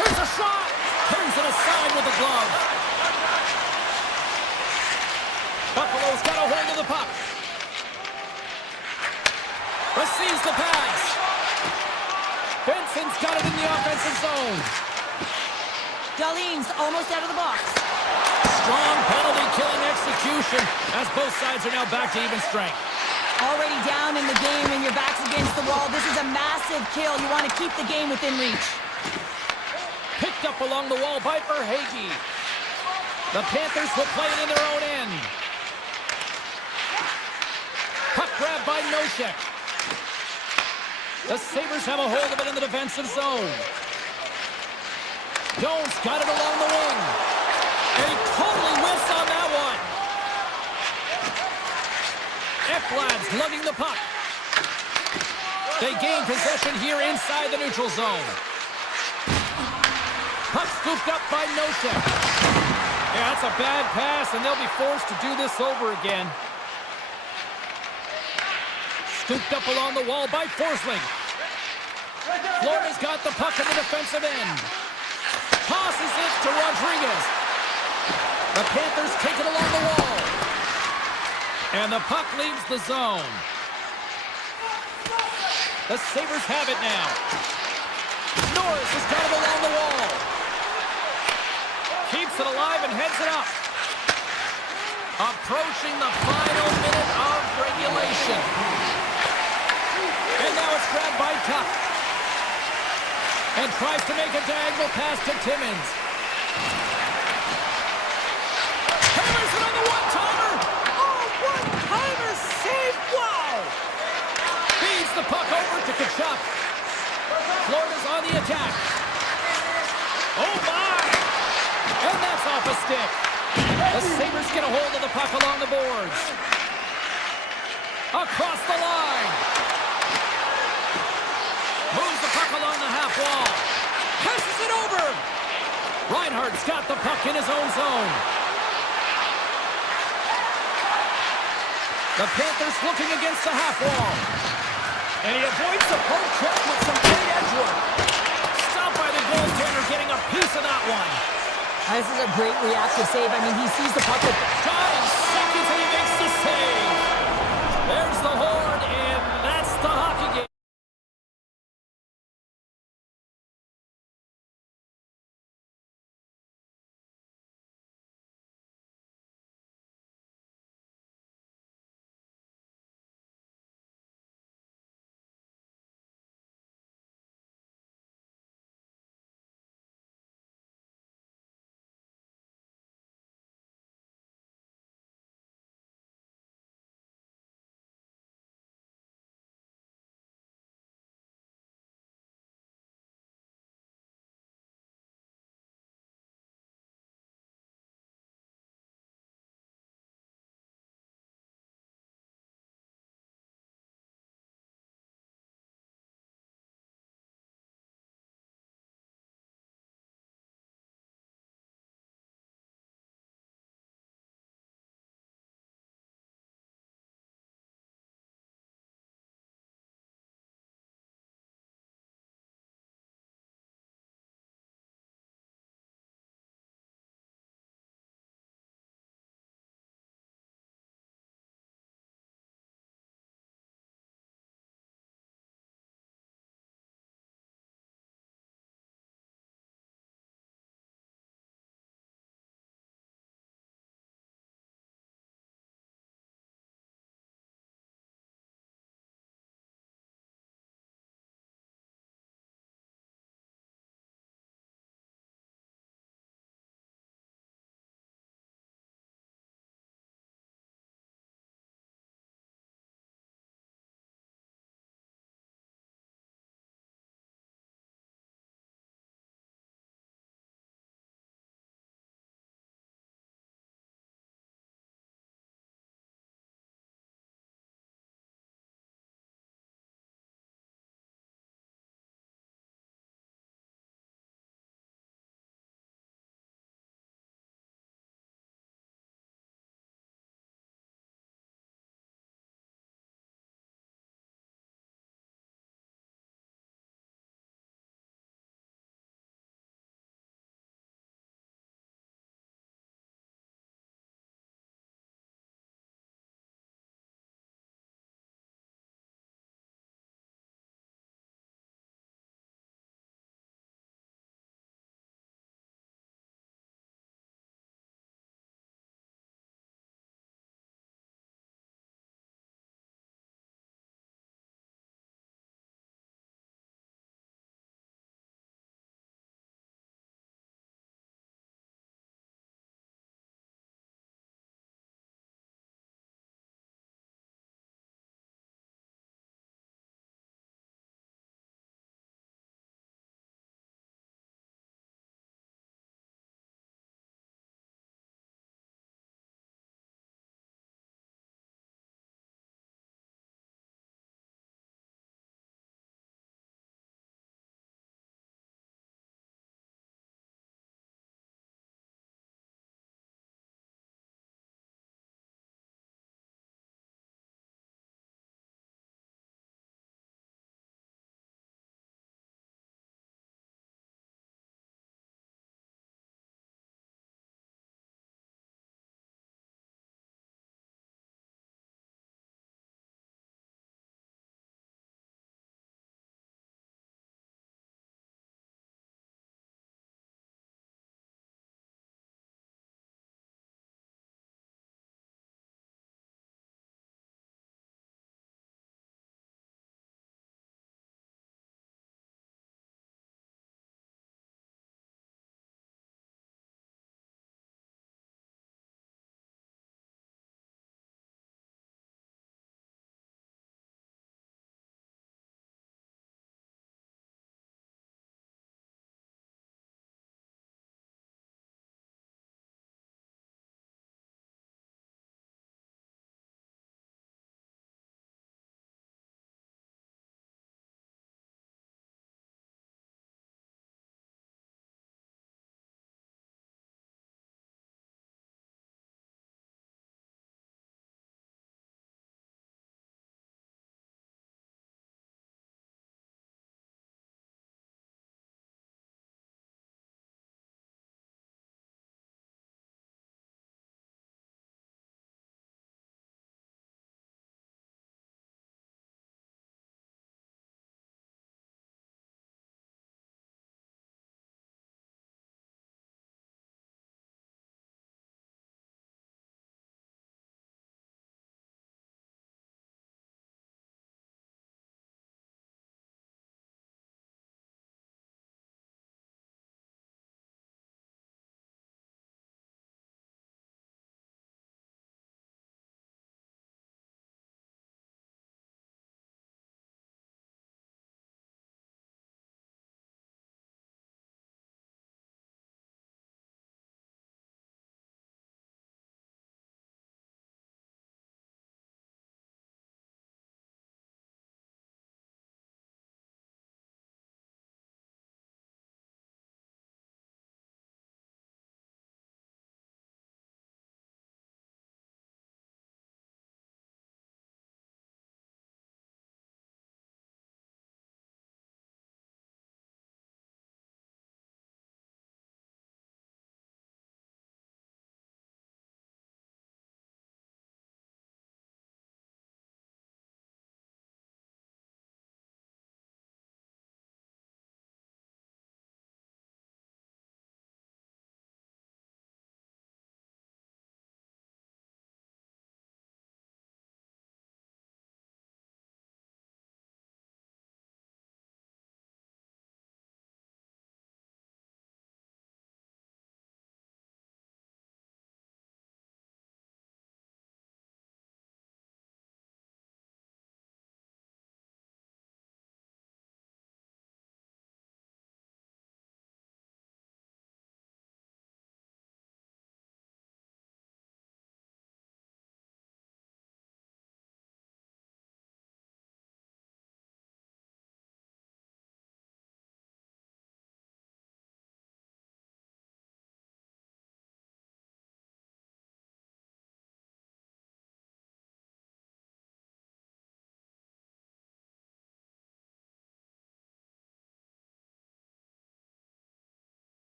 Here's a shot. Turns it aside with the glove. Buffalo's got a hold of the puck. Receives the pass. Benson's got it in the offensive zone. Dahlin's almost out of the box. Strong penalty-killing execution as both sides are now back to even strength. Already down in the game and your back's against the wall. This is a massive kill. You want to keep the game within reach. Picked up along the wall by Verhaeghe. The Panthers will play it in their own end. Puck grab by Nosek. The Sabres have a hold of it in the defensive zone. Jones got it along the wing. And he totally whiffs on that one. Ekblad's lugging the puck. They gain possession here inside the neutral zone. Puck scooped up by Nosek. Yeah, that's a bad pass, and they'll be forced to do this over again. Scooped up along the wall by Forsling. Florida's got the puck in the defensive end. Tosses it to Rodriguez. The Panthers take it along the wall. And the puck leaves the zone. The Sabres have it now. Norris has got it along the wall. Keeps it alive and heads it up. Approaching the final minute of regulation. And now it's grabbed by Tuck. And tries to make a diagonal pass to Timmins. Hammers it on the one-timer. Oh, one-timer save. Wow. Feeds the puck over to Tkachuk. Florida's on the attack. Oh, my. And that's off a stick. The Sabres get a hold of the puck along the boards. Across the line. Moves the puck along the half wall. Passes it over. Reinhardt's got the puck in his own zone. The Panthers looking against the half wall. And he avoids the poke check with some great edge work. Stopped by the goaltender, getting a piece of that one. This is a great reactive save. I mean, he sees the puck. Time seconds and he makes the save. There's the horn, and that's the hockey game.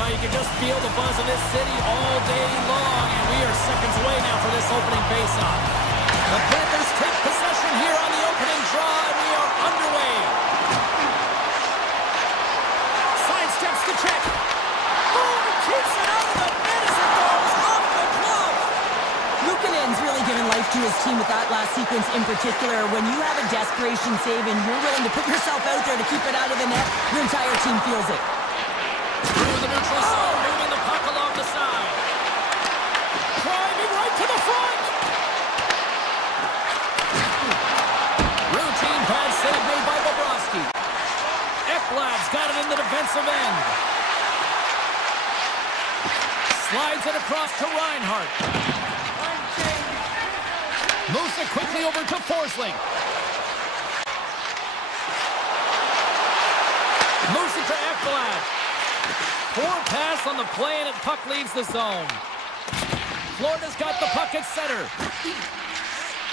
Yeah, you can just feel the buzz in this city all day long, and we are seconds away now for this opening faceoff. The Panthers take possession here on the opening draw, and we are underway. Sidesteps the check. Oh, he keeps it out of the net as it goes off the glove. Luukkonen's really given life to his team with that last sequence in particular. When you have a desperation save and you're willing to put yourself out there to keep it out of the net, your entire team feels it. Through the neutral zone, moving the puck along the side. Driving right to the front. Routine pad save made by Bobrovsky. Ekblad's got it in the defensive end. Slides it across to Reinhart. Moves it quickly over to Forsling. Moves it to Ekblad. Poor pass on the play, and puck leaves the zone. Florida's got the puck at center.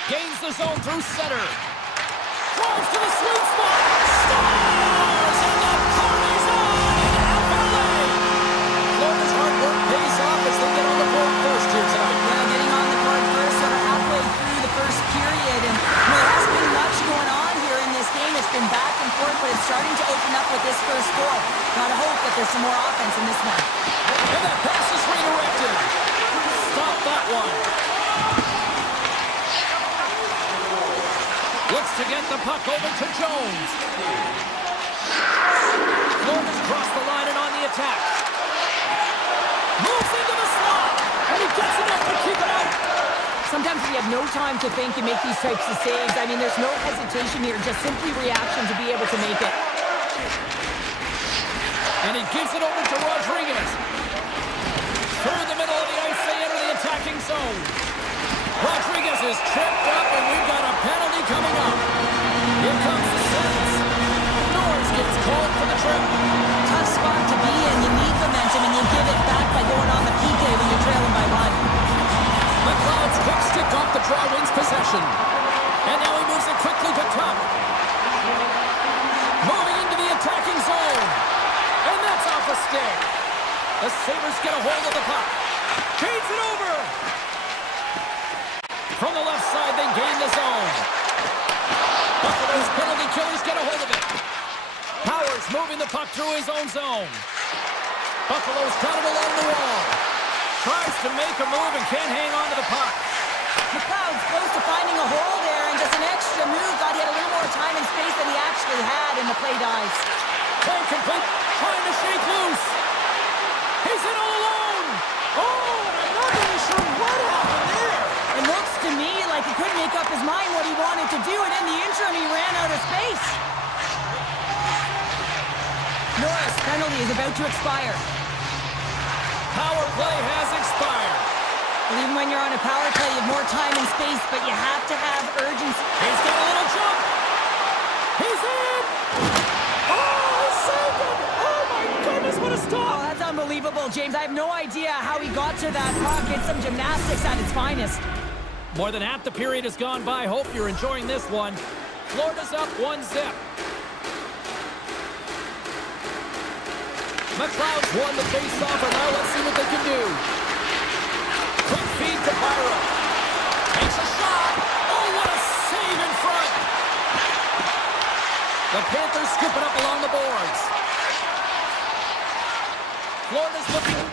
Gains the zone through center. Drives to the sweet spot. Scores! And the party's on in LA. Florida's hard work pays off as they get on the board first here tonight. Yeah, getting on the board first, sort of halfway through the first period. And there hasn't been much going on here in this game. It's been back and forth, but it's starting to open up with this first goal. Gotta hope that there's some more offense in this one. And that pass is redirected. Stop that one. Looks to get the puck over to Jones. Florida's crossed the line and on the attack. Moves into the slot. And he gets enough to keep it out. Sometimes we have no time to think and make these types of saves. I mean, there's no hesitation here, just simply reaction to be able to make it. And he gives it over to Rodriguez. Through the middle of the ice, they enter the attacking zone. Rodriguez is tripped up, and we've got a penalty coming up. Here comes the sentence. Norris gets called for the trip. Tough spot to be in. You need momentum, and you give it back by going on the PK when you're trailing by one. McLeod's quick stick off the draw wins possession. And now he moves it quickly to Tuck. Moving into the attacking zone. And that's off a stick. The Sabres get a hold of the puck. Feeds it over. From the left side, they gain the zone. Buffalo's penalty killers get a hold of it. Powers moving the puck through his own zone. Buffalo's got it along the wall. Tries to make a move and can't hang on to the puck. McLeod's close to finding a hole there, and just an extra move. Thought he had a little more time and space than he actually had, and the play dies. Play complete. Trying to shake loose. He's in all alone. Oh, and I'm not really sure what happened there. It looks to me like he couldn't make up his mind what he wanted to do, and in the interim, he ran out of space. Norris' penalty is about to expire. Power play has expired. And even when you're on a power play, you have more time and space, but you have to have urgency. He's got a little jump. He's in. Oh, he saved it. Oh, my goodness, what a Oh, stop. that's unbelievable, James. I have no idea how he got to that puck. It's some gymnastics at its finest. More than half the period has gone by. Hope you're enjoying this one. Florida's up 1-0. McLeod's won the face-off, and now let's see what they can do. Quick feed to Byron. Takes a shot. Oh, what a save in front. The Panthers scoop it up along the boards. Florida's looking...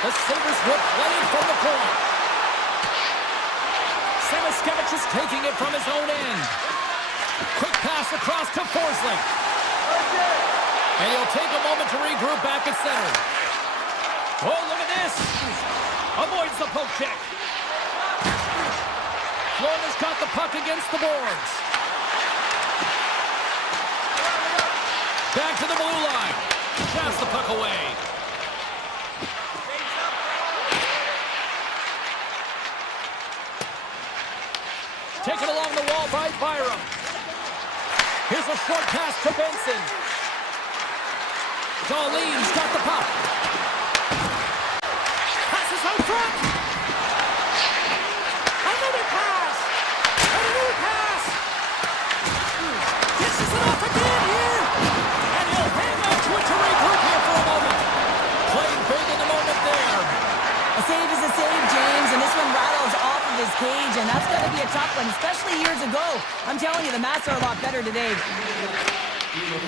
The Sabres will play it from the point. Samiskevich is taking it from his own end. Quick pass across to Forsling. And he'll take a moment to regroup back at center. Oh, look at this. Avoids the poke check. Florida's got the puck against the boards. Back to the blue line. Shafts the puck away. Taken along the wall by Byram. Here's a short pass to Benson. Darlene's got the puck. Passes out front. Another pass. And another pass. Dishes it off again here. And he'll hang on to it to regroup here for a moment. Playing big in the moment there. A save is a save, James, and this one rattles off of his cage, and that's got to be a tough one, especially years ago. I'm telling you, the Mats are a lot better today.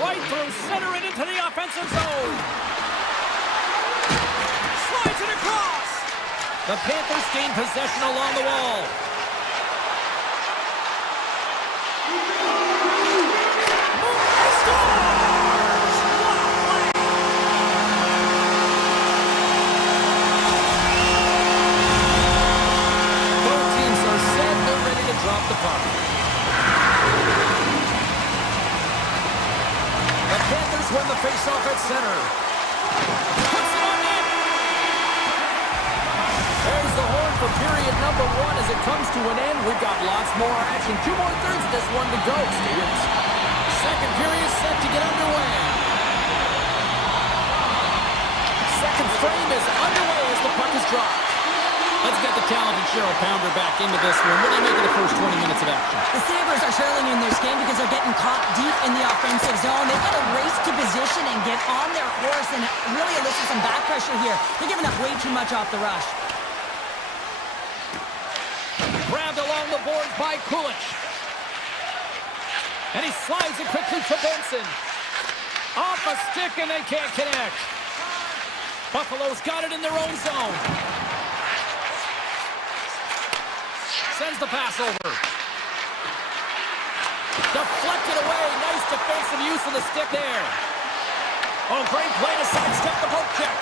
Right through center and into the offensive zone. Slides it across. The Panthers gain possession along the wall. Scores! What a play! Both teams are set. They're ready to drop the puck. The Panthers win the faceoff at center. Puts it on net. There's the horn for period number 1 as it comes to an end. We've got lots more action. 2 more thirds of this one to go, Stay with us. Second period set to get underway. Second frame is underway as the puck is dropped. Let's get the talented Cheryl Pounder back into this one. What do you make of the first 20 minutes of action? The Sabres are surely in their skin because they're getting caught deep in the offensive zone. They've got to race to position and get on their horse and really elicit some back pressure here. They're giving up way too much off the rush. Grabbed along the boards by Kulich. And he slides it quickly to Benson. Off a stick and they can't connect. Buffalo's got it in their own zone. Sends the pass over. Deflected away. Nice defensive use of the stick there. Oh, great play to sidestep the poke check.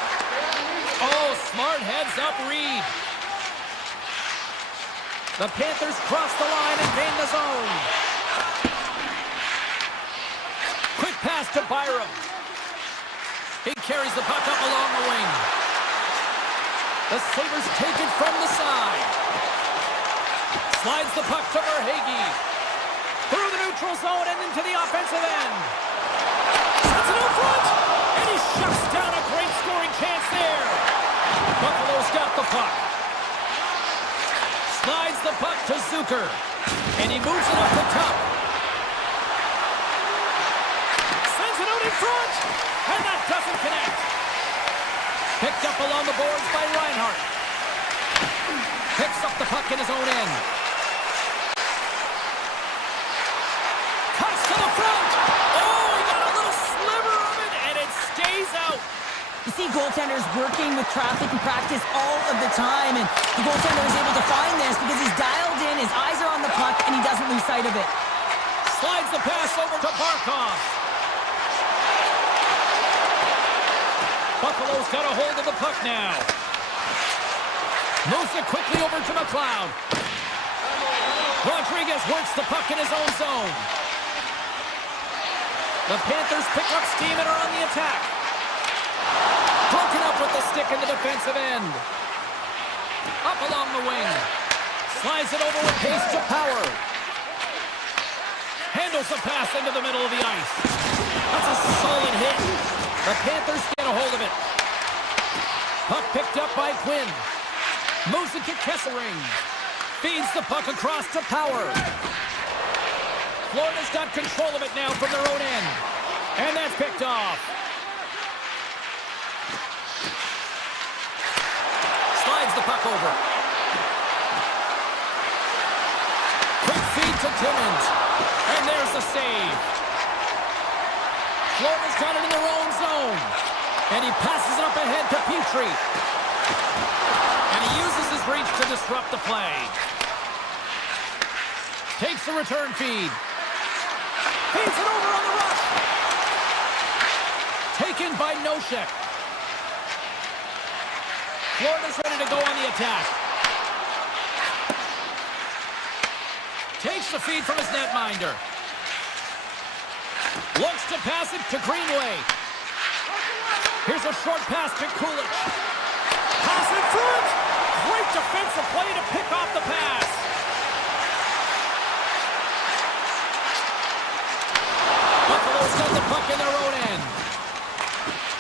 Oh, smart heads up read. The Panthers cross the line and gain the zone. Quick pass to Byram. He carries the puck up along the wing. The Sabres take it from the side. Slides the puck to Verhaeghe. Through the neutral zone and into the offensive end. Sends it out front. And he shuts down a great scoring chance there. Buffalo's got the puck. Slides the puck to Zucker. And he moves it up the top. Sends it out in front. And that doesn't connect. Picked up along the boards by Reinhart. Picks up the puck in his own end. Cuts to the front. Oh, he got a little sliver of it, and it stays out. You see goaltenders working with traffic in practice all of the time, and the goaltender is able to find this because he's dialed in, his eyes are on the puck, and he doesn't lose sight of it. Slides the pass over to Barkov. Buffalo's got a hold of the puck now. Moves it quickly over to McLeod. Rodriguez works the puck in his own zone. The Panthers pick up steam and are on the attack. Broken up with the stick in the defensive end. Up along the wing. Slides it over with pace to Power. Handles the pass into the middle of the ice. That's a solid hit. The Panthers get a hold of it. Puck picked up by Quinn. Moves it to Kessering. Feeds the puck across to Power. Florida's got control of it now from their own end. And that's picked off. Slides the puck over. Quick feed to Timmins. And there's the save. Florida's got it in their own zone. And he passes it up ahead to Petrie. reach to disrupt the play. Takes the return feed. Feeds it over on the rush. Taken by Noshek. Florida's ready to go on the attack. Takes the feed from his netminder. Looks to pass it to Greenway. Here's a short pass to Kulich. Pass in front! Great defensive play to pick off the pass. Buffalo's got the puck in their own end.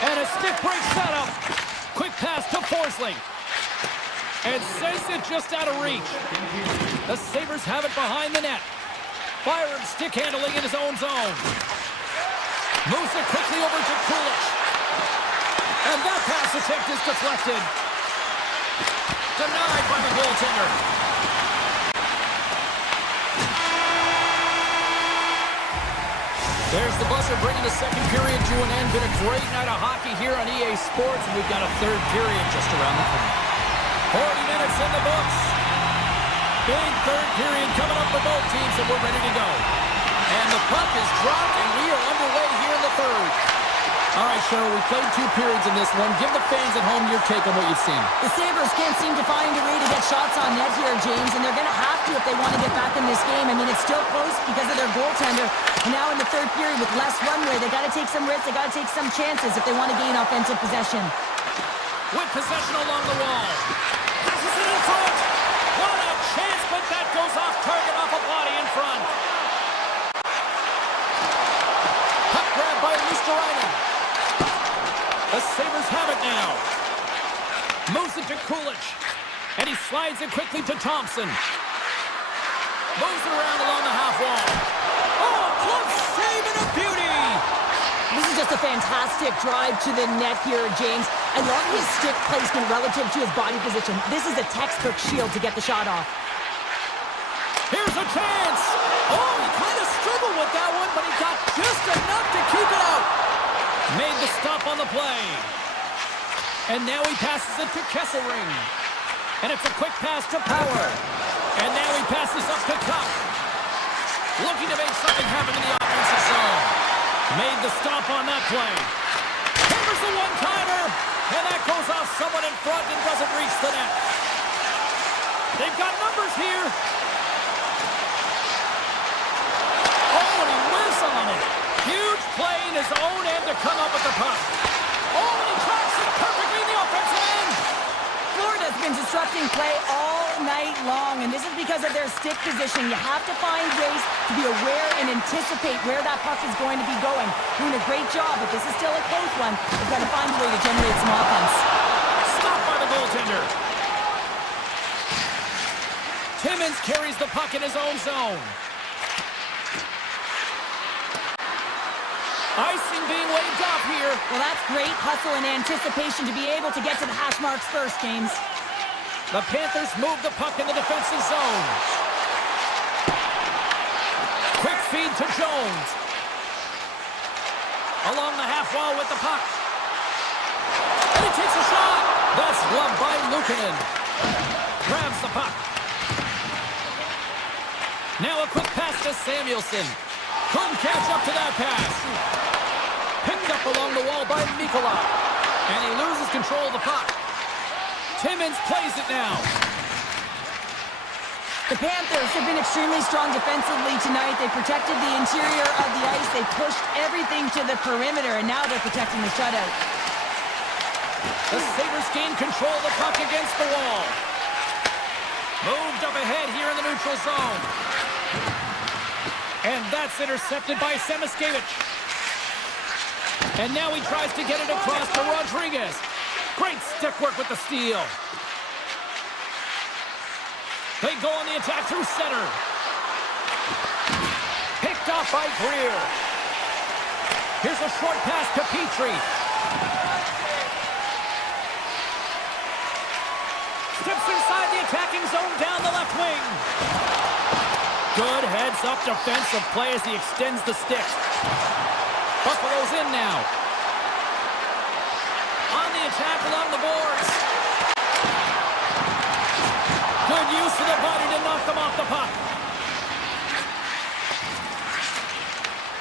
And a stick break setup. Quick pass to Forsling. And sends it just out of reach. The Sabres have it behind the net. Byron stick handling in his own zone. Moves it quickly over to Kulich. And that pass attempt is deflected. Denied by the goaltender. There's the buzzer bringing the second period to an end. Been a great night of hockey here on EA Sports, and we've got a third period just around the corner. 40 minutes in the books. Big third period coming up for both teams, and we're ready to go. And the puck is dropped, and we are underway here in the third. All right, Cheryl, we played 2 periods in this one. Give the fans at home your take on what you've seen. The Sabres can't seem to find a way to get shots on net here, James, and they're going to have to if they want to get back in this game. I mean, it's still close because of their goaltender. And now in the third period with less runway, they got to take some risks. They got to take some chances if they want to gain offensive possession. With possession along the wall. Passes it in front. What a chance, but that goes off target off a body in front. Puck grab by Luosterainen. The Sabres have it now. Moves it to Kulich. And he slides it quickly to Thompson. Moves it around along the half wall. Oh, close save and a beauty! This is just a fantastic drive to the net here, James. I love his stick placement relative to his body position. This is a textbook shield to get the shot off. Here's a chance! Oh, he kind of struggled with that one, but he got just enough to keep it out. Made the stop on the play. And now he passes it to Kesselring. And it's a quick pass to Power. And now he passes up to Cup. Looking to make something happen in the offensive zone. Made the stop on that play. Hammers the one-timer. And that goes off someone in front and doesn't reach the net. They've got numbers here. Oh, and he whiffs on it. Huge play in his own end to come up with the puck. Oh, and he tracks it perfectly in the offensive end. Florida's been disrupting play all night long, and this is because of their stick position. You have to find ways to be aware and anticipate where that puck is going to be going. Doing a great job, but this is still a close one. They've got to find a way to generate some offense. Stopped by the goaltender. Timmins carries the puck in his own zone. Icing being waved off here. Well, that's great hustle and anticipation to be able to get to the hash marks first, James. The Panthers move the puck in the defensive zone. Quick feed to Jones. Along the half wall with the puck. And he takes a shot. That's gloved by Luukkonen. Grabs the puck. Now a quick pass to Samuelson. Couldn't catch up to that pass. Picked up along the wall by Mikkola. And he loses control of the puck. Timmins plays it now. The Panthers have been extremely strong defensively tonight. They protected the interior of the ice. They pushed everything to the perimeter, and now they're protecting the shutout. The Sabres gain control of the puck against the wall. Moved up ahead here in the neutral zone. And that's intercepted by Semiskevich. And now he tries to get it across to Rodriguez. Great stick work with the steal. They go on the attack through center. Picked off by Greer. Here's a short pass to Petrie. Steps inside the attacking zone down the left wing. Good heads-up defensive play as he extends the stick. Buffalo's in now. On the attack along the boards. Good use of the body to knock them off the puck.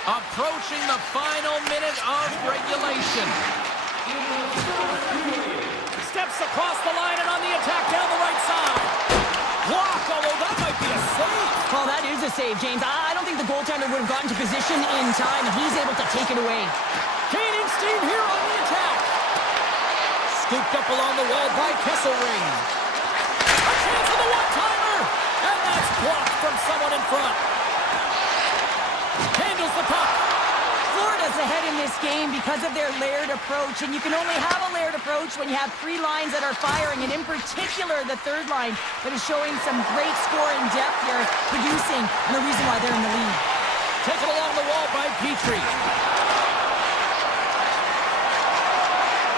Approaching the final minute of regulation. Steps across the line and on the attack down the right side. Block, although that might be a save. Well, that is a save, James. I don't think the goaltender would have gotten to position in time, and he's able to take it away. Gaining steam here on the attack. Scooped up along the wall by Kesselring. A chance of the one-timer! And that's blocked from someone in front. Handles the puck. Florida's ahead in this game because of their layered approach, and you can only have a layered approach when you have three lines that are firing, and in particular the third line that is showing some great scoring depth here, producing, and the reason why they're in the lead. Taken along the wall by Petrie.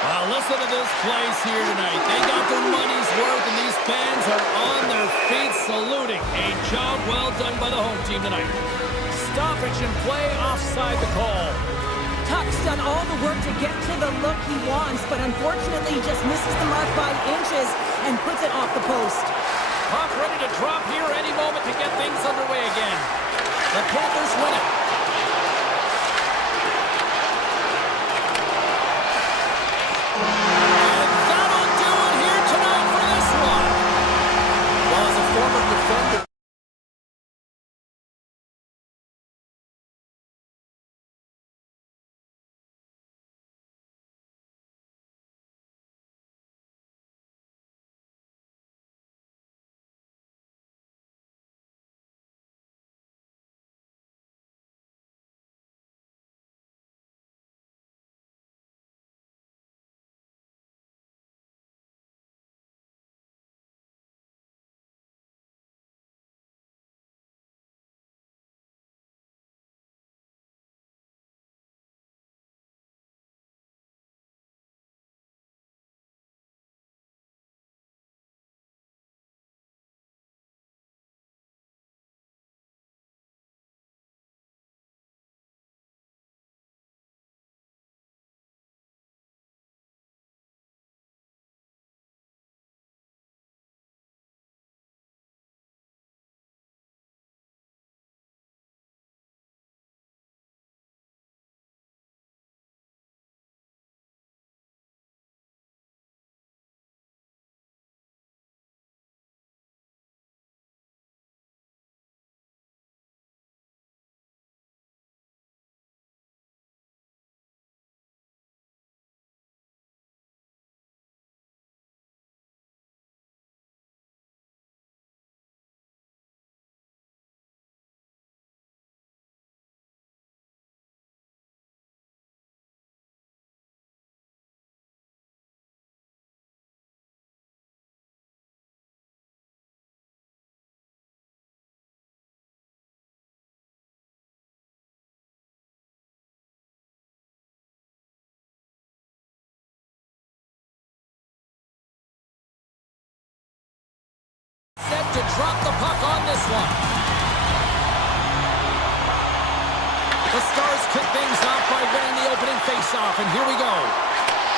Well, listen to this place here tonight. They got their money's worth, and these fans are on their feet saluting. A job well done by the home team tonight. Stoppage in play, offside the call. Tuck's done all the work to get to the look he wants, but unfortunately just misses the mark by inches and puts it off the post. Puck ready to drop here any moment to get things underway again. The Panthers win it. And that'll do it here tonight for this one. Well, as a former defender, set to drop the puck on this one. The Stars kick things off by winning the opening faceoff, and here we go.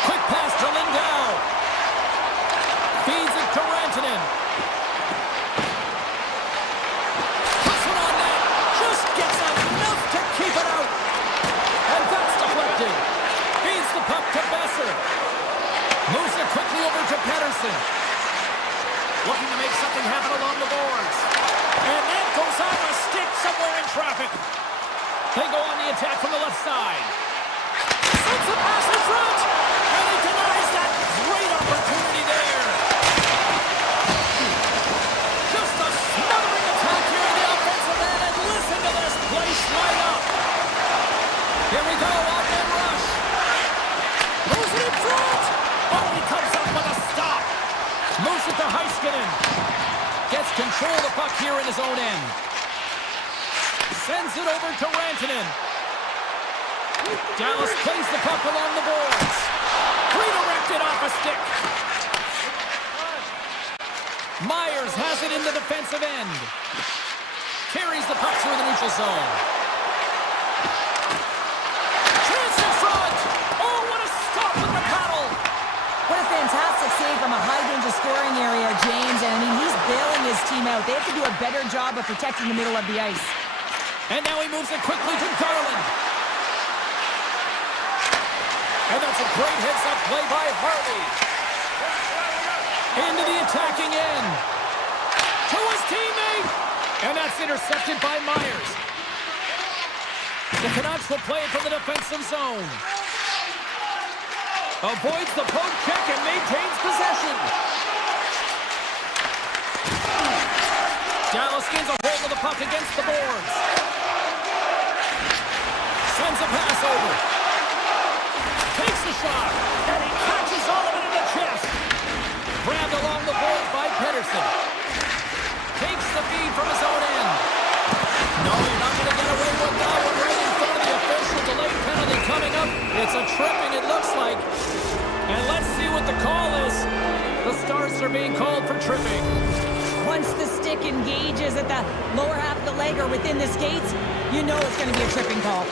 Quick pass to Lindell. Feeds it to Rantanen. Puts it on net. Just gets enough to keep it out. And that's deflected. Feeds the puck to Besser. Moves it quickly over to Pettersson. Looking to make something happen along the boards. And that goes off a stick somewhere in traffic. They go on the attack from the left side. Sends a pass in front. And he denies that great opportunity there. Just a smothering attack here in the offensive end. And listen to this place light up. Here we go, off-end rush. Moves it in front. Oh, he comes up with a stop. Moves it to Heiskanen. Gets control of the puck here in his own end. Sends it over to Rantanen. Dallas plays the puck along the boards. Redirected off a stick. Myers has it in the defensive end. Carries the puck through the neutral zone. Chance in front. Oh, what a stop with the paddle. What a fantastic save from a high-danger the scoring area, James, and I mean, he's bailing his team out. They have to do a better job of protecting the middle of the ice. And now he moves it quickly to Garland. And that's a great heads-up play by Harley. Into the attacking end. To his teammate. And that's intercepted by Myers. The Canucks will play it from the defensive zone. Avoids the poke check and maintains possession. Dallas gains a hold of the puck against the boards. Sends a pass over. Takes the shot. And he catches all of it in the chest. Grabbed along the boards by Pedersen. Takes the feed from his own end. No, you're not going to get away with that one right in front of the official. Delayed penalty coming up. It's a tripping, it looks like. And let's see what the call is. The Stars are being called for tripping. Once the stick engages at the lower half of the leg or within the skates, you know it's going to be a tripping call.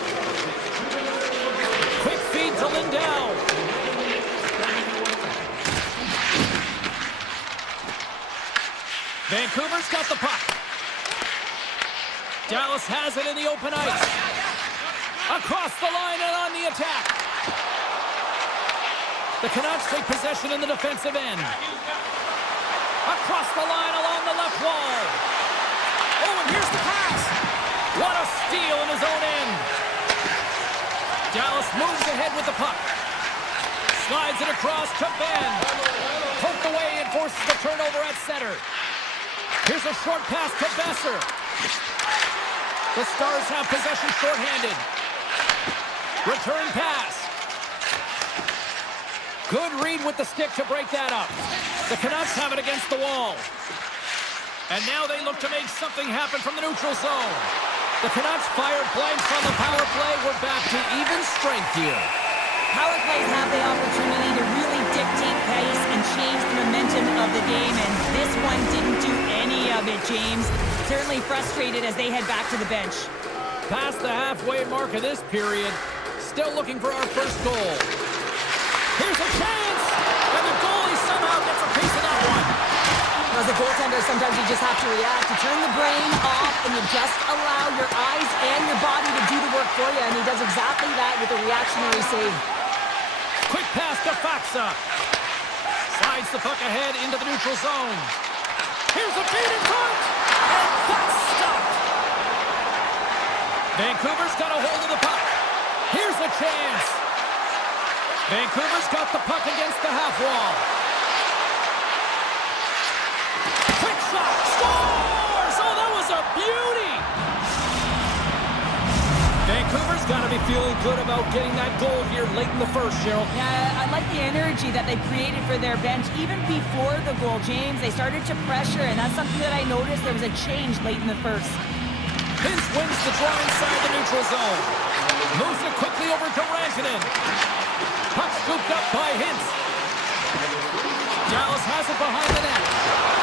Quick feed to Lindell. Vancouver's got the puck. Dallas has it in the open ice. Across the line and on the attack. The Canucks take possession in the defensive end. Across the line along the left wall. Oh, and here's the pass. What a steal in his own end. Dallas moves ahead with the puck. Slides it across to Ben. Poked away and forces the turnover at center. Here's a short pass to Besser. The Stars have possession shorthanded. Return pass. Good read with the stick to break that up. The Canucks have it against the wall. And now they look to make something happen from the neutral zone. The Canucks fired blanks on the power play. We're back to even strength here. Power plays have the opportunity to really dictate pace and change the momentum of the game, and this one didn't do any of it, James. Certainly frustrated as they head back to the bench. Past the halfway mark of this period. Still looking for our first goal. Here's a chance! And the goalie somehow gets a piece of that one. As a goaltender, sometimes you just have to react. You turn the brain off and you just allow your eyes and your body to do the work for you, and he does exactly that with a reactionary save. Quick pass to Faksa. Slides the puck ahead into the neutral zone. Here's a feed in front! And that's stopped! Vancouver's got a hold of the puck. Here's a chance! Vancouver's got the puck against the half wall. Quick shot! Scores! Oh, that was a beauty! Vancouver's got to be feeling good about getting that goal here late in the first, Cheryl. Yeah, I like the energy that they created for their bench. Even before the goal, James, they started to pressure, and that's something that I noticed. There was a change late in the first. Vince wins the draw inside the neutral zone. Moves it quickly over to Rantanen. Puck scooped up by Hintz. Dallas has it behind the net.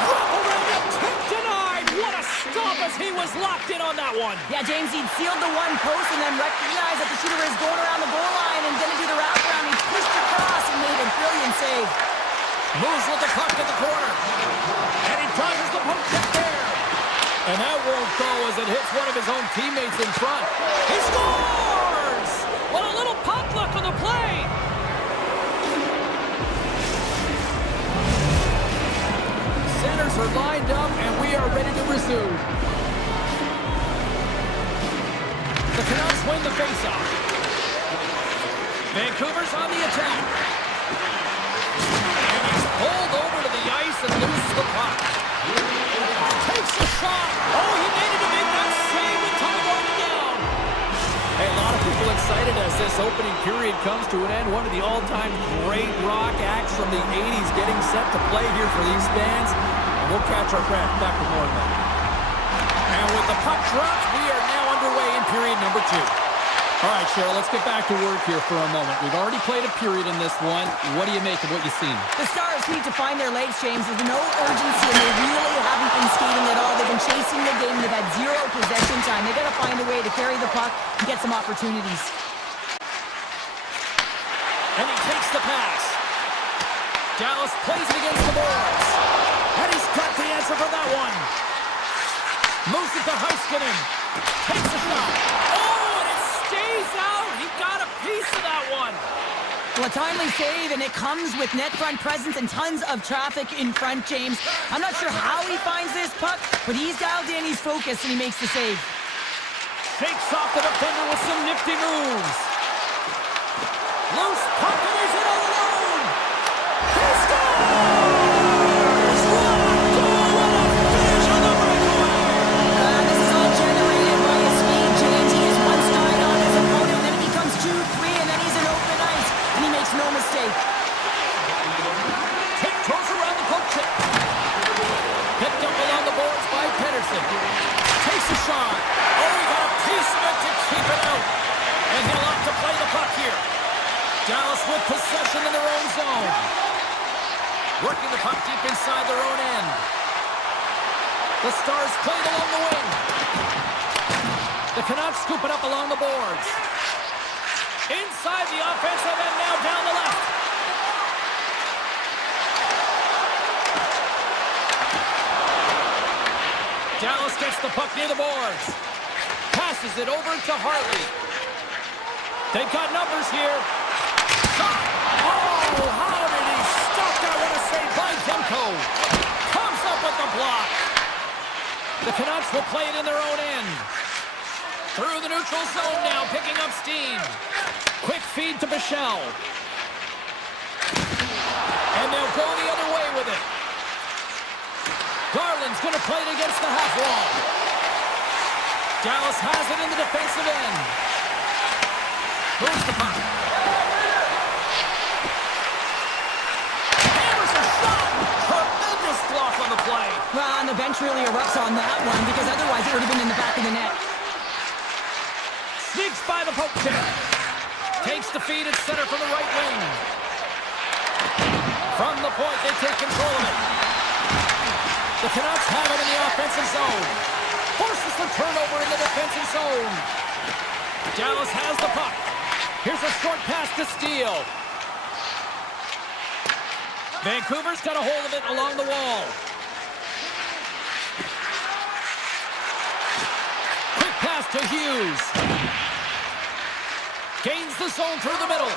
Wrap around it, tip denied. What a stop as he was locked in on that one. Yeah, James, he'd sealed the one post and then recognized that the shooter is going around the goal line and going to do the wraparound. He pushed across and made a brilliant save. Moves with the puck to the corner. And he dodges the poke check there. And that won't go as it hits one of his own teammates in front. He scores! What a little puck luck on the play. Centers are lined up and we are ready to resume. The Canucks win the faceoff. Vancouver's on the attack. And he's pulled over to the ice and loses the puck. Takes the shot. Oh, he needed to make that save with time winding down. Hey, a lot of people excited as this opening period comes to an end. One of the all-time great rock acts from the 80s getting set to play here for these fans. And we'll catch our breath. Back with more of that. And with the puck dropped, we are now underway in period number 2. All right, Cheryl, let's get back to work here for a moment. We've already played a period in this one. What do you make of what you've seen? The Stars need to find their legs, James. There's no urgency, and they really haven't been skating at all. They've been chasing the game. They've had zero possession time. They've got to find a way to carry the puck and get some opportunities. And he takes the pass. Dallas plays it against the boards. And he's got the answer for that one. Moves it to Heiskanen. Takes a shot. Oh, and it stays out. He got a piece of that one. Well, a timely save, and it comes with net front presence and tons of traffic in front, James. I'm not sure how he finds this puck, but he's dialed in, he's focused, and he makes the save. Shakes off the defender with some nifty moves. Loose puck, and he's in all alone. He scores! What a goal! What a finish on the breakaway! This is all generated by his speed, James. He gets one stride on his opponent, then he becomes 2-3, and then he's in open ice, and he makes no mistake. Tiptoes around the poke check. Picked up along the boards by Pedersen. Takes a shot. Oh, he got a piece of it to keep it out. And he'll have to play the puck here. Dallas with possession in their own zone. Working the puck deep inside their own end. The Stars played along the wing. The Canucks scoop it up along the boards. Inside the offensive end, now down the left. Dallas gets the puck near the boards. Passes it over to Hartley. They've got numbers here. Shot. Oh, how did he stop that? What a save by Demko. Comes up with the block. The Canucks will play it in their own end. Through the neutral zone now, picking up steam. Quick feed to Bichelle. And they'll go the other way with it. Garland's going to play it against the half wall. Dallas has it in the defensive end. Moves the puck. Hammers a shot. Tremendous block on the play. Well, and the bench really erupts on that one, because otherwise it would have been in the back of the net. Sneaks by the poke check. Takes the feed at center from the right wing. From the point, they take control of it. The Canucks have it in the offensive zone. Forces the turnover in the defensive zone. Dallas has the puck. Here's a short pass to Steele. Vancouver's got a hold of it along the wall. Quick pass to Hughes. Gains the zone through the middle.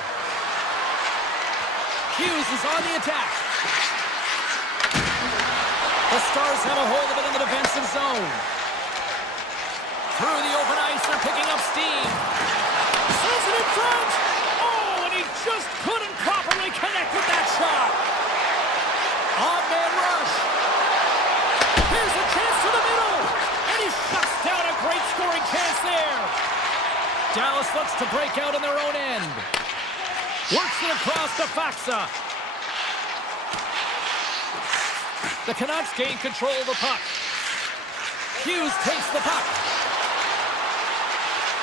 Hughes is on the attack. The Stars have a hold of it in the defensive zone. Through the open ice, they're picking up steam. Sends it in front. Oh, and he just couldn't properly connect with that shot. Odd man rush. Here's a chance to the middle. And he shuts down a great scoring chance there. Dallas looks to break out in their own end. Works it across to Faxa. The Canucks gain control of the puck. Hughes takes the puck.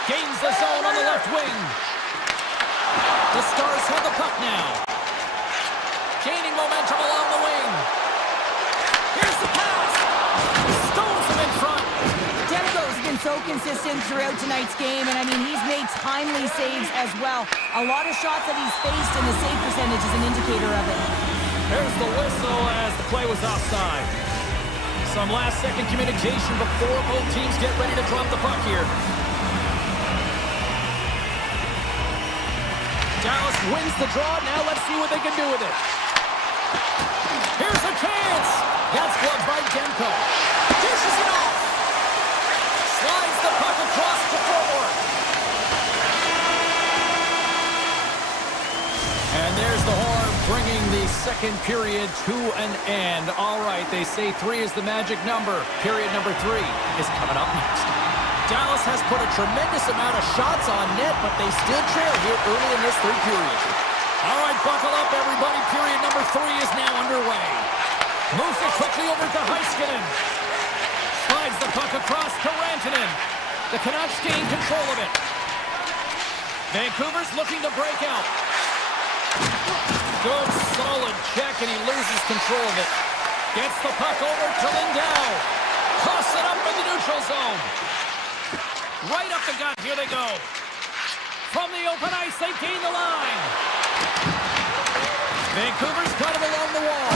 Gains the zone on the left wing. The Stars have the puck now. Gaining momentum along the wing. Here's the pass. Stones him in front. Demko's been so consistent throughout tonight's game, and I mean, he's made timely saves as well. A lot of shots that he's faced, and the save percentage is an indicator of it. There's the whistle as the play was offside. Some last-second communication before both teams get ready to drop the puck here. Dallas wins the draw. Now let's see what they can do with it. Here's a chance. That's blocked by Demko. Dishes it off. Slides the puck across to forward. And there's the horn, bringing the second period to an end. All right, they say 3 is the magic number. Period number 3 is coming up next. Dallas has put a tremendous amount of shots on net, but they still trail here early in this third period. All right, buckle up, everybody. Period number 3 is now underway. Moves it quickly over to Heiskanen. Slides the puck across to Rantanen. The Canucks gain control of it. Vancouver's looking to break out. Good, solid check, and he loses control of it. Gets the puck over to Lindell. Toss it up in the neutral zone. Right up the gut, here they go. From the open ice, they gain the line. Vancouver's got it along the wall.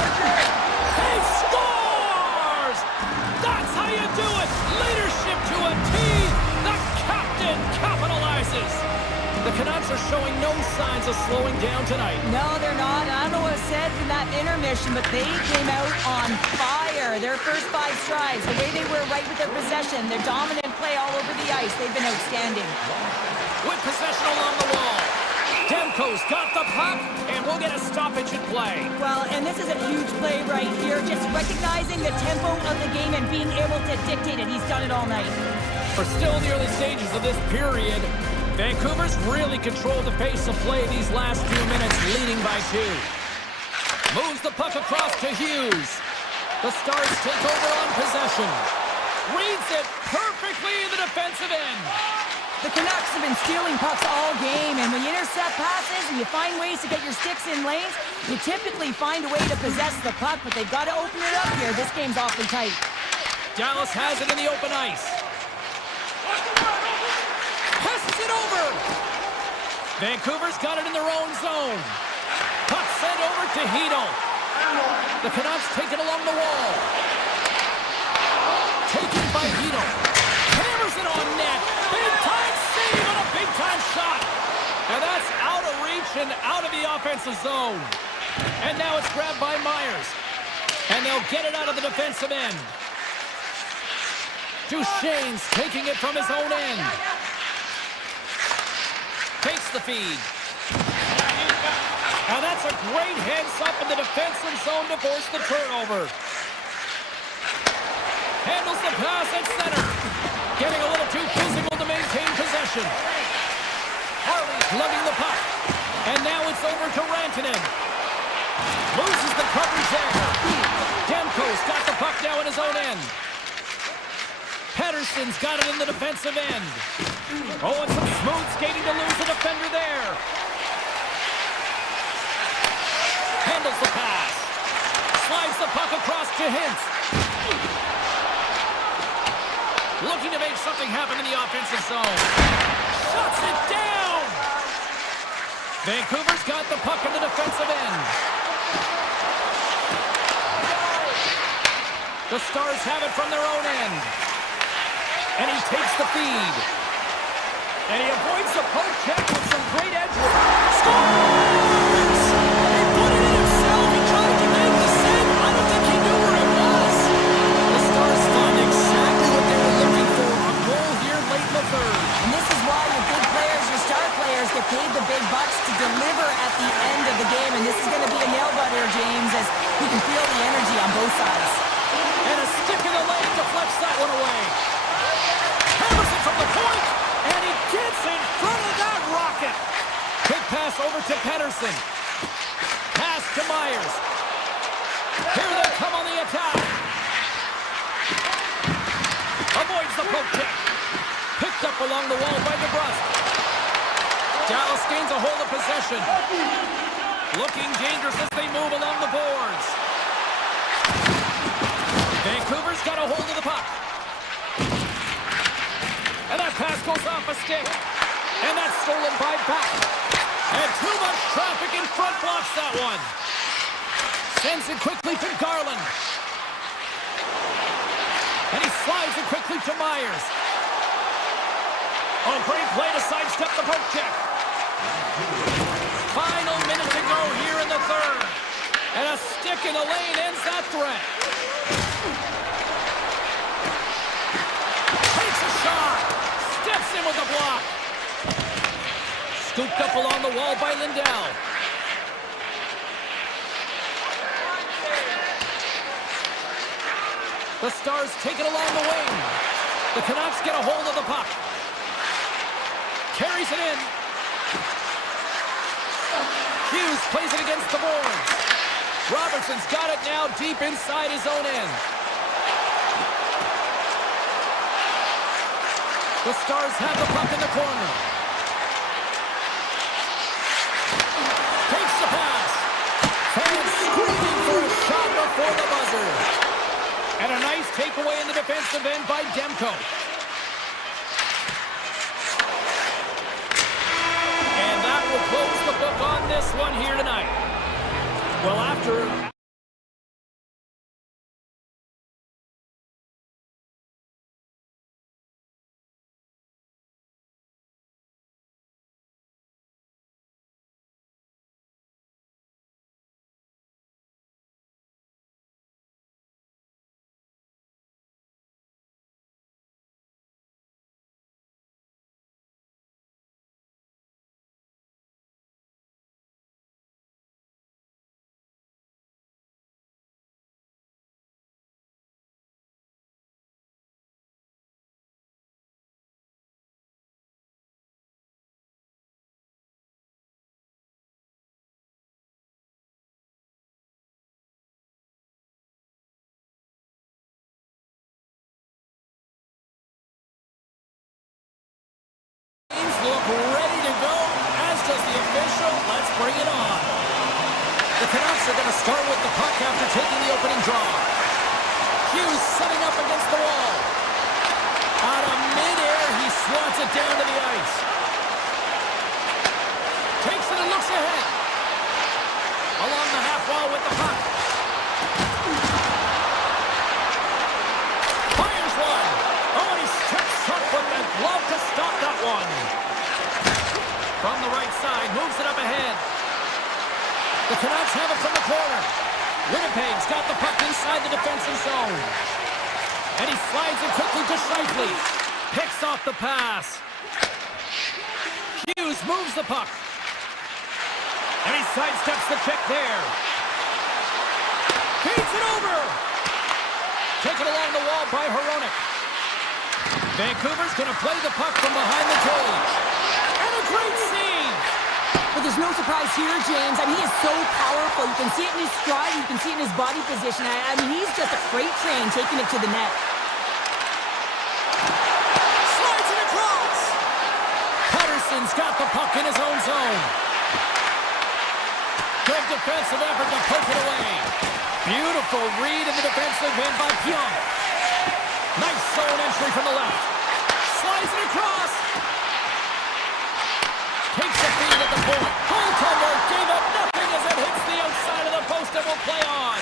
He scores! That's how you do it! Leadership to a T! The captain capitalizes! The Canucks are showing no signs of slowing down tonight. No, they're not. I don't know what was said in that intermission, but they came out on fire. Their first 5 strides, the way they were right with their possession, their dominant play all over the ice, they've been outstanding. With possession along the wall. Demko's got the puck, and we'll get a stoppage in play. Well, and this is a huge play right here, just recognizing the tempo of the game and being able to dictate it. He's done it all night. We're still in the early stages of this period. Vancouver's really controlled the pace of play these last few minutes, leading by 2. Moves the puck across to Hughes. The Stars take over on possession. Reads it perfectly in the defensive end. The Canucks have been stealing pucks all game, and when you intercept passes and you find ways to get your sticks in lanes, you typically find a way to possess the puck, but they've got to open it up here. This game's awfully tight. Dallas has it in the open ice. Passes it over. Vancouver's got it in their own zone. Puck sent over to Hito. The Canucks take it along the wall. Taken by Hito. Hammers it on net. Big-time save and a big-time shot. Now that's out of reach and out of the offensive zone. And now it's grabbed by Myers. And they'll get it out of the defensive end. Duchesne's taking it from his own end. Takes the feed. Now that's a great heads-up in the defensive zone to force the turnover. Handles the pass at center. Getting a little too physical to maintain possession. Harley's lugging the puck. And now it's over to Rantanen. Loses the coverage there. Demko's got the puck now in his own end. Pettersson's got it in the defensive end. Oh, and some smooth skating to lose the defender there. Handles the pass. Slides the puck across to Hintz. Looking to make something happen in the offensive zone. Shuts it down! Vancouver's got the puck in the defensive end. The Stars have it from their own end. And he takes the feed. And he avoids the poke check with some great edge work. Scores! He put it in himself. He tried to make the save. I don't think he knew where it was. The Stars found exactly what they were looking for. A goal here late in the third. And this is why your big players, your star players, get paid the big bucks to deliver at the end of the game. And this is going to be a nail-biter, James, as you can feel the energy on both sides. And a stick in the leg deflects that one away. Hammers it from the point, and he gets in front of that rocket. Quick pass over to Pettersson. Pass to Myers. Here they come on the attack. Avoids the poke check. Picked up along the wall by DeBrusque. Dallas gains a hold of possession. Looking dangerous as they move along the boards. Vancouver's got a hold of the puck. And that pass goes off a stick. And that's stolen by Back. And too much traffic in front blocks that one. Sends it quickly to Garland. And he slides it quickly to Myers. Oh, great play to sidestep the poke check. Final minute to go here in the third. And a stick in the lane ends that threat. Takes a shot. Steps in with the block. Scooped up along the wall by Lindell. The Stars take it along the wing. The Canucks get a hold of the puck. Carries it in. Hughes plays it against the boards. Robertson's got it now deep inside his own end. The Stars have the puck in the corner. Takes the pass. Fans screaming for a shot before the buzzer. And a nice takeaway in the defensive end by Demko. And that will close the book on this one here tonight. Well, after... Look ready to go, as does the official. Let's bring it on. The Canucks are going to start with the puck after taking the opening draw. Hughes setting up against the wall. Out of midair, he swats it down to the ice. Takes it and looks ahead. Along the half wall with the puck. Fires one. Oh, and he steps up with the glove to stop that one. From the right side, moves it up ahead. The Canucks have it from the corner. Winnipeg's got the puck inside the defensive zone. And he slides it quickly to Shifley. Picks off the pass. Hughes moves the puck. And he sidesteps the check there. Feeds it over. Taken along the wall by Hronek. Vancouver's going to play the puck from behind the cage. And a great save! But there's no surprise here, James. I mean, he is so powerful. You can see it in his stride. You can see it in his body position. I mean, he's just a freight train taking it to the net. Slides it across! Patterson's got the puck in his own zone. Good defensive effort to poke it away. Beautiful read in the defensive end by Pionk. Nice zone entry from the left. Slides it across. Takes the feed at the point. Goaltender gave up nothing as it hits the outside of the post and will play on.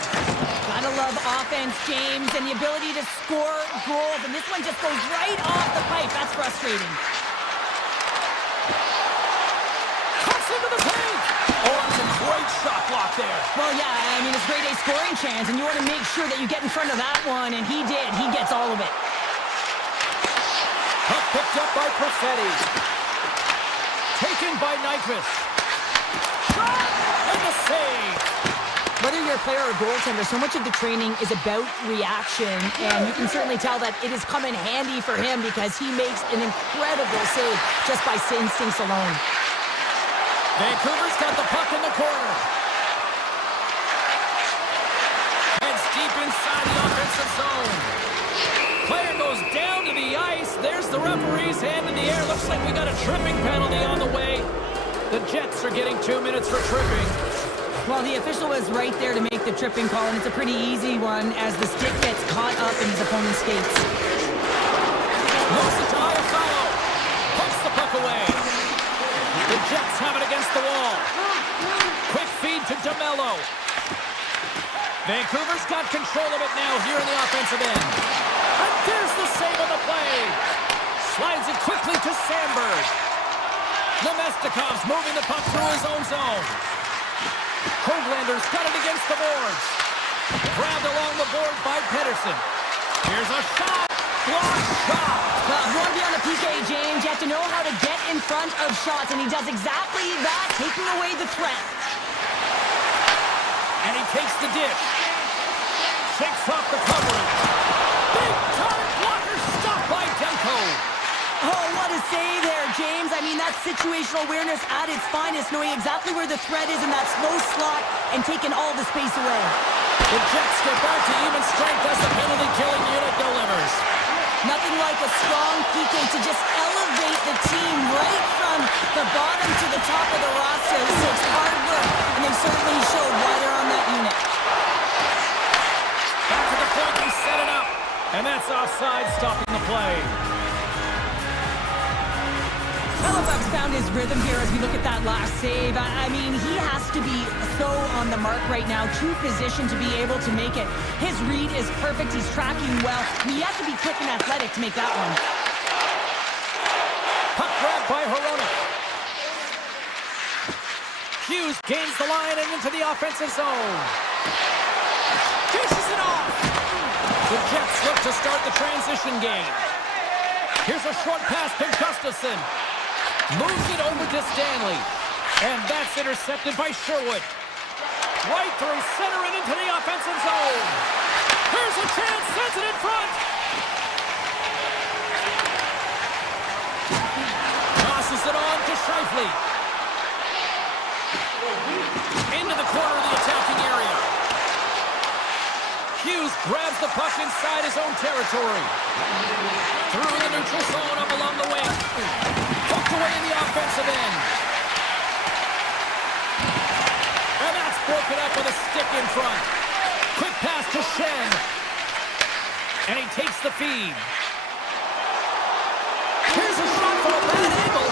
Gotta love offense, James, and the ability to score goals. And this one just goes right off the pipe. That's frustrating. Cuts into the paint. Oh, that's a great shot block there. Well, yeah, I mean, it's grade A scoring chance, and you want to make sure that you get in front of that one, and he did. He gets all of it. Puck picked up by Perfetti. Taken by Nyquist. Shot! And the save! Whether you're a player or a goaltender, so much of the training is about reaction, and you can certainly tell that it has come in handy for him because he makes an incredible save just by instincts alone. Vancouver's got the puck in the corner. Heads deep inside the offensive zone. Player goes down to the ice. There's the referee's hand in the air. Looks like we got a tripping penalty on the way. The Jets are getting 2 minutes for tripping. Well, the official was right there to make the tripping call, and it's a pretty easy one as the stick gets caught up in his opponent's skates. Looks it to Iafallo. Puts the puck away. The Jets have it against the wall. Quick feed to DeMello. Vancouver's got control of it now here in the offensive end. And there's the save on the play. Slides it quickly to Sandberg. Nemestikov's moving the puck through his own zone. Hoaglander's got it against the boards. Grabbed along the board by Pettersson. Here's a shot. Blocked shot. Well, if you want to be on the PK, James, you have to know how to get in front of shots, and he does exactly that, taking away the threat. And he takes the dish. Shakes off the coverage. Big time blocker stopped by Demko. Oh, what a save there, James. I mean, that's situational awareness at its finest, knowing exactly where the threat is in that slow slot and taking all the space away. The Jets get back to even strength as the penalty-killing unit delivers. Nothing like a strong PK to just elevate the team right from the bottom to the top of the roster. This takes hard work, and they certainly showed why they're on that unit. Back to the point, he set it up. And that's offside, stopping the play. Halifax found found his rhythm here as we look at that last save. I mean, he has to be so on the mark right now, true position to be able to make it. His read is perfect. He's tracking well. He has to be quick and athletic to make that one. Puck grab by Hronek. Hughes gains the line and into the offensive zone. Dishes it off. The Jets look to start the transition game. Here's a short pass to Gustafsson. Moves it over to Stanley. And that's intercepted by Sherwood. Right through center and into the offensive zone. Here's a chance, sends it in front. Tosses it on to Scheifele. Into the corner of the attacking area. Hughes grabs the puck inside his own territory. Through the neutral zone up along the wing. Poked away in the offensive end. And that's broken up with a stick in front. Quick pass to Shen. And he takes the feed. Here's a shot from a bad angle.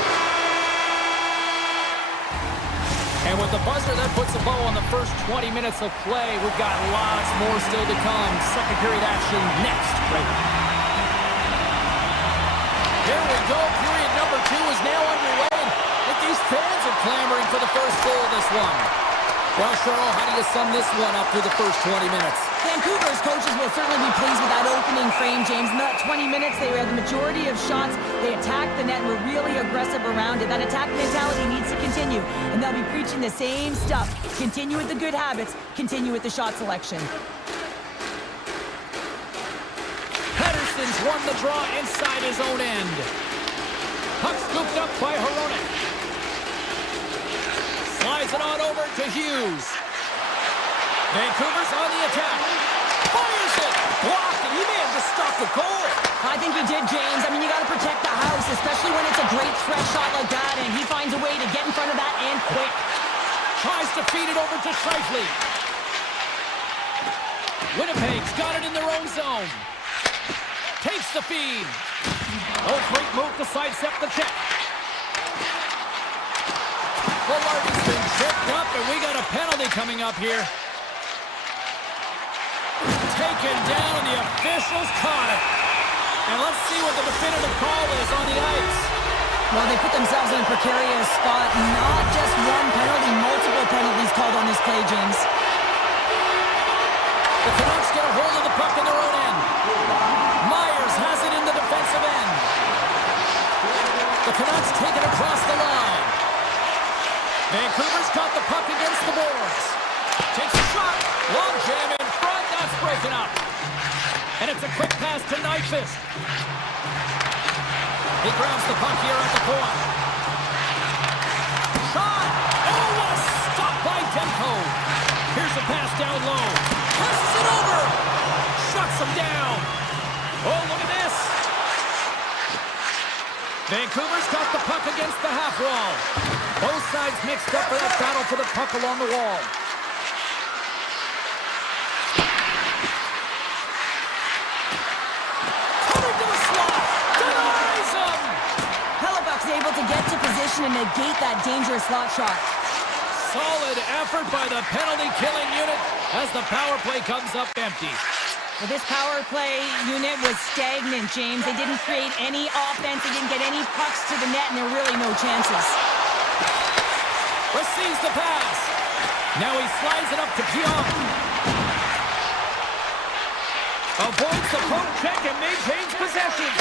And with the buzzer, that puts a bow on the first 20 minutes of play. We've got lots more still to come. Second period action next. Here we go. Period number 2 is now underway. And these fans are clamoring for the first goal of this one. Well, Cheryl, how do you sum this one up through the first 20 minutes? Vancouver's coaches will certainly be pleased with that opening frame, James. In that 20 minutes, they had the majority of shots. They attacked the net and were really aggressive around it. That attack mentality needs to continue, and they'll be preaching the same stuff. Continue with the good habits. Continue with the shot selection. Pettersson's won the draw inside his own end. Puck scooped up by Hronek. Slides it on over to Hughes. Vancouver's on the attack. Fires it! Blocked, and he may have just stopped the goal. I think he did, James. I mean, you got to protect the house, especially when it's a great threat shot like that, and he finds a way to get in front of that and quick. Tries to feed it over to Scheifele. Winnipeg's got it in their own zone. Takes the feed. Oh, great move to sidestep the check. Bullardy's been tripped up, and we got a penalty coming up here. Taken down, and the officials caught it. And let's see what the definitive call is on the ice. Well, they put themselves in a precarious spot. Not just one penalty, multiple penalties called on this play, James. The Canucks get a hold of the puck in their own end. Myers has it in the defensive end. The Canucks take it across the line. Vancouver's got the puck against the boards. Takes a shot. Long jam in front. That's broken up. And it's a quick pass to Nyquist. He grabs the puck here at the point. Shot. Oh, what a stop by Demko. Here's a pass down low. Passes it over. Shuts him down. Oh, look at this. Vancouver's got the puck against the half wall. Both sides mixed up for that battle for the puck along the wall. Coming to the slot. Denies him. Hellebuck's able to get to position and negate that dangerous slot shot. Solid effort by the penalty-killing unit as the power play comes up empty. Well, this power play unit was stagnant, James. They didn't create any offense. They didn't get any pucks to the net, and there were really no chances. Receives the pass. Now he slides it up to Pionk. Avoids the poke check and maintains possession.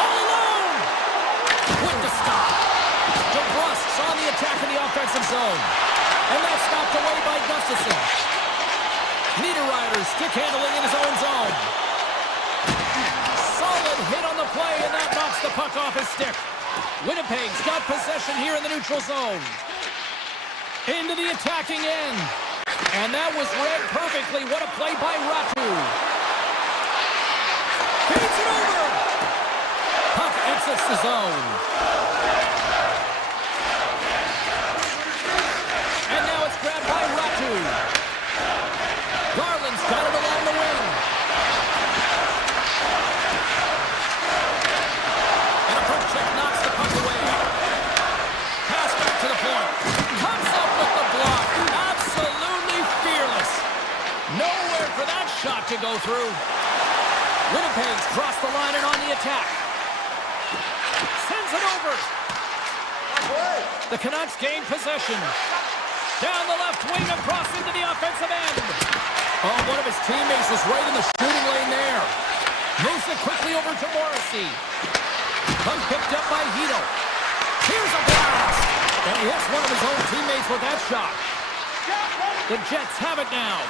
All alone. With the stop. DeBrusk's on the attack in the offensive zone. And that's knocked away by Gustafsson. Niederreiter stick handling in his own zone. Solid hit on the play, and that knocks the puck off his stick. Winnipeg's got possession here in the neutral zone. Into the attacking end. And that was read perfectly. What a play by Ratu. Feeds it over. Puck exits the zone. And now it's grabbed by Ratu. Garland's got it along the wing. And a poke check knocks the puck away. through. Winnipeg's crossed the line and on the attack. Sends it over. The Canucks gain possession. Down the left wing across into the offensive end. Oh, one of his teammates is right in the shooting lane there. Moves it quickly over to Morrissey. Puck picked up by Hito. Here's a blast. And he hits one of his own teammates with that shot. The Jets have it now.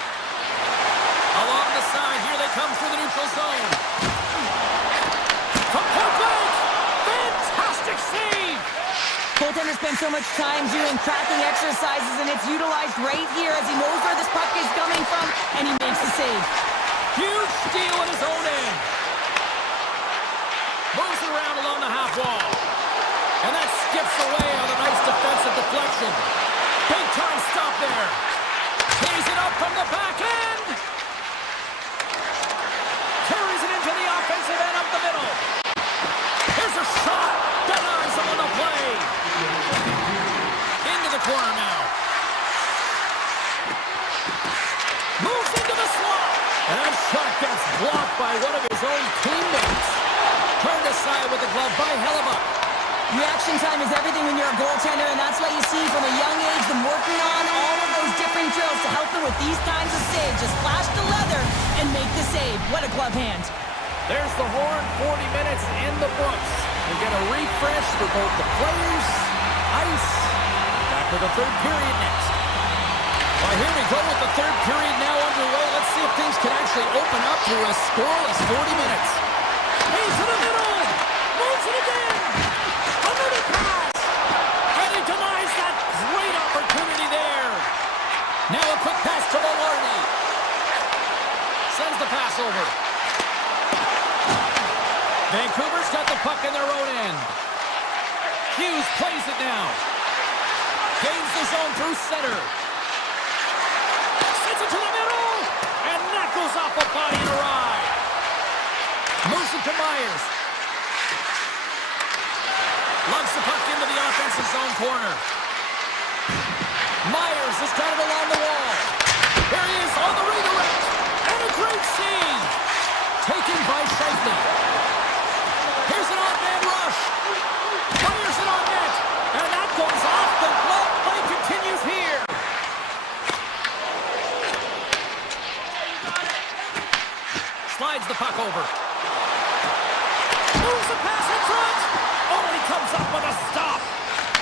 Along the side, here they come through the neutral zone. From point blank. Fantastic save. Goaltender spends so much time doing cracking exercises, and it's utilized right here as he knows where this puck is coming from, and he makes the save. Huge steal at his own end. Moves it around along the half wall. And that skips away on a nice defensive deflection. Big time stop there. Tees it up from the back end. Carries it into the offensive end up the middle. Here's a shot. Denies him on the play. Into the corner now. Moves into the slot. And that shot gets blocked by one of his own teammates. Turned aside with the glove by Hellebuck. Reaction time is everything when you're a goaltender, and that's why you see from a young age them working on all of those different drills to help them with these kinds of saves. Just flash the leather and make the save. What a glove hand. There's the horn, 40 minutes in the books. We get a refresh for both the players, ice. Back for the third period next. Well, here we go with the third period now underway. Let's see if things can actually open up to a scoreless 40 minutes. He's to the middle. Moves it again. Another pass. And he denies that great opportunity there. Now a quick pass to Velarde. Sends the pass over. Vancouver's got the puck in their own end. Hughes plays it now. Gains the zone through center. Sends it to the middle. And that goes off a body and a ride. Moves it to Myers. Lugs the puck into the offensive zone corner. Myers has got it along the wall. There he is on the redirect. And a great save. Taken by Scheifele. Here's an on-man rush. Fires it on net. And that goes off. The glove play continues here. Slides the puck over. Moves the pass in front. Oh, and he comes up with a stop.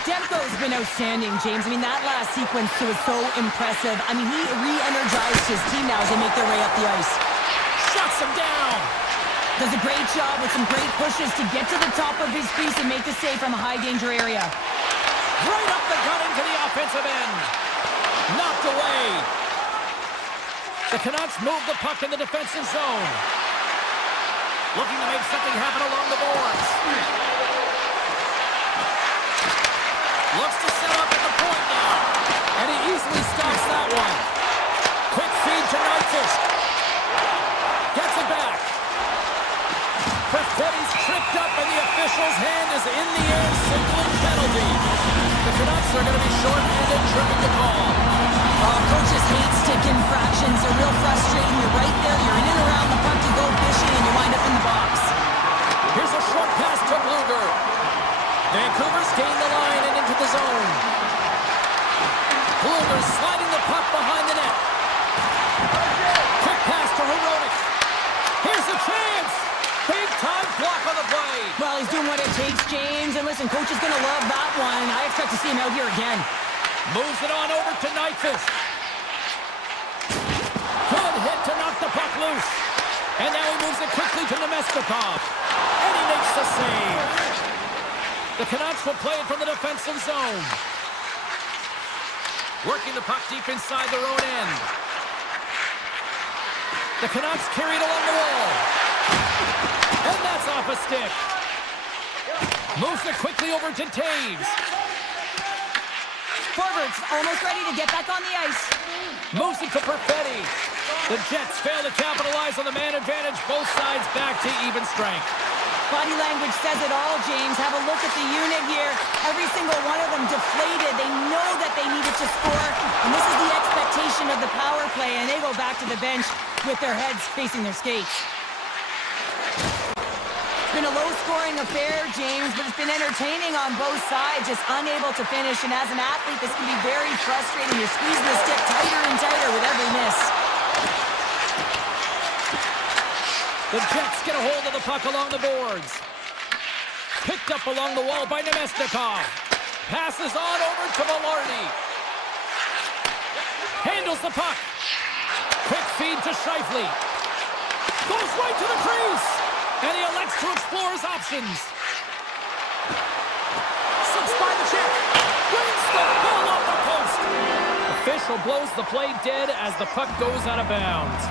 Demko's been outstanding, James. I mean, that last sequence was so impressive. I mean, he re-energized his team now as they make their way up the ice. Shuts him down. Does a great job with some great pushes to get to the top of his crease and make the save from a high-danger area. Right up the gut into the offensive end. Knocked away. The Canucks move the puck in the defensive zone. Looking to make something happen along the boards. Looks to set up at the point now. And he easily stops that one. Quick feed to Nyquist. Gets it back. Perfetti's tripped up and the official's hand is in the air, signaling penalty. The Canucks are going to be short-handed, tripping the call. Coaches hate stick infractions. They're real frustrating. You're right there. You're in and around the puck. You go fishing and you wind up in the box. Here's a short pass to Bluger. Vancouver's gained the line and into the zone. Bluger sliding the puck behind the net. Quick pass to Hronek. Here's a chance. Big time block on the play. Well, he's doing what it takes, James. And listen, coach is going to love that one. I expect to see him out here again. Moves it on over to Nyquist. Good hit to knock the puck loose. And now he moves it quickly to Nemestikov. And he makes the save. The Canucks will play it from the defensive zone. Working the puck deep inside their own end. The Canucks carry it along the wall. And that's off a stick. Moves it quickly over to Taves. Forwards almost ready to get back on the ice. Moves it to Perfetti. The Jets fail to capitalize on the man advantage. Both sides back to even strength. Body language says it all, James. Have a look at the unit here. Every single one of them deflated. They know that they needed to score, and this is the expectation expectation of the power play, and they go back to the bench with their heads facing their skates. It's been a low-scoring affair, James, but it's been entertaining on both sides, just unable to finish. And as an athlete, this can be very frustrating. You're squeezing the stick tighter and tighter with every miss. The Jets get a hold of the puck along the boards. Picked up along the wall by Nemesnikov. Passes on over to Velarde. Handles the puck. Quick feed to Scheifele. Goes right to the crease. And he elects to explore his options. Slips by the check. Wins the ball off the post. Official blows the play dead as the puck goes out of bounds.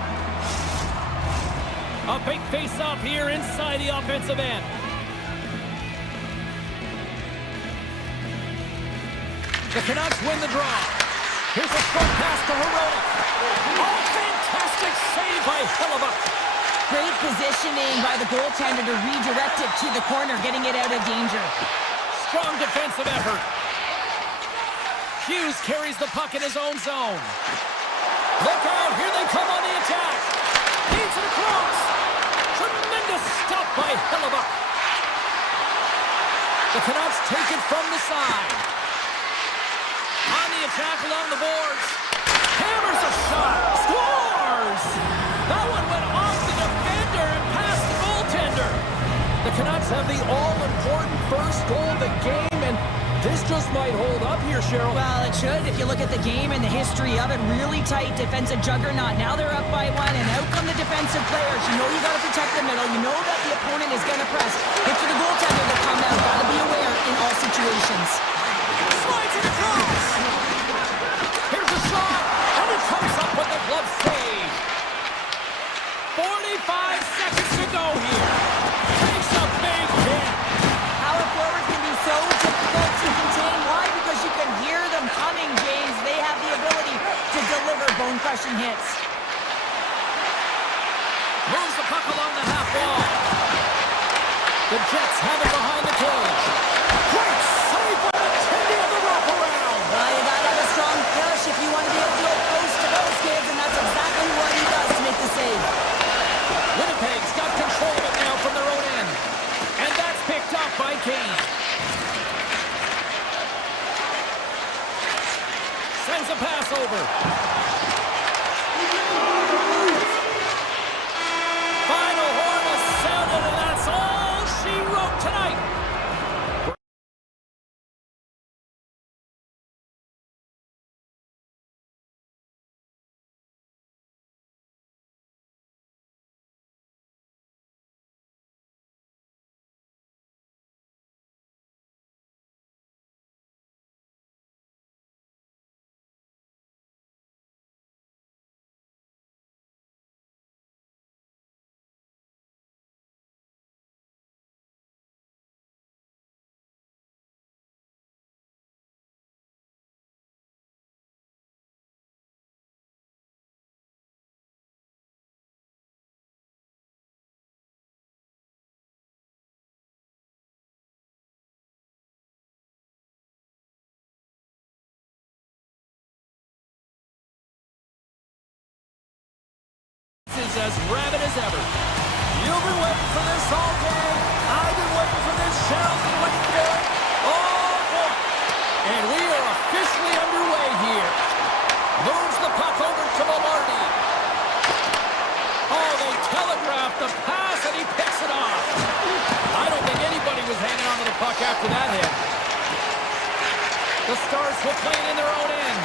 A big face-off here inside the offensive end. The Canucks win the draw. Here's a short pass to Herodic. Oh, fantastic save by Hellebuyck. Great positioning by the goaltender to redirect it to the corner, getting it out of danger. Strong defensive effort. Hughes carries the puck in his own zone. Look out, here they come on the attack. Feeds it across. Tremendous stop by Hellebuyck. The Canucks take it from the side. On the attack along the boards. Hammers a shot. Scores! That one went off the defender and past the goaltender. The Canucks have the all-important first goal of the game, and this just might hold up here, Cheryl. Well, it should. If you look at the game and the history of it, really tight defensive juggernaut. Now they're up by one, and out come the defensive players. You know you got to protect the middle. You know that the opponent is going to press. Look for the goaltender to come out. Got to be aware in all situations. Slides it across. Here's a shot, and it comes up with the glove save. 45 seconds to go here. Takes a big hit. Power forwards can be so difficult to contain. Why? Because you can hear them coming, James. They have the ability to deliver bone-crushing hits. Moves the puck along the half wall. The Jets have it behind the cage. Great save by the Tindy of the wraparound. Well, you gotta have a strong push if you want to be able to go close to those kids, and that's exactly what he does to make the save. Winnipeg's got control of it now from their own end. And that's picked up by Kane. Sends a pass over. Final horn is sounded, and that's all she wrote tonight. Is as rabid as ever. You've been waiting for this all day. I've been waiting for this. Cheryl's been waiting for it. Oh, boy. And we are officially underway here. Moves the puck over to Velarde. Oh, they telegraphed the pass, and he picks it off. I don't think anybody was hanging on to the puck after that hit. The Stars will play it in their own end.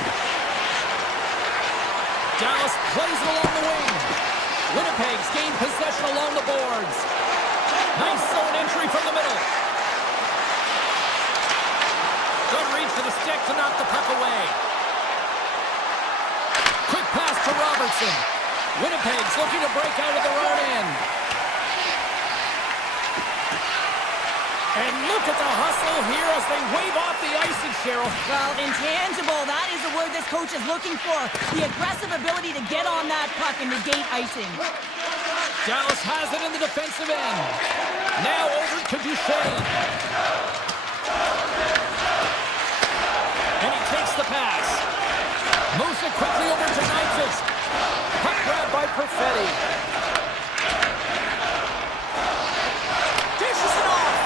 Dallas plays it along the wing. Winnipeg's gained possession along the boards. Nice zone entry from the middle. Good reach for the stick to knock the puck away. Quick pass to Robertson. Winnipeg's looking to break out of their own end. And look at the hustle here as they wave off the icing, Cheryl. Well, intangible, that is the word this coach is looking for. The aggressive ability to get on that puck and negate icing. Dallas has it in the defensive end. Now over to Duchesne. And he takes the pass. Moves it quickly over ready. Dishes it off.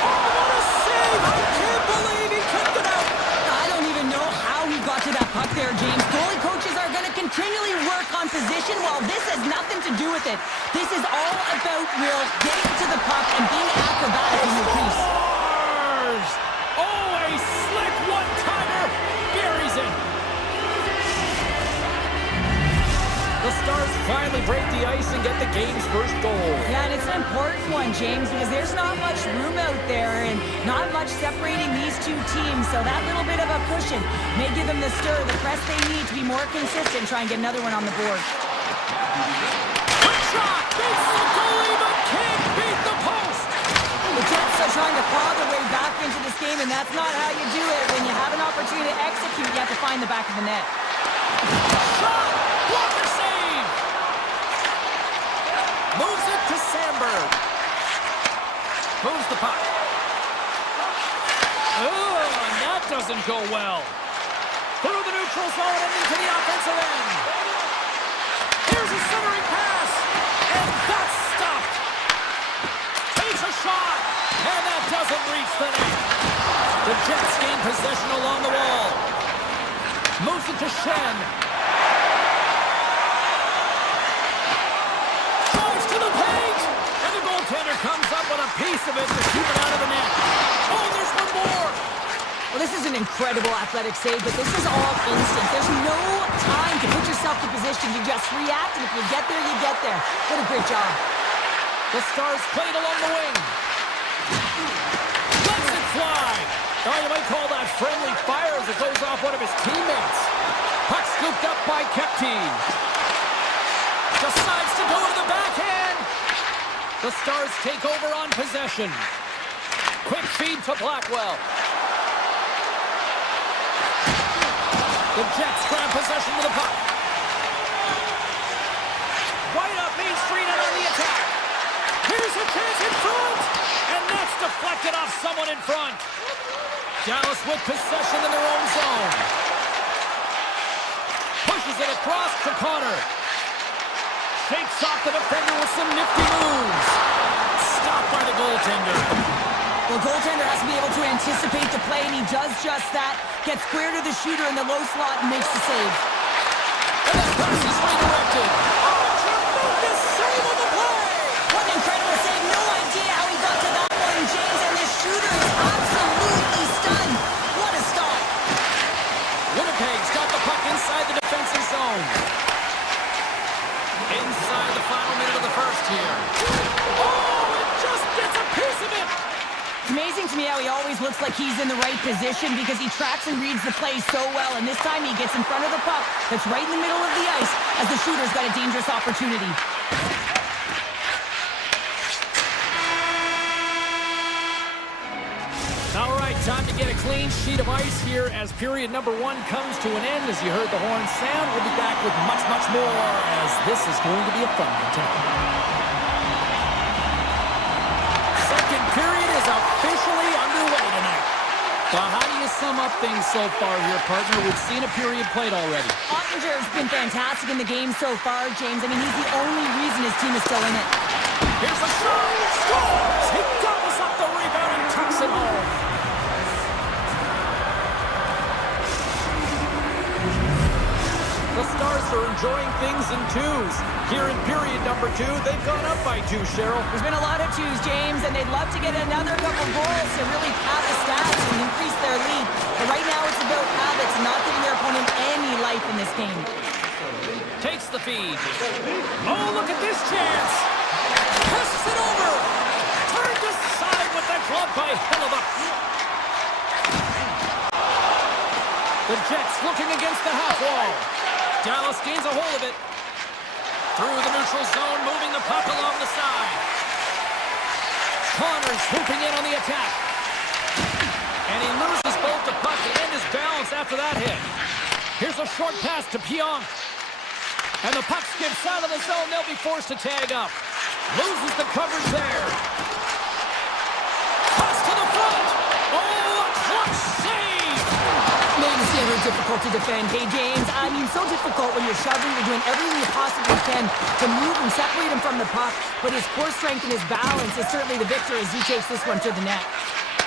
Oh, what a save! I can't believe he kicked it out. I don't even know how he got to that puck there, James. Goalie coaches are going to continually work on position while this has nothing to do with it. This is all about Will getting to the puck and being acrobatic in your crease. Scores! Oh, a slick one-timer. Buries it. The Stars finally break the ice and get the game's first goal. Yeah, and it's an important one, James, because there's not much room out there and not much separating these two teams. So that little bit of a cushion may give them the stir, the press they need to be more consistent, try and get another one on the board. Quick shot! Beats the goalie, but can't beat the post! The Jets are trying to claw their way back into this game, and that's not how you do it. When you have an opportunity to execute, you have to find the back of the net. Shot! Blocker save! Moves it to Sandberg. Moves the puck. Oh, and that doesn't go well. Through the neutral zone and into the offensive end. Here's a centering pass, and that's stopped. Takes a shot, and that doesn't reach the net. The Jets gain possession along the wall. Moves it to Shen. Drives to the paint, and the goaltender comes up with a piece of it to keep it out of the net. Oh, there's one more. Well, this is an incredible athletic save, but this is all instant. There's no time to put yourself in position. You just react, and if you get there, you get there. What a great job. The Stars played along the wing. Lets it fly. Oh, you might call that friendly fire as it goes off one of his teammates. Puck scooped up by Kepke. Decides to go to the backhand. The Stars take over on possession. Quick feed to Blackwell. The Jets grab possession with the puck. Right up Main Street and on the attack. Here's a chance in front. And that's deflected off someone in front. Dallas with possession in their own zone. Pushes it across to Connor. Shakes off the defender with some nifty moves. Stopped by the goaltender. Well, goaltender has to be able to anticipate the play, and he does just that. Gets square to the shooter in the low slot and makes the save. And that pass is redirected. Oh, tremendous save on the play! What an incredible save. No idea how he got to that one, James, and this shooter is absolutely stunned. What a stop. Winnipeg's got the puck inside the defensive zone. Inside the final minute of the first here. Oh, it just gets a piece of it! It's amazing to me how he always looks like he's in the right position because he tracks and reads the play so well, and this time he gets in front of the puck that's right in the middle of the ice as the shooter's got a dangerous opportunity. All right, time to get a clean sheet of ice here as period number one comes to an end. As you heard the horn sound, we'll be back with much, much more as this is going to be a fun one tonight. Second period is officially underway tonight. So how do you sum up things so far here, partner? We've seen a period played already. Ottinger's been fantastic in the game so far, James. I mean, he's the only reason his team is still in it. Here's a shot. Scores! He gobbles up the rebound and tucks it home. The Stars are enjoying things in twos. Here in period number two, they've gone up by two, Cheryl. There's been a lot of twos, James, and they'd love to get another couple goals to really pad the stats and increase their lead. But right now it's about habits and not giving their opponent any life in this game. Takes the feed. Oh, look at this chance. Passes it over. Turned aside with the glove by Hellebuck. The Jets looking against the half wall. Dallas gains a hold of it. Through the neutral zone, moving the puck along the side. Connors swooping in on the attack. And he loses both the puck and his balance after that hit. Here's a short pass to Pionk. And the puck skips out of the zone. They'll be forced to tag up. Loses the coverage there. Pass to the front. Oh, a clutch save. Maybe see a difficult to defend. Hey, James, I mean, so difficult when you're shoving, you're doing everything you possibly can to move and separate him from the puck, but his core strength and his balance is certainly the victor as he takes this one to the net.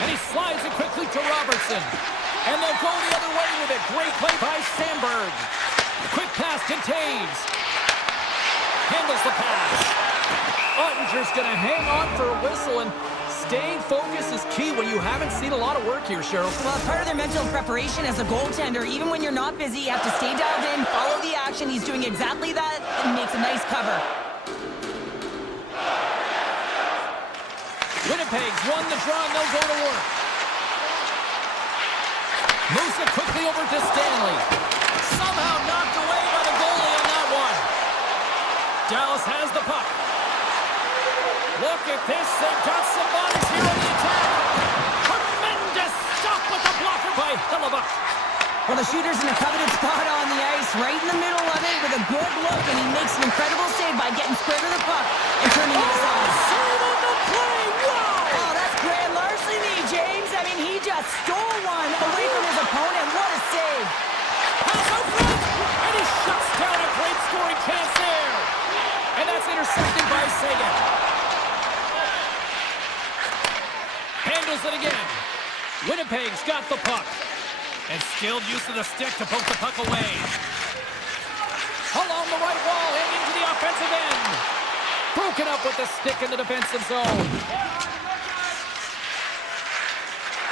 And he slides it quickly to Robertson. And they'll go the other way with it. Great play by Sandberg. Quick pass to Taves. Handles the pass. Ottinger's going to hang on for a whistle, and staying focused is key when you haven't seen a lot of work here, Cheryl. Well, it's part of their mental preparation as a goaltender. Even when you're not busy, you have to stay dialed in, follow the action. He's doing exactly that and makes a nice cover. Winnipeg's won the draw, and they'll go to work. Moves it quickly over to Stanley. Somehow knocked away by the goalie on that one. Dallas has the puck. Look at this. They've got some bodies here on the attack. Tremendous stop with the blocker by Hellebuyck. Well, the shooter's in a coveted spot on the ice, right in the middle of it with a good look, and he makes an incredible save by getting square to the puck and turning it aside. Save on the play. Wow! Oh, that's grand larceny, James. I mean, he just stole one away from his opponent. What a save. Pass out front, and he shuts down a great scoring chance there. And that's intercepted by Sagan. Handles it again. Winnipeg's got the puck. And skilled use of the stick to poke the puck away. Along the right wall and into the offensive end. Broken up with the stick in the defensive zone.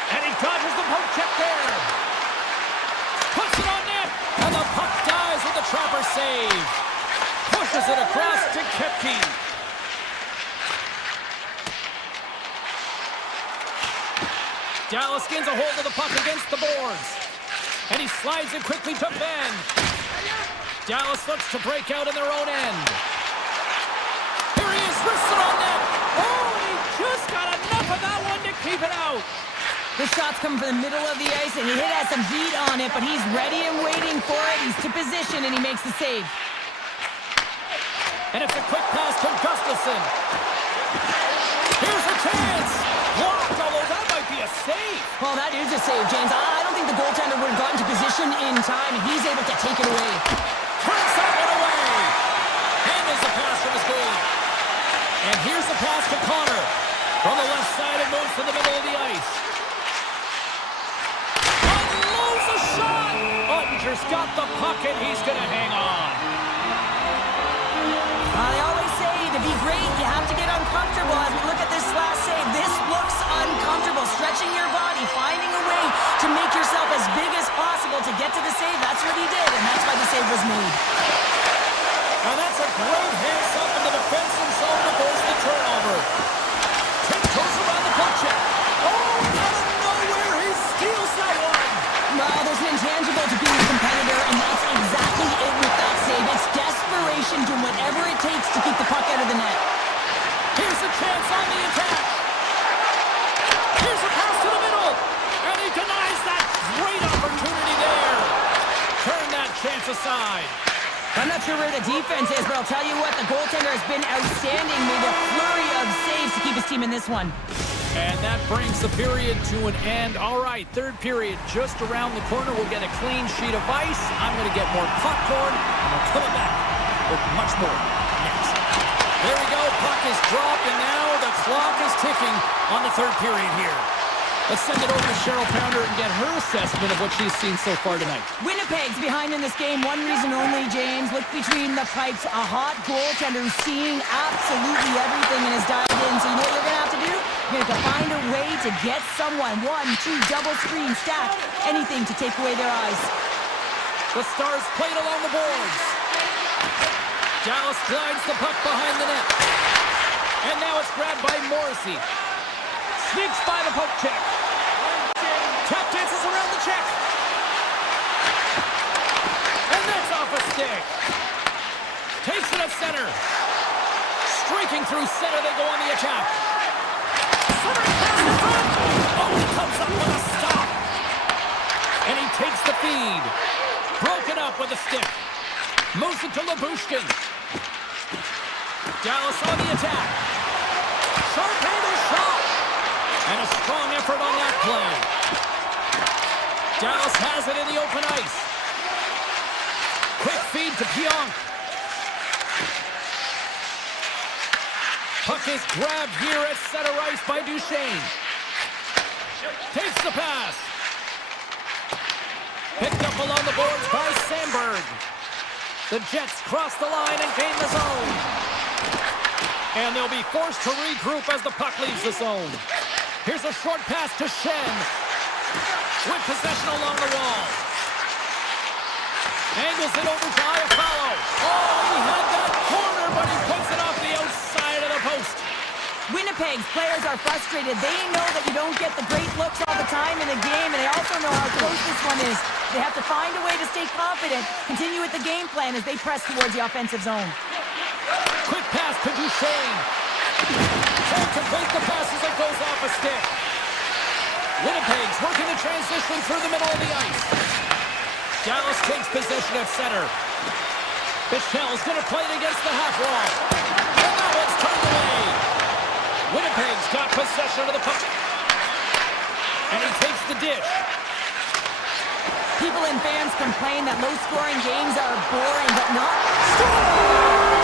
And he dodges the poke check there. Puts it on net. And the puck dies with the Trapper save. Pushes it across to Kepke. Dallas gains a hold of the puck against the boards. And he slides it quickly to Ben. Dallas looks to break out in their own end. Here he is, wrists it on net. Oh, he just got enough of that one to keep it out. The shot's coming from the middle of the ice, and he has some heat on it, but he's ready and waiting for it. He's to position, and he makes the save. And it's a quick pass to Gustafsson. Here's a chance. Blocked, although that might be a save. Well, that is a save, James. I don't think the goaltender would have gotten to position in time, and he's able to take it away. Turns that one away. Handles the pass from his goalie. And here's the pass to Connor. From the left side, it moves to the middle of the ice. Unloads a shot. Ottinger's got the puck, and he's going to hang on. They always say to be great, you have to get uncomfortable. As we look at this last save, this looks uncomfortable. Stretching your body, finding a way to make yourself as big as possible to get to the save. That's what he did, and that's why the save was made. And that's a great hands-up in the defensive zone to force the turnover. Tiptoes around the puck check. Oh, out of nowhere, he steals that one. Well, there's an intangible to being a competitor, and that's exactly it with that save. It's desperation, doing whatever it takes to keep the puck out of the net. Here's a chance on the attack. Here's a pass to the middle. And he denies that great opportunity there. Turn that chance aside. I'm not sure where the defense is, but I'll tell you what, the goaltender has been outstanding. Made a flurry of saves to keep his team in this one. And that brings the period to an end. All right, third period just around the corner. We'll get a clean sheet of ice. I'm going to get more popcorn, and we'll come back with much more next. There we go. Puck is dropped, and now the clock is ticking on the third period here. Let's send it over to Cheryl Pounder and get her assessment of what she's seen so far tonight. Winnipeg's behind in this game. One reason only, James. Look between the pipes. A hot goaltender who's seeing absolutely everything and is dialed in. So you know what you're going to have to do? You're going to have to find a way to get someone. 1, 2, double screen, stack, anything to take away their eyes. The Stars played along the boards. Dallas glides the puck behind the net. And now it's grabbed by Morrissey. Sneaks by the poke check. Tap dances around the check. And that's off a stick. Takes it at center. Streaking through center, they go on the attack. Center pass in front. Oh, he comes up with a stop. And he takes the feed. Broken up with a stick. Moves it to Labushkin. Dallas on the attack. Sharp-handed shot. And a strong effort on that play. Dallas has it in the open ice. Quick feed to Pionk. Puck is grabbed here at center ice by Duchesne. Takes the pass. Picked up along the boards by Sandberg. The Jets cross the line and gain the zone. And they'll be forced to regroup as the puck leaves the zone. Here's a short pass to Shen. With possession along the wall. Angles it over to Iafallo. Oh, he had that corner, but he puts it off the outside of the post. Winnipeg's players are frustrated. They know that you don't get the great looks all the time in a game, and they also know how close this one is. They have to find a way to stay confident, continue with the game plan as they press towards the offensive zone. Quick pass to Duchesne. Trying to break the pass as it goes off a stick. Winnipeg's working the transition through the middle of the ice. Dallas takes possession at center. Bichel's going to play it against the half wall. And that one's turned away. Winnipeg's got possession of the puck. And he takes the dish. People and fans complain that low-scoring games are boring, but not...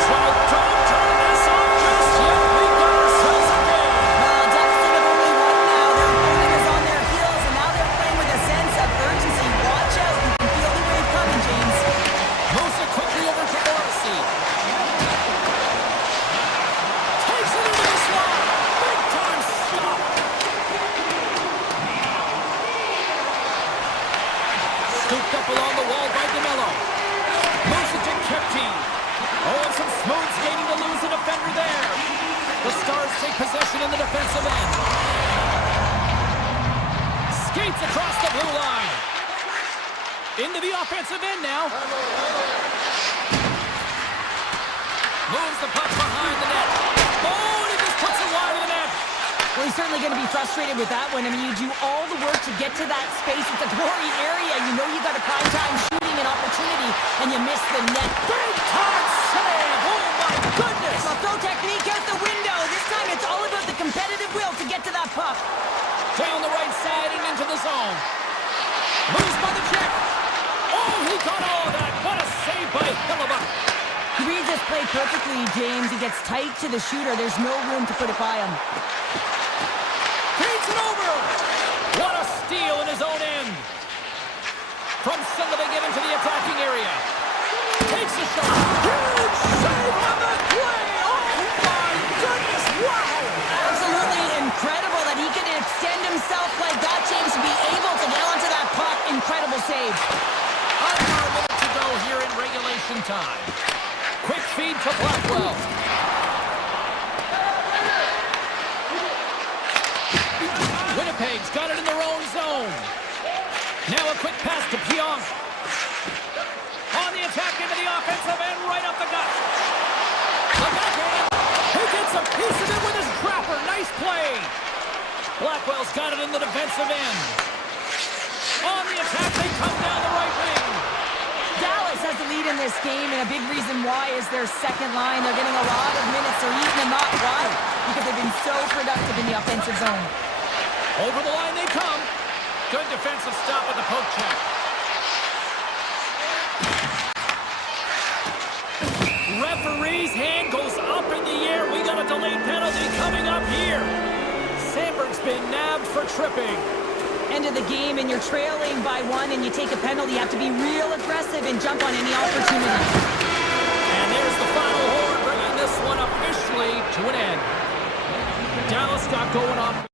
So don't turn this off just yet. We got ourselves a game. Well, deficit of only one now. Their opponent is on their heels, and now they're playing with a sense of urgency. Watch out. You can feel the wave coming, James. Moves it quickly over to Morrissey. Takes it into the slot. Big time stop. Scooped up along the wall by DeMello. Moves it to Kepke. Oh, and some smooth skating to lose a defender there. The Stars take possession in the defensive end. Skates across the blue line. Into the offensive end now. Moves the puck behind the net. Oh, and he just puts it wide of the net. Well, he's certainly going to be frustrated with that one. I mean, you do all the work to get to that space. It's a glory area. You know you got a prime time shooting an opportunity, and you miss the net. Big time save. Oh, my goodness. Well, throw technique out the window. This time it's all about the competitive will to get to that puck. Down the right side and into the zone. Moves by the check. Oh, he got all of that. What a save by Hellebuyck. He reads this play perfectly, James. He gets tight to the shooter. There's no room to put it by him. Takes it over. What a steal in his own end. From center they get into the attacking area. Takes a shot. Huge save on the play. Oh, my goodness. Wow. Absolutely incredible that he could extend himself like that, James, to be able to get onto that puck. Incredible save. Under a minute to go here in regulation time. Quick feed to Blackwell. Winnipeg's got it in their own zone. Now a quick pass to Pionk. On the attack into the offensive end, right up the gut. The backhand. He gets a piece of it with his trapper. Nice play. Blackwell's got it in the defensive end. On the attack, they come down the right wing. Dallas has the lead in this game, and a big reason why is their second line. They're getting a lot of minutes. They're eating them up. Why? Because they've been so productive in the offensive zone. Over the line they come. Good defensive stop with the poke check. Referee's hand goes up in the air. We got a delayed penalty coming up here. Sandberg's been nabbed for tripping. End of the game, and you're trailing by one, and you take a penalty. You have to be real aggressive and jump on any opportunity. And there's the final horn, bringing this one officially to an end. Dallas got going off.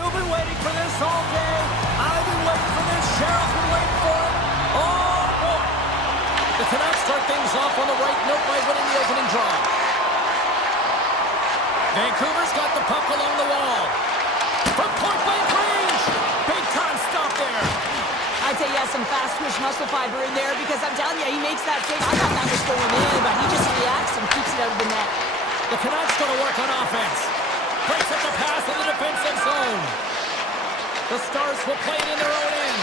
You've been waiting for this all day. I've been waiting for this. Cheryl's been waiting for it. Oh, no. The Canucks start things off on the right note by winning the opening draw. Vancouver's got the puck along the wall. From point-blank range. Big-time stop there. I'd say he has some fast-twitch muscle fiber in there because I'm telling you, he makes that save. I thought that was going in, but he just reacts and keeps it out of the net. The Canucks going to work on offense. Breaks up the pass in the defensive zone. The Stars will play it in their own end.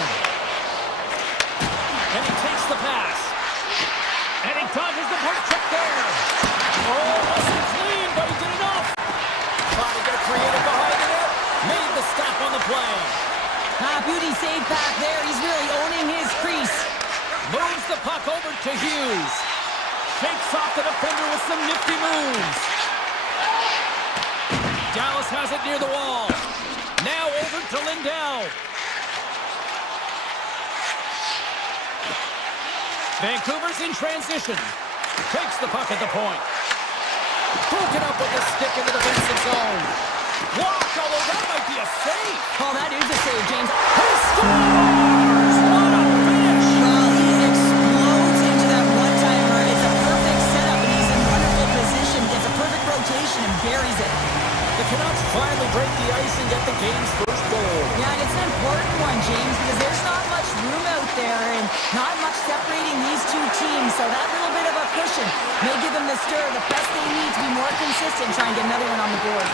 And he takes the pass. And he dodges the puck check there. Oh, wasn't clean, but he did enough. Trying to get creative behind the net. Made the stop on the play. Beauty save back there. He's really owning his crease. Moves the puck over to Hughes. Shakes off the defender with some nifty moves. Dallas has it near the wall. Now over to Lindell. Vancouver's in transition. Takes the puck at the point. Broken up with the stick in the defensive zone. Walked, although that might be a save. Oh, that is a save, James. He scores! What a finish! Well, he explodes into that one-timer. It's a perfect setup, and he's in wonderful position. Gets a perfect rotation and buries it. The Canucks finally break the ice and get the game's first goal. Yeah, and it's an important one, James, because there's not much room out there and not much separating these two teams. So that little bit of a cushion may give them the stir. The best they need to be more consistent, try and get another one on the board.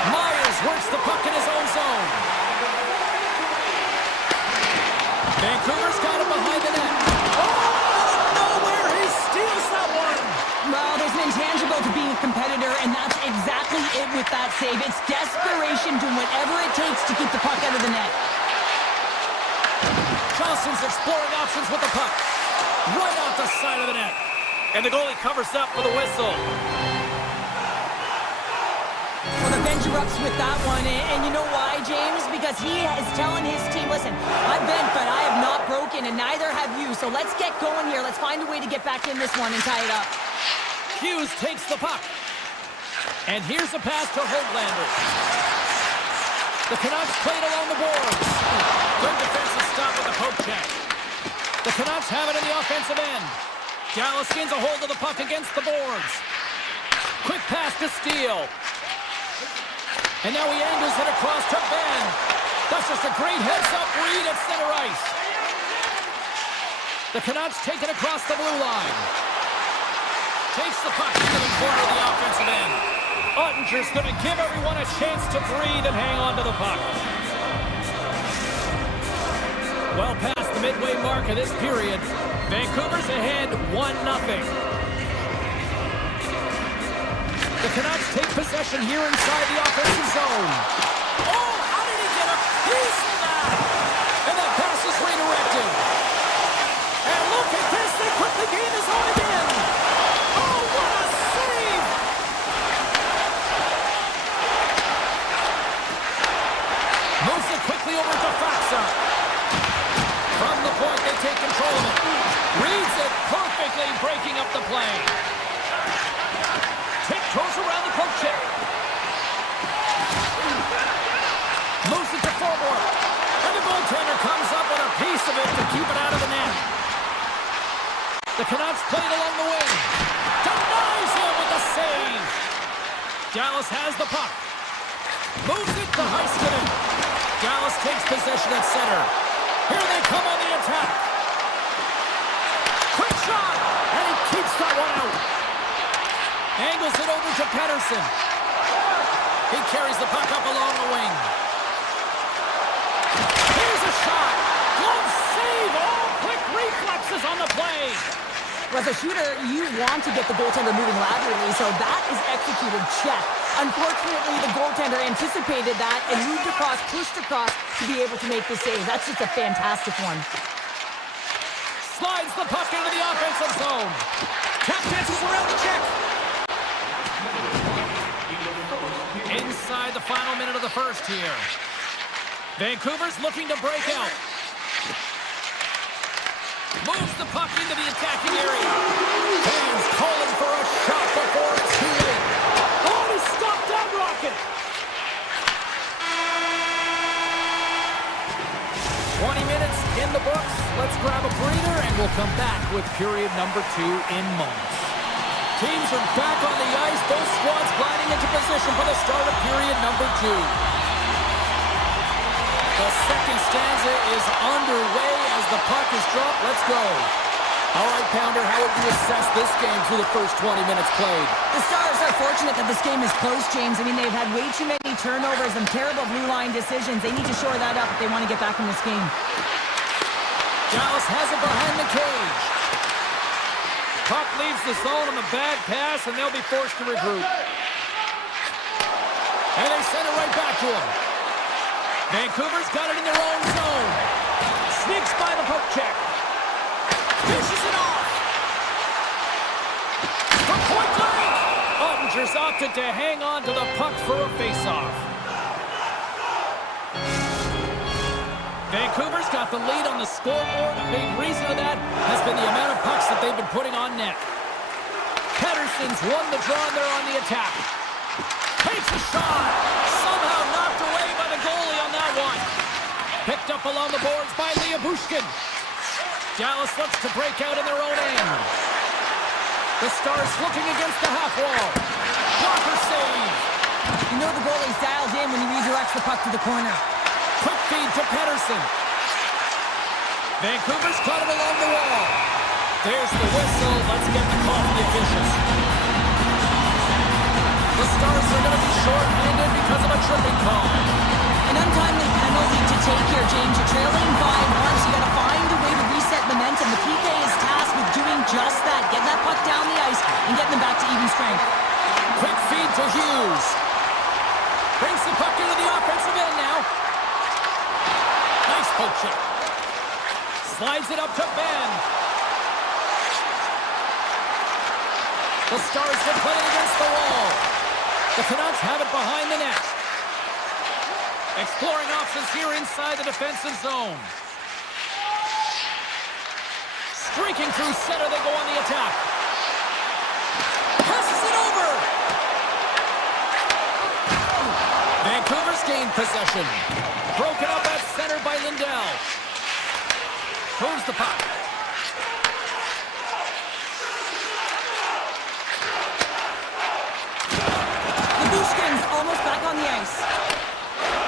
Myers works the puck in his own zone. Vancouver's got it behind the net. Oh, out of nowhere, he steals that one. Well, there's an intangible to being a competitor, and that's exactly it with that save. It's desperation, doing whatever it takes to keep the puck out of the net. Johnson's exploring options with the puck. Right off the side of the net. And the goalie covers up for the whistle. Well, the bench erupts with that one, and you know why, James? Because he is telling his team, listen, I've bent, but I have not broken, and neither have you. So let's get going here. Let's find a way to get back in this one and tie it up. Hughes takes the puck. And here's a pass to Hoglander. The Canucks played along the boards. Good defensive stop with the poke check. The Canucks have it in the offensive end. Dallas gains a hold of the puck against the boards. Quick pass to Steele. And now he angles it across to Ben. That's just a great heads-up read at center ice. The Canucks take it across the blue line. Takes the puck into the corner of the offensive end. Ottinger's going to give everyone a chance to breathe and hang on to the puck. Well past the midway mark of this period, Vancouver's ahead 1-0. The Canucks take possession here inside the offensive zone. Oh, how did he get a piece of that? And that pass is redirected. And look at this, they quickly gain his own again. Oh, what a save! Moves it quickly over to Faxa. From the point, they take control of it. Reads it perfectly, breaking up the play. Throws around the poke check. Moves it to forward. And the goaltender comes up with a piece of it to keep it out of the net. The Canucks played along the wing. Denies him with the save. Dallas has the puck. Moves it to Heiskanen. Dallas takes possession at center. Here they come on the attack. Quick shot. And he keeps that one out. Angles it over to Pettersson. He carries the puck up along the wing. Here's a shot. Glove save. Oh, quick reflexes on the play. Well, as a shooter, you want to get the goaltender moving laterally, so that is executed. Check. Unfortunately, the goaltender anticipated that and moved across, pushed across to be able to make the save. That's just a fantastic one. Slides the puck into the offensive zone. Tap dances around the check. Inside the final minute of the first here. Vancouver's looking to break out. Moves the puck into the attacking area. Fans calling for a shot before it's too late. Oh, he stopped that rocket. will come back with period number 2 in moments. Teams are back on the ice, both squads gliding into position for the start of period number 2. The second stanza is underway as the puck is dropped. Let's go. All right, Pounder, how would you assess this game through the first 20 minutes played? The Stars are fortunate that this game is close, James. I mean, they've had way too many turnovers and terrible blue line decisions. They need to shore that up if they want to get back in this game. Dallas has it behind the cage. Puck leaves the zone on the bad pass, and they'll be forced to regroup. And they send it right back to him. Vancouver's got it in their own zone. Sneaks by the poke check. Fishes it off. From point blank. Ottinger's opted to hang on to the puck for a face-off. Vancouver's got the lead on the scoreboard. A big reason of that has been the amount of pucks that they've been putting on net. Pedersen's won the draw and they're on the attack. Takes a shot. Somehow knocked away by the goalie on that one. Picked up along the boards by Bushkin. Dallas looks to break out in their own end. The Stars looking against the half wall. Blocker save. You know the goalie's dialed in when he redirects the puck to the corner. Quick feed to Pedersen. Vancouver's caught it along the wall. There's the whistle. Let's get the call from the officials. The Stars are going to be short-handed because of a tripping call. An untimely penalty to take here, James. You're trailing by once. You got to find a way to reset momentum. The PK is tasked with doing just that. Getting that puck down the ice and getting them back to even strength. Quick feed to Hughes. Brings the puck into the offensive end now. Nice poke check. Slides it up to Ben. The Stars have played against the wall. The Canucks have it behind the net. Exploring options here inside the defensive zone. Streaking through center, they go on the attack. Passes it over. Vancouver's gained possession. Broken up at center by Lindell. Moves the puck. The Bushkin's almost back on the ice.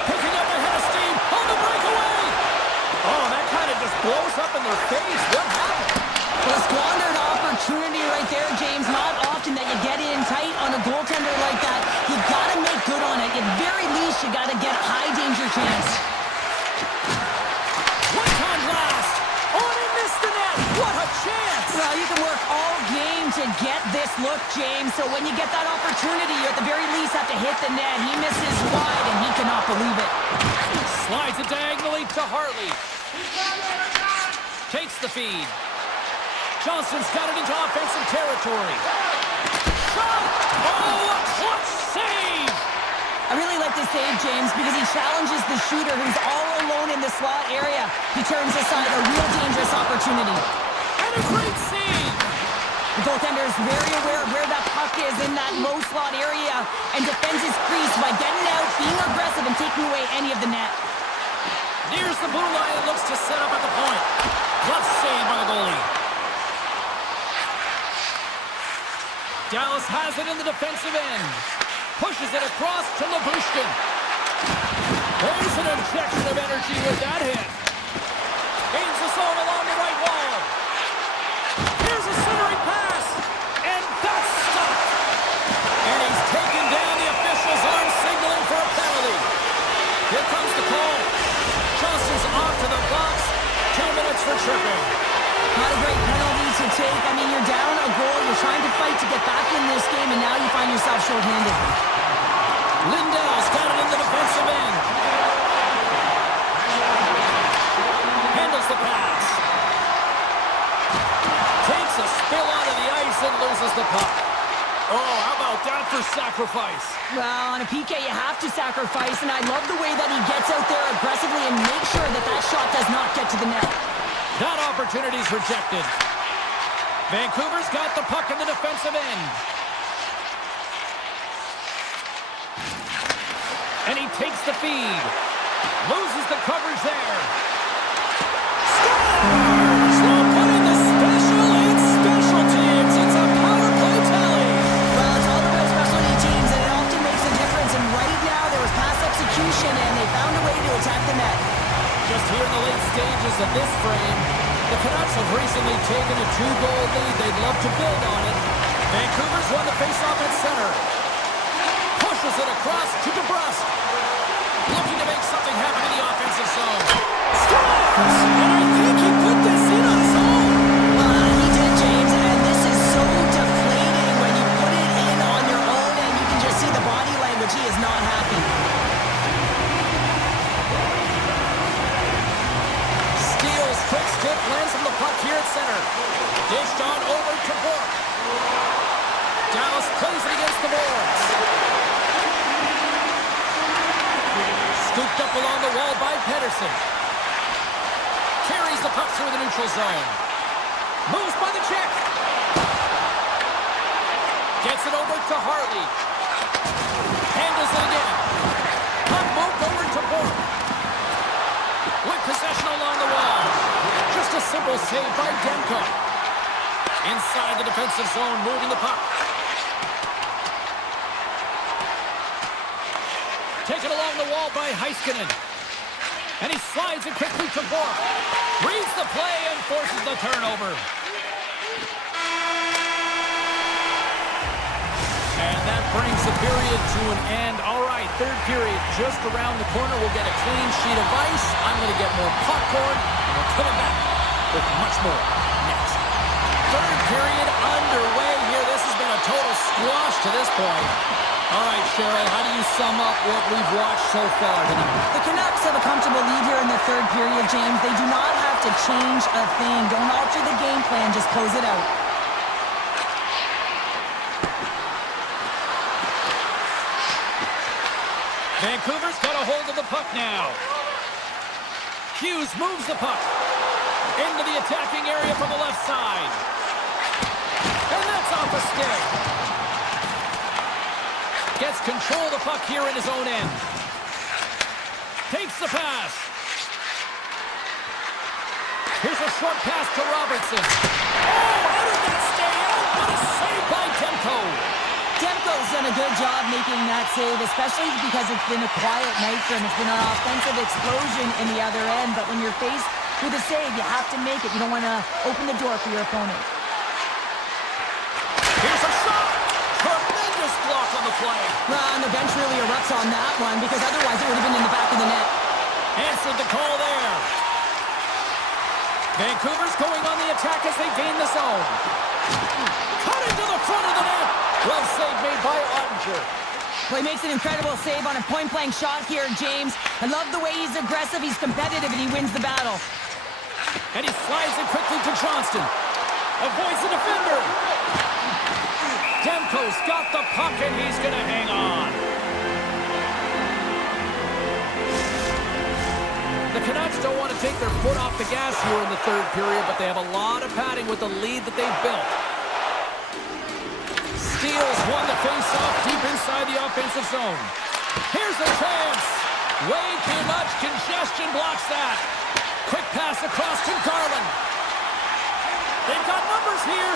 Picking up ahead of steam on the breakaway. Oh, that kind of just blows up in their face. What happened? Well, a squandered opportunity right there, James. Not often that you get in tight on a goaltender like that. You got to make good on it. At very least, you got to get a high danger chance. One-time blast. Oh, and he missed the net. What a chance. Well, you can work all game to get this look, James. So when you get that opportunity, you at the very least have to hit the net. He misses wide, and he cannot believe it. Slides it diagonally to Hartley. Takes the feed. Johnson's got it into offensive territory. Shot! Oh, a clutch save! I really like this save, James, because he challenges the shooter who's all alone in the slot area. He turns aside a real dangerous opportunity. And a great save! The goaltender is very aware of where that puck is in that low slot area and defends his crease by getting out, being aggressive, and taking away any of the net. Nears the blue line and looks to set up at the point. Clutch save by the goalie. Dallas has it in the defensive end. Pushes it across to Bushkin. There's an injection of energy with that hit. Gains the zone along the right wall. Here's a centering pass. And that's stopped. And he's taken down. The officials aren't signaling for a penalty. Here comes the call. Johnson's off to the box. 2 minutes for tripping. Not a great penalty to take. I mean, you're down a goal. You're trying to fight to get back in this game, and now you find yourself shorthanded. Lindell's got it in the defensive end. Handles the pass. Takes a spill onto the ice and loses the puck. Oh, how about that for sacrifice? Well, on a PK, you have to sacrifice, and I love the way that he gets out there aggressively and makes sure that that shot does not get to the net. That opportunity's rejected. Vancouver's got the puck in the defensive end. And he takes the feed. Loses the coverage there. Scores! Well, put in the minutes of this frame. The Canucks have recently taken a 2-goal lead. They'd love to build on it. Vancouver's won the faceoff at center. Pushes it across to DeBrusque. Looking to make something happen in the offensive zone. Scores! And I think he put this in on his own. He did, James, and this is so deflating when you put it in on your own and you can just see the body language. He is not happy. Steals, quick stick, lands on the puck here at center. Dished on over to Bourque. Dallas plays it against the boards. Scooped up along the wall by Pedersen. Carries the puck through the neutral zone. Moves by the check. Gets it over to Hartley. Handles it again. Puck moved over to Bourque. With possession along the wall. Just a simple save by Demko. Inside the defensive zone, moving the puck. Taken along the wall by Heiskanen. And he slides it quickly to Bourque. Reads the play and forces the turnover. And that brings the period to an end. All right, third period just around the corner. We'll get a clean sheet of ice. I'm going to get more popcorn. And we're coming back with much more next. Third period underway here. This has been a total squash to this point. All right, Cheryl, how do you sum up what we've watched so far tonight? The Canucks have a comfortable lead here in the third period, James. They do not have to change a thing. Don't alter the game plan. Just close it out. Vancouver's got a hold of the puck now. Hughes moves the puck into the attacking area from the left side. And that's off a stick. Gets control of the puck here in his own end. Takes the pass. Here's a short pass to Robertson. Oh, how did that stay out? What a save by Demko. Demko's done a good job making that save, especially because it's been a quiet night for him. It's been an offensive explosion in the other end, but when you're faced with a save, you have to make it. You don't want to open the door for your opponent. Here's a shot. Tremendous block on the play. And the bench really erupts on that one, because otherwise it would have been in the back of the net. Answered the call there. Vancouver's going on the attack as they gain the zone. Cut into the front of the net. Well save made by Ottinger. Well, he makes an incredible save on a point-blank shot here, James. I love the way he's aggressive, he's competitive, and he wins the battle. And he slides it quickly to Johnston. Avoids the defender. Demko's got the puck, and he's going to hang on. The Canucks don't want to take their foot off the gas here in the third period, but they have a lot of padding with the lead that they've built. Steals won the face-off deep inside the offensive zone. Here's a chance. Way too much congestion blocks that. Quick pass across to Garland. They've got numbers here.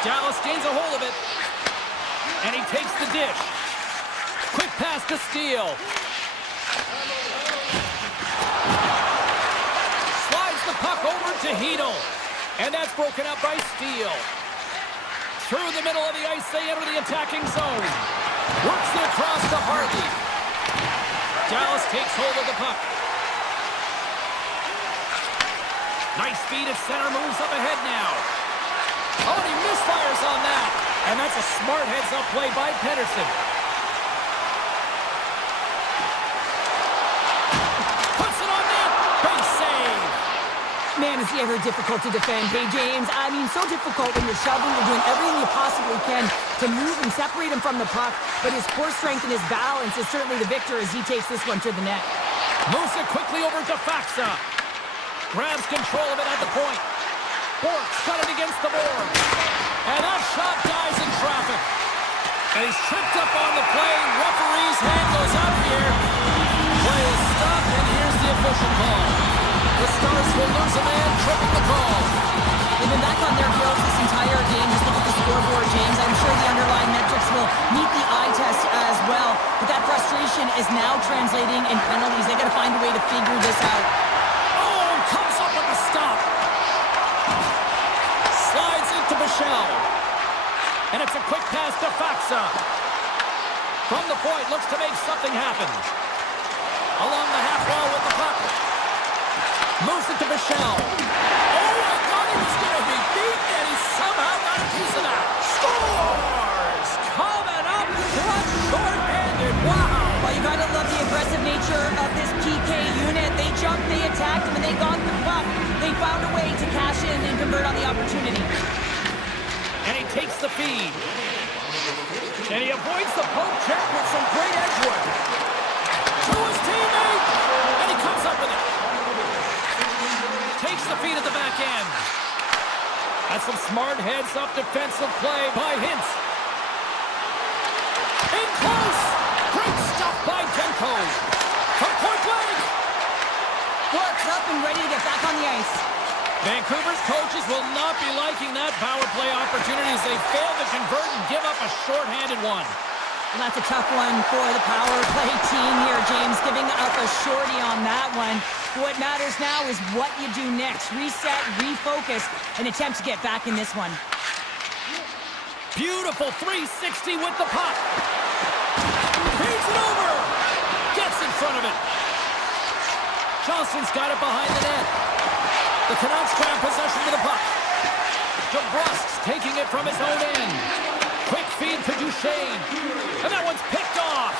Dallas gains a hold of it. And he takes the dish. Quick pass to Steele. Slides the puck over to Hedel. And that's broken up by Steele. Through the middle of the ice, they enter the attacking zone. Works it across to Hartley. Dallas takes hold of the puck. Nice feed at center, moves up ahead now. Oh, and he misfires on that. And that's a smart heads-up play by Pedersen. Puts it on net. Big save. Man, is he ever difficult to defend. Hey, James, I mean, so difficult when you're shoving, you're doing everything you possibly can to move and separate him from the puck. But his core strength and his balance is certainly the victor as he takes this one to the net. Moves it quickly over to Faxa. Grabs control of it at the point. Bourque's got it against the board. And that shot dies in traffic. And he's tripped up on the play. Referee's hand goes up here. Play is stopped, and here's the official call. The Stars will lose a man, tripping the call. They've been back on their heels this entire game. Just look at the scoreboard, James. I'm sure the underlying metrics will meet the eye test as well. But that frustration is now translating in penalties. They got to find a way to figure this out. Oh, Michel. And it's a quick pass to Faxa. From the point, looks to make something happen. Along the half wall with the puck. Moves it to Michel. Oh, I thought he was going to be beaten, and he somehow got a piece of that. Scores! Coming up front, short-handed. Wow! Well, you gotta love the aggressive nature of this PK unit. They jumped, they attacked him, and they got the puck. They found a way to cash in and convert on the opportunity. And he takes the feed. And he avoids the poke check with some great edge work. To his teammate! And he comes up with it. Takes the feed at the back end. That's some smart heads-up defensive play by Hintz. In close! Great stuff by Denko. From point blank! Works up and ready to get back on the ice. Vancouver's coaches will not be liking that power play opportunity as they fail to convert and give up a shorthanded one. And that's a tough one for the power play team here, James, giving up a shorty on that one. What matters now is what you do next. Reset, refocus, and attempt to get back in this one. Beautiful 360 with the puck. Feeds it over. Gets in front of it. Johnson's got it behind the net. The Canucks grab possession with the puck. DeBrusk's taking it from his own end. Quick feed to Duchesne. And that one's picked off.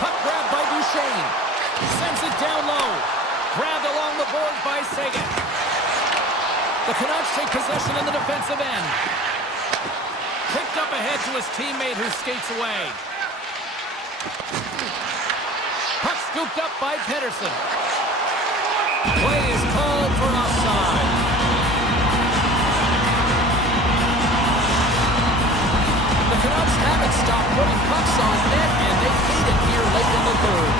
Puck grabbed by Duchesne. Sends it down low. Grabbed along the boards by Sagan. The Canucks take possession in the defensive end. Picked up ahead to his teammate who skates away. Puck scooped up by Pedersen. Play is called for offside. The Canucks haven't stopped putting pucks on net, and they hate it here late in the third.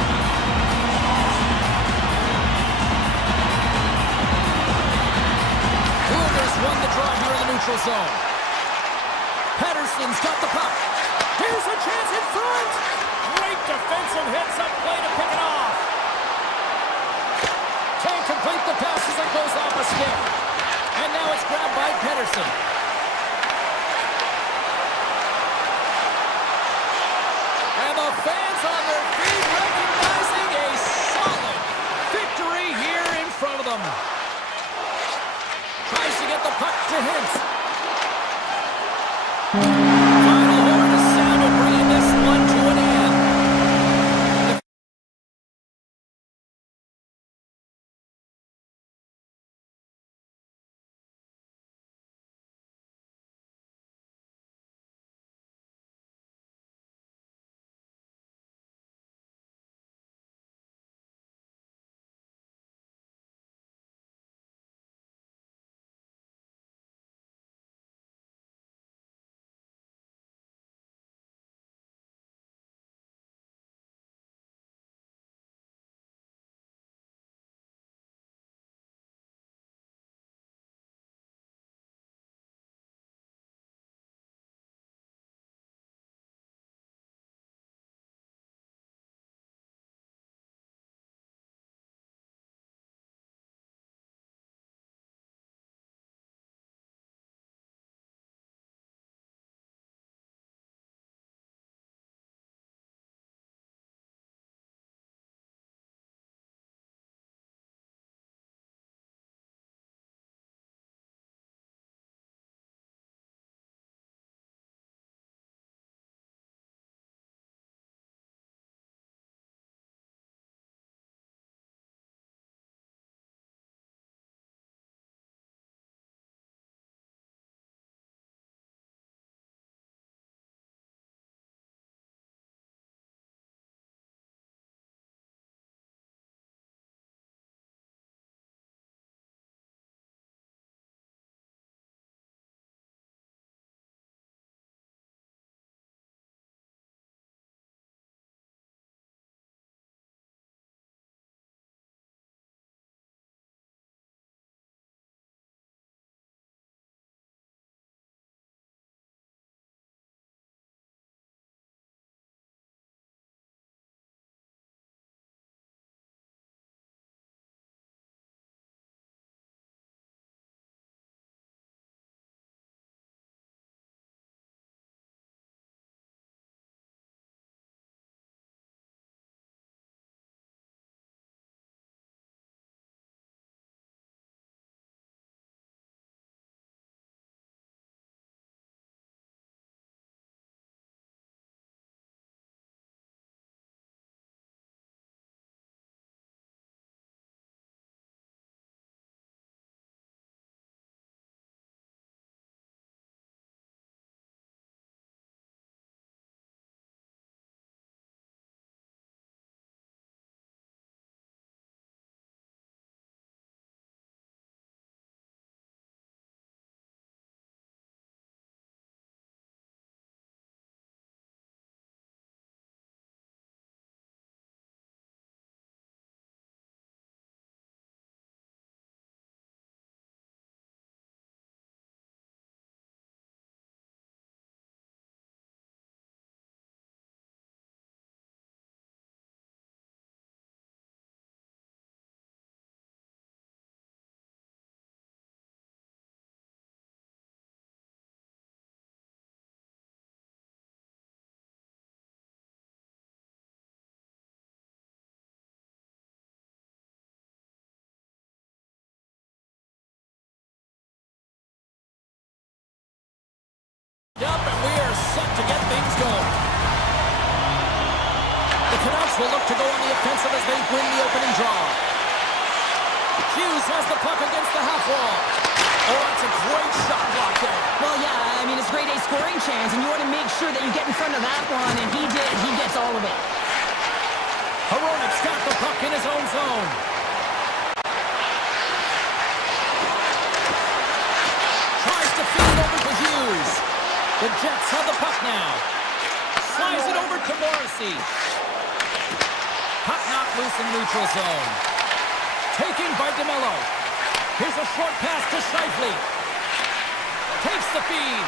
Cougars won the draw here in the neutral zone. Pedersen's got the puck. Here's a chance in front. Great defensive heads-up play to pick it off. Can't complete the pass as it goes off a stick. And now it's grabbed by Pedersen. And the fans on their feet recognizing a solid victory here in front of them. Tries to get the puck to Hintz. get things going. The Canucks will look to go on the offensive as they win the opening draw. Hughes has the puck against the half wall. Oh, that's a great shot block there. Well, yeah, I mean, it's grade A scoring chance, and you want to make sure that you get in front of that one, and he did. He gets all of it. Hronik's got the puck in his own zone. Tries to feed over to Hughes. The Jets have the puck now. Slides it over to Morrissey. Puck knocked loose in neutral zone. Taken by DeMello. Here's a short pass to Scheifele. Takes the feed.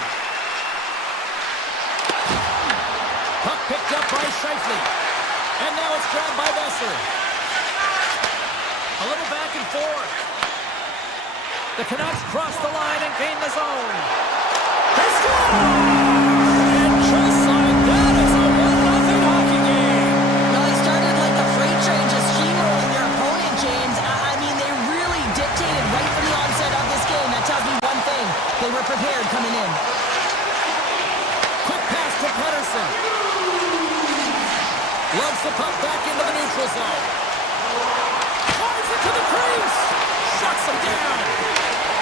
Puck picked up by Scheifele. And now it's grabbed by Besser. A little back and forth. The Canucks cross the line and gain the zone. They score! And just like that, it's a 1-0 hockey game. No, they started like a freight train, just steamrolling their opponent, James. I mean, they really dictated right from the onset of this game. That tells me one thing. They were prepared coming in. Quick pass to Pettersson. Loves the puck back into the neutral zone. Fires it to the crease. Shuts him down.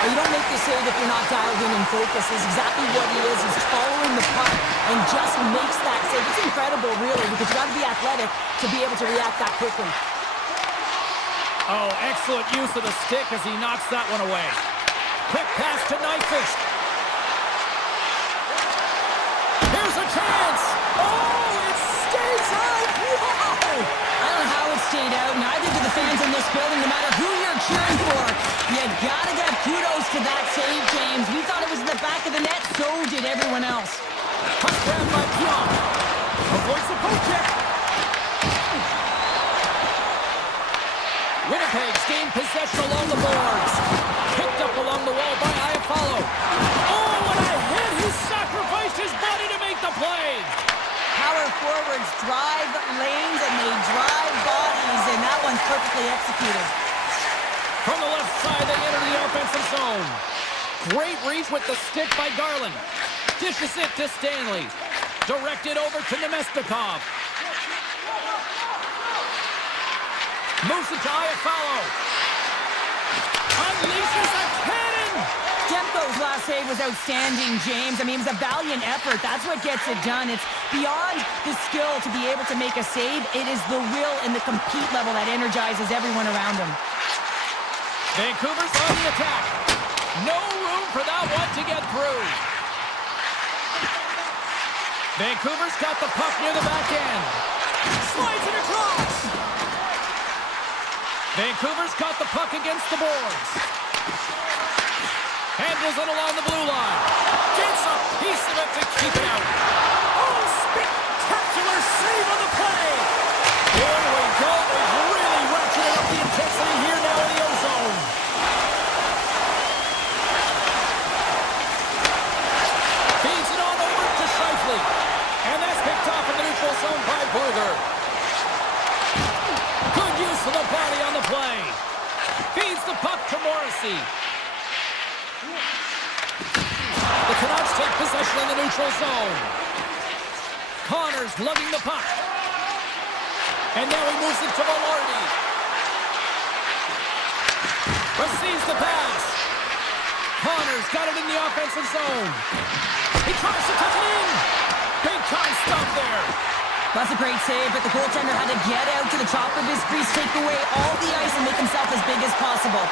Well, you don't make the save if you're not dialed in and focused. It's exactly what he is. He's following the puck and just makes that save. It's incredible, really, because you got to be athletic to be able to react that quickly. Oh, excellent use of the stick as he knocks that one away. Quick pass to Nyquist. Here's a chance. Oh, it stays out. Wow. I don't know how it stayed out. Neither do the fans in this building, no matter who you're cheering for. You gotta get kudos to that save, James. We thought it was in the back of the net, so did everyone else. Puck grabbed by Pionk. Avoids the poke check. Winnipeg's gained possession along the boards. Picked up along the wall by Iafallo. Oh, what a hit! He sacrificed his body to make the play. Power forwards drive lanes and they drive bodies, and that one's perfectly executed. From the left side, they enter the offensive zone. Great reach with the stick by Garland. Dishes it to Stanley. Directed over to Nemestikov. Moves it to Iafallo. Unleashes a cannon! Demko's last save was outstanding, James. I mean, it was a valiant effort. That's what gets it done. It's beyond the skill to be able to make a save. It is the will and the compete level that energizes everyone around him. Vancouver's on the attack. No room for that one to get through. Vancouver's got the puck near the back end. Slides it across. Vancouver's got the puck against the boards. Handles it along the blue line. Gets a piece of it to keep it out. Oh, spectacular save on the play. Here we go. They've really ratcheted up the intensity here now in the O-zone. Feeds it on over to Scheifele. And that's picked off in the neutral zone by Burger. Good use of the body on the play. Feeds the puck to Morrissey. The Canucks take possession in the neutral zone. Connors lugging the puck. And now he moves it to Velarde. Receives the pass. Connors got it in the offensive zone. He tries to tuck it in. Big time stop there. That's a great save, but the goaltender had to get out to the top of his crease, take away all the ice, and make himself as big as possible.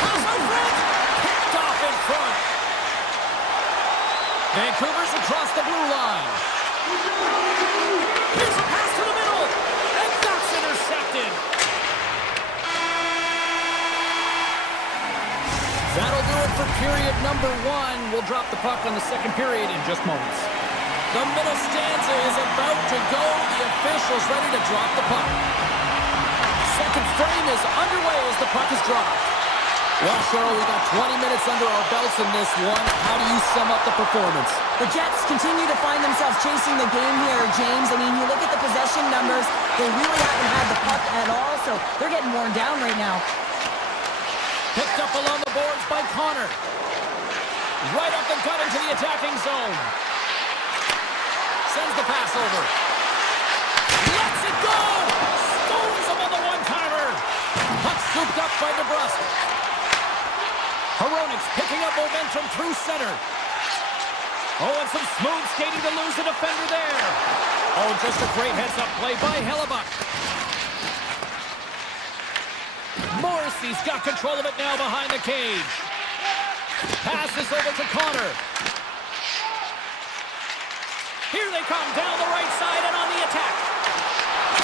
Pass out front. Picked off in front. Vancouver's across the blue line. Here's a pass to the middle. And that's intercepted. That'll do it for period number one. We'll drop the puck on the second period in just moments. The middle stanza is about to go. The official's ready to drop the puck. Second frame is underway as the puck is dropped. Well, Cheryl, we got 20 minutes under our belts in this one. How do you sum up the performance? The Jets continue to find themselves chasing the game here, James. I mean, you look at the possession numbers, they really haven't had the puck at all, so they're getting worn down right now. Picked up along the boards by Connor. Right up the gut into the attacking zone. sends the pass over. Lets it go! Stones him on the one-timer. Puck scooped up by DeBrusque. Hronik's picking up momentum through center. Oh, and some smooth skating to lose the defender there. Oh, just a great heads-up play by Hellebuck. Morrissey's got control of it now behind the cage. Passes over to Connor. Here they come down the right side and on the attack.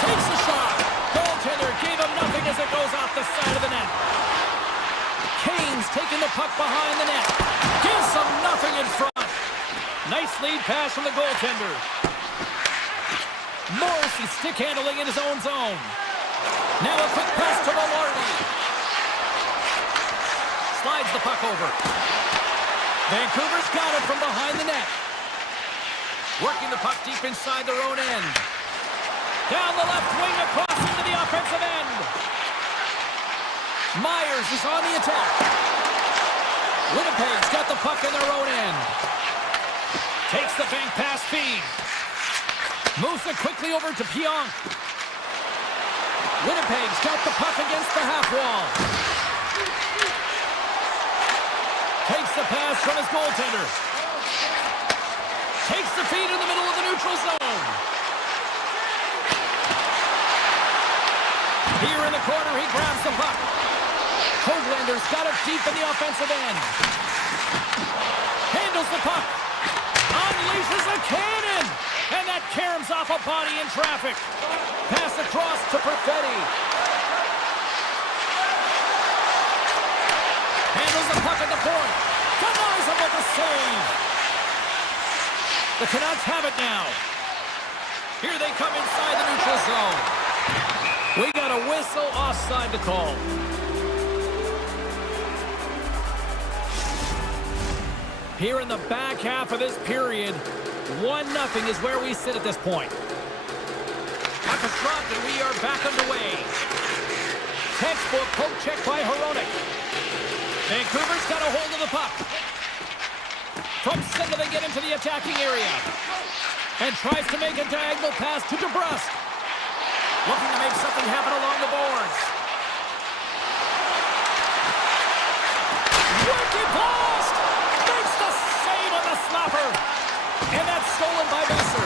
Takes the shot. Goaltender gave him nothing as it goes off the side of the net. Kane's taking the puck behind the net. Gives him nothing in front. Nice lead pass from the goaltender. Morrissey stick handling in his own zone. Now a quick pass to Velarde. Slides the puck over. Vancouver's got it from behind the net. Working the puck deep inside their own end. Down the left wing across into the offensive end. Myers is on the attack. Winnipeg's got the puck in their own end. Takes the bank pass feed. Moves it quickly over to Pionk. Winnipeg's got the puck against the half wall. Takes the pass from his goaltender. Takes the feed in the middle of the neutral zone. Here in the corner, he grabs the puck. Hoaglander's got it deep in the offensive end. Handles the puck. Unleashes a cannon. And that caroms off a body in traffic. Pass across to Perfetti. Handles the puck at the point. Denies him with the save. The Canucks have it now. Here they come inside the neutral zone. We got a whistle offside to call. Here in the back half of this period, 1-0 is where we sit at this point. Puck is dropped and we are back underway. Textbook poke check by Hronik. Vancouver's got a hold of the puck. From center they get into the attacking area. And tries to make a diagonal pass to DeBrusque. Looking to make something happen along the boards. Wicked blast! Makes the save on the slapper. And that's stolen by Besser.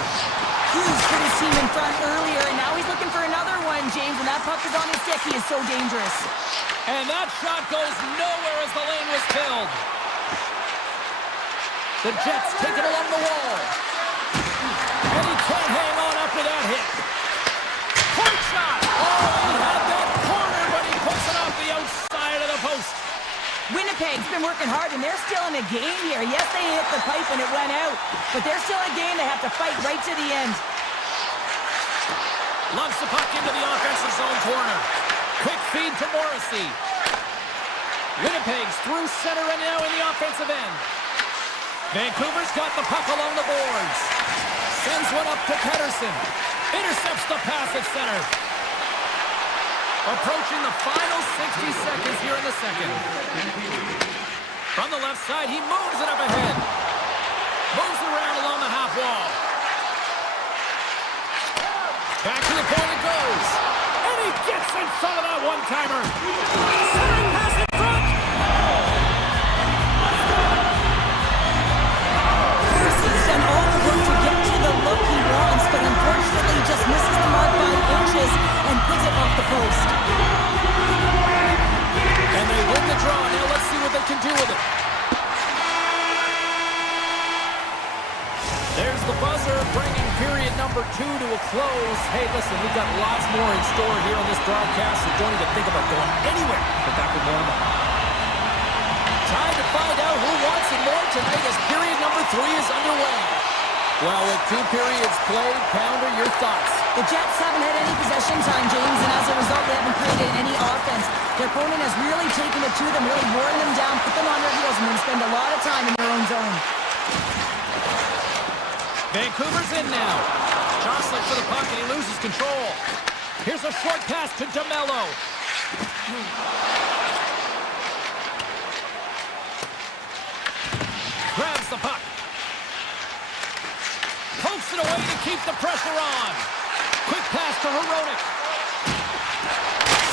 Hughes put his team in front earlier, and now he's looking for another one, James. When that puck is on his stick, he is so dangerous. And that shot goes nowhere as the lane was filled. The Jets take it along the wall. And he can't hang on after that hit. Point shot! Oh, he had that corner, but he puts it off the outside of the post. Winnipeg's been working hard, and they're still in a game here. Yes, they hit the pipe and it went out, but they're still in a game. They have to fight right to the end. Lumps the puck into the offensive zone corner. Quick feed to Morrissey. Winnipeg's through center and now in the offensive end. Vancouver's got the puck along the boards. Sends one up to Pettersson. Intercepts the pass at center. Approaching the final 60 seconds here in the second. From the left side, he moves it up ahead. Moves around along the half wall. Back to the point it goes. And he gets in front of that one-timer. Centering pass in front. He's done all the work to get to the look he wants, but unfortunately just misses the mark by inches and puts it off the post. And they win the draw. Now let's see what they can do with it. There's the buzzer, bringing period number 2 to a close. Hey, listen, we've got lots more in store here on this broadcast, so don't even think about going anywhere. But back with more in a moment. Time to find out who wants it more tonight as period number 3 is underway. Well, with 2 periods played, Pounder, your thoughts? The Jets haven't had any possession time, James, and as a result, they haven't created any offense. Their opponent has really taken it to them, really worn them down, put them on their heels, and then spend a lot of time in their own zone. Vancouver's in now. Jostling for the puck, and he loses control. Here's a short pass to DeMello. Grabs the puck. Pokes it away to keep the pressure on. Quick pass to Hronek.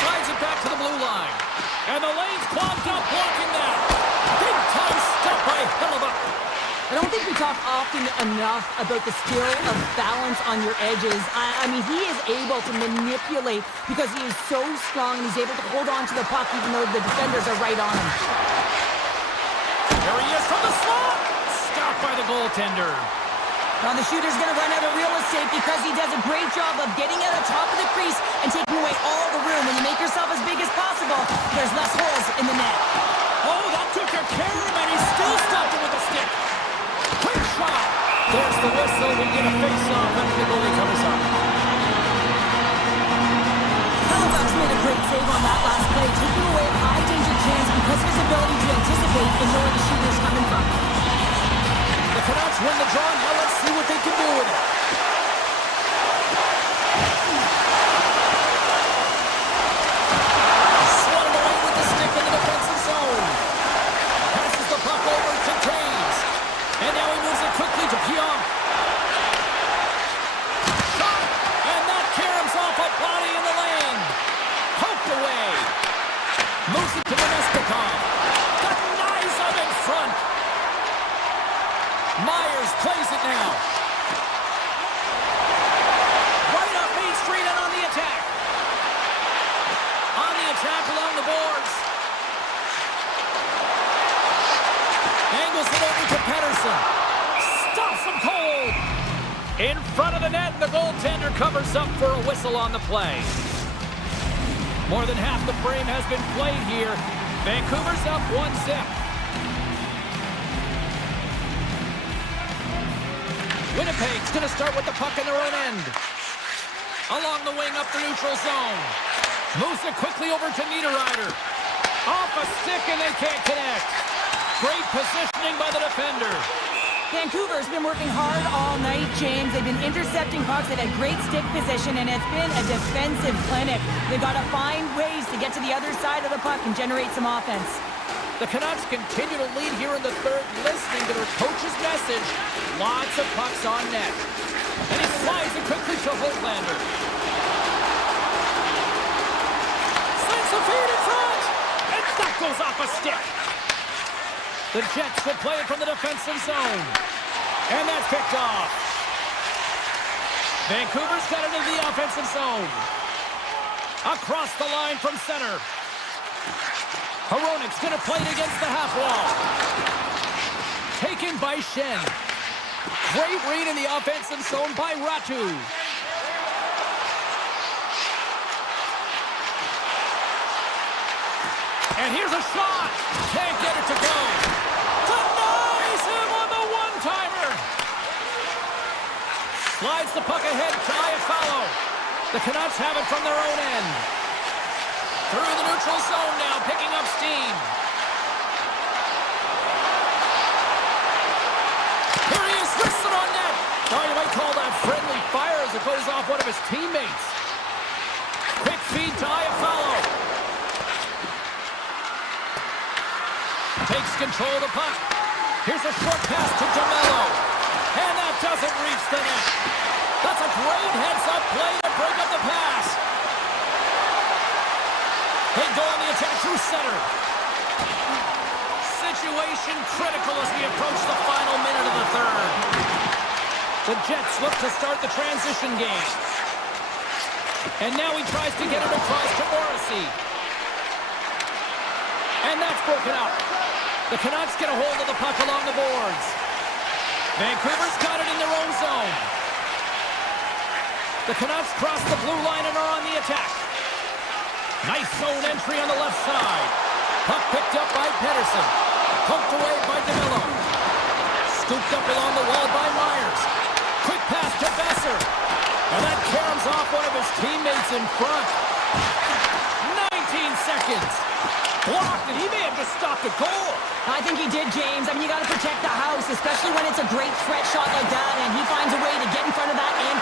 Slides it back to the blue line. And the lane's clogged up, blocking that. Big time stop by Hellebuck. I don't think we talk often enough about the skill of balance on your edges. I mean, he is able to manipulate because he is so strong and he's able to hold on to the puck even though the defenders are right on him. There he is from the slot. Stopped by the goaltender. Now the shooter's going to run out of real estate because he does a great job of getting out of top of the crease and taking away all the room. When you make yourself as big as possible, there's less holes in the net. Oh, that took a care of him, and he still stopped it with a stick. Quick shot. There's the whistle. We get a face-off after the goalie covers up. Hellebuck's made a great save on that last play, taking away a high-danger chance because of his ability to anticipate and know where the shooter's coming from. The Canucks win the draw. Now let's see what they can do with it. Swatted away with the stick in the defensive zone. Passes the puck over to Taves. And now he moves it quickly to Pionk. Shot! And that caroms off a body in the lane. Poked away. Moves it to Nemestikov. Denies him in front. Myers plays it now. Right up Main Street and on the attack. On the attack along the boards. Angles it over to Pettersson. Stops him cold. In front of the net, the goaltender covers up for a whistle on the play. More than half the frame has been played here. Vancouver's up 1-0. Winnipeg's going to start with the puck in their own end. Along the wing up the neutral zone. Moves it quickly over to Niederreiter. Off a stick and they can't connect. Great positioning by the defender. Vancouver's been working hard all night, James. They've been intercepting pucks. They've had great stick position, and it's been a defensive clinic. They've got to find ways to get to the other side of the puck and generate some offense. The Canucks continue to lead here in the third, listening to their coach's message. Lots of pucks on net. And he slides it quickly to Holtlander. Slings the feed in front! And that goes off a stick. The Jets will play it from the defensive zone. And that's picked off. Vancouver's got it into the offensive zone. Across the line from center. Hronek's going to play it against the half wall. Taken by Shen. Great read in the offensive zone by Ratu. And here's a shot. Can't get it to go. Denies him on the one-timer. Slides the puck ahead to Iafallo. The Canucks have it from their own end. Through the neutral zone now, picking up steam. Here he is, wrists it on net. Oh, you might call that friendly fire as it goes off one of his teammates. Quick feed to Iafallo. Takes control of the puck. Here's a short pass to DeMello. And that doesn't reach the net. That's a great heads-up play to break up the pass. They go on the attack through center. Situation critical as we approach the final minute of the third. The Jets look to start the transition game. And now he tries to get it across to Morrissey. And that's broken up. The Canucks get a hold of the puck along the boards. Vancouver's got it in their own zone. The Canucks cross the blue line and are on the attack. Nice zone entry on the left side. Puck picked up by Pettersson. Poked away by DeMello. Scooped up along the wall by Myers. Quick pass to Besser. And that caroms off one of his teammates in front. 19 seconds. Blocked, and he may have just stopped a goal. I think he did, James. I mean, you got to protect the house, especially when it's a great threat shot like that, and he finds a way to get in front of that and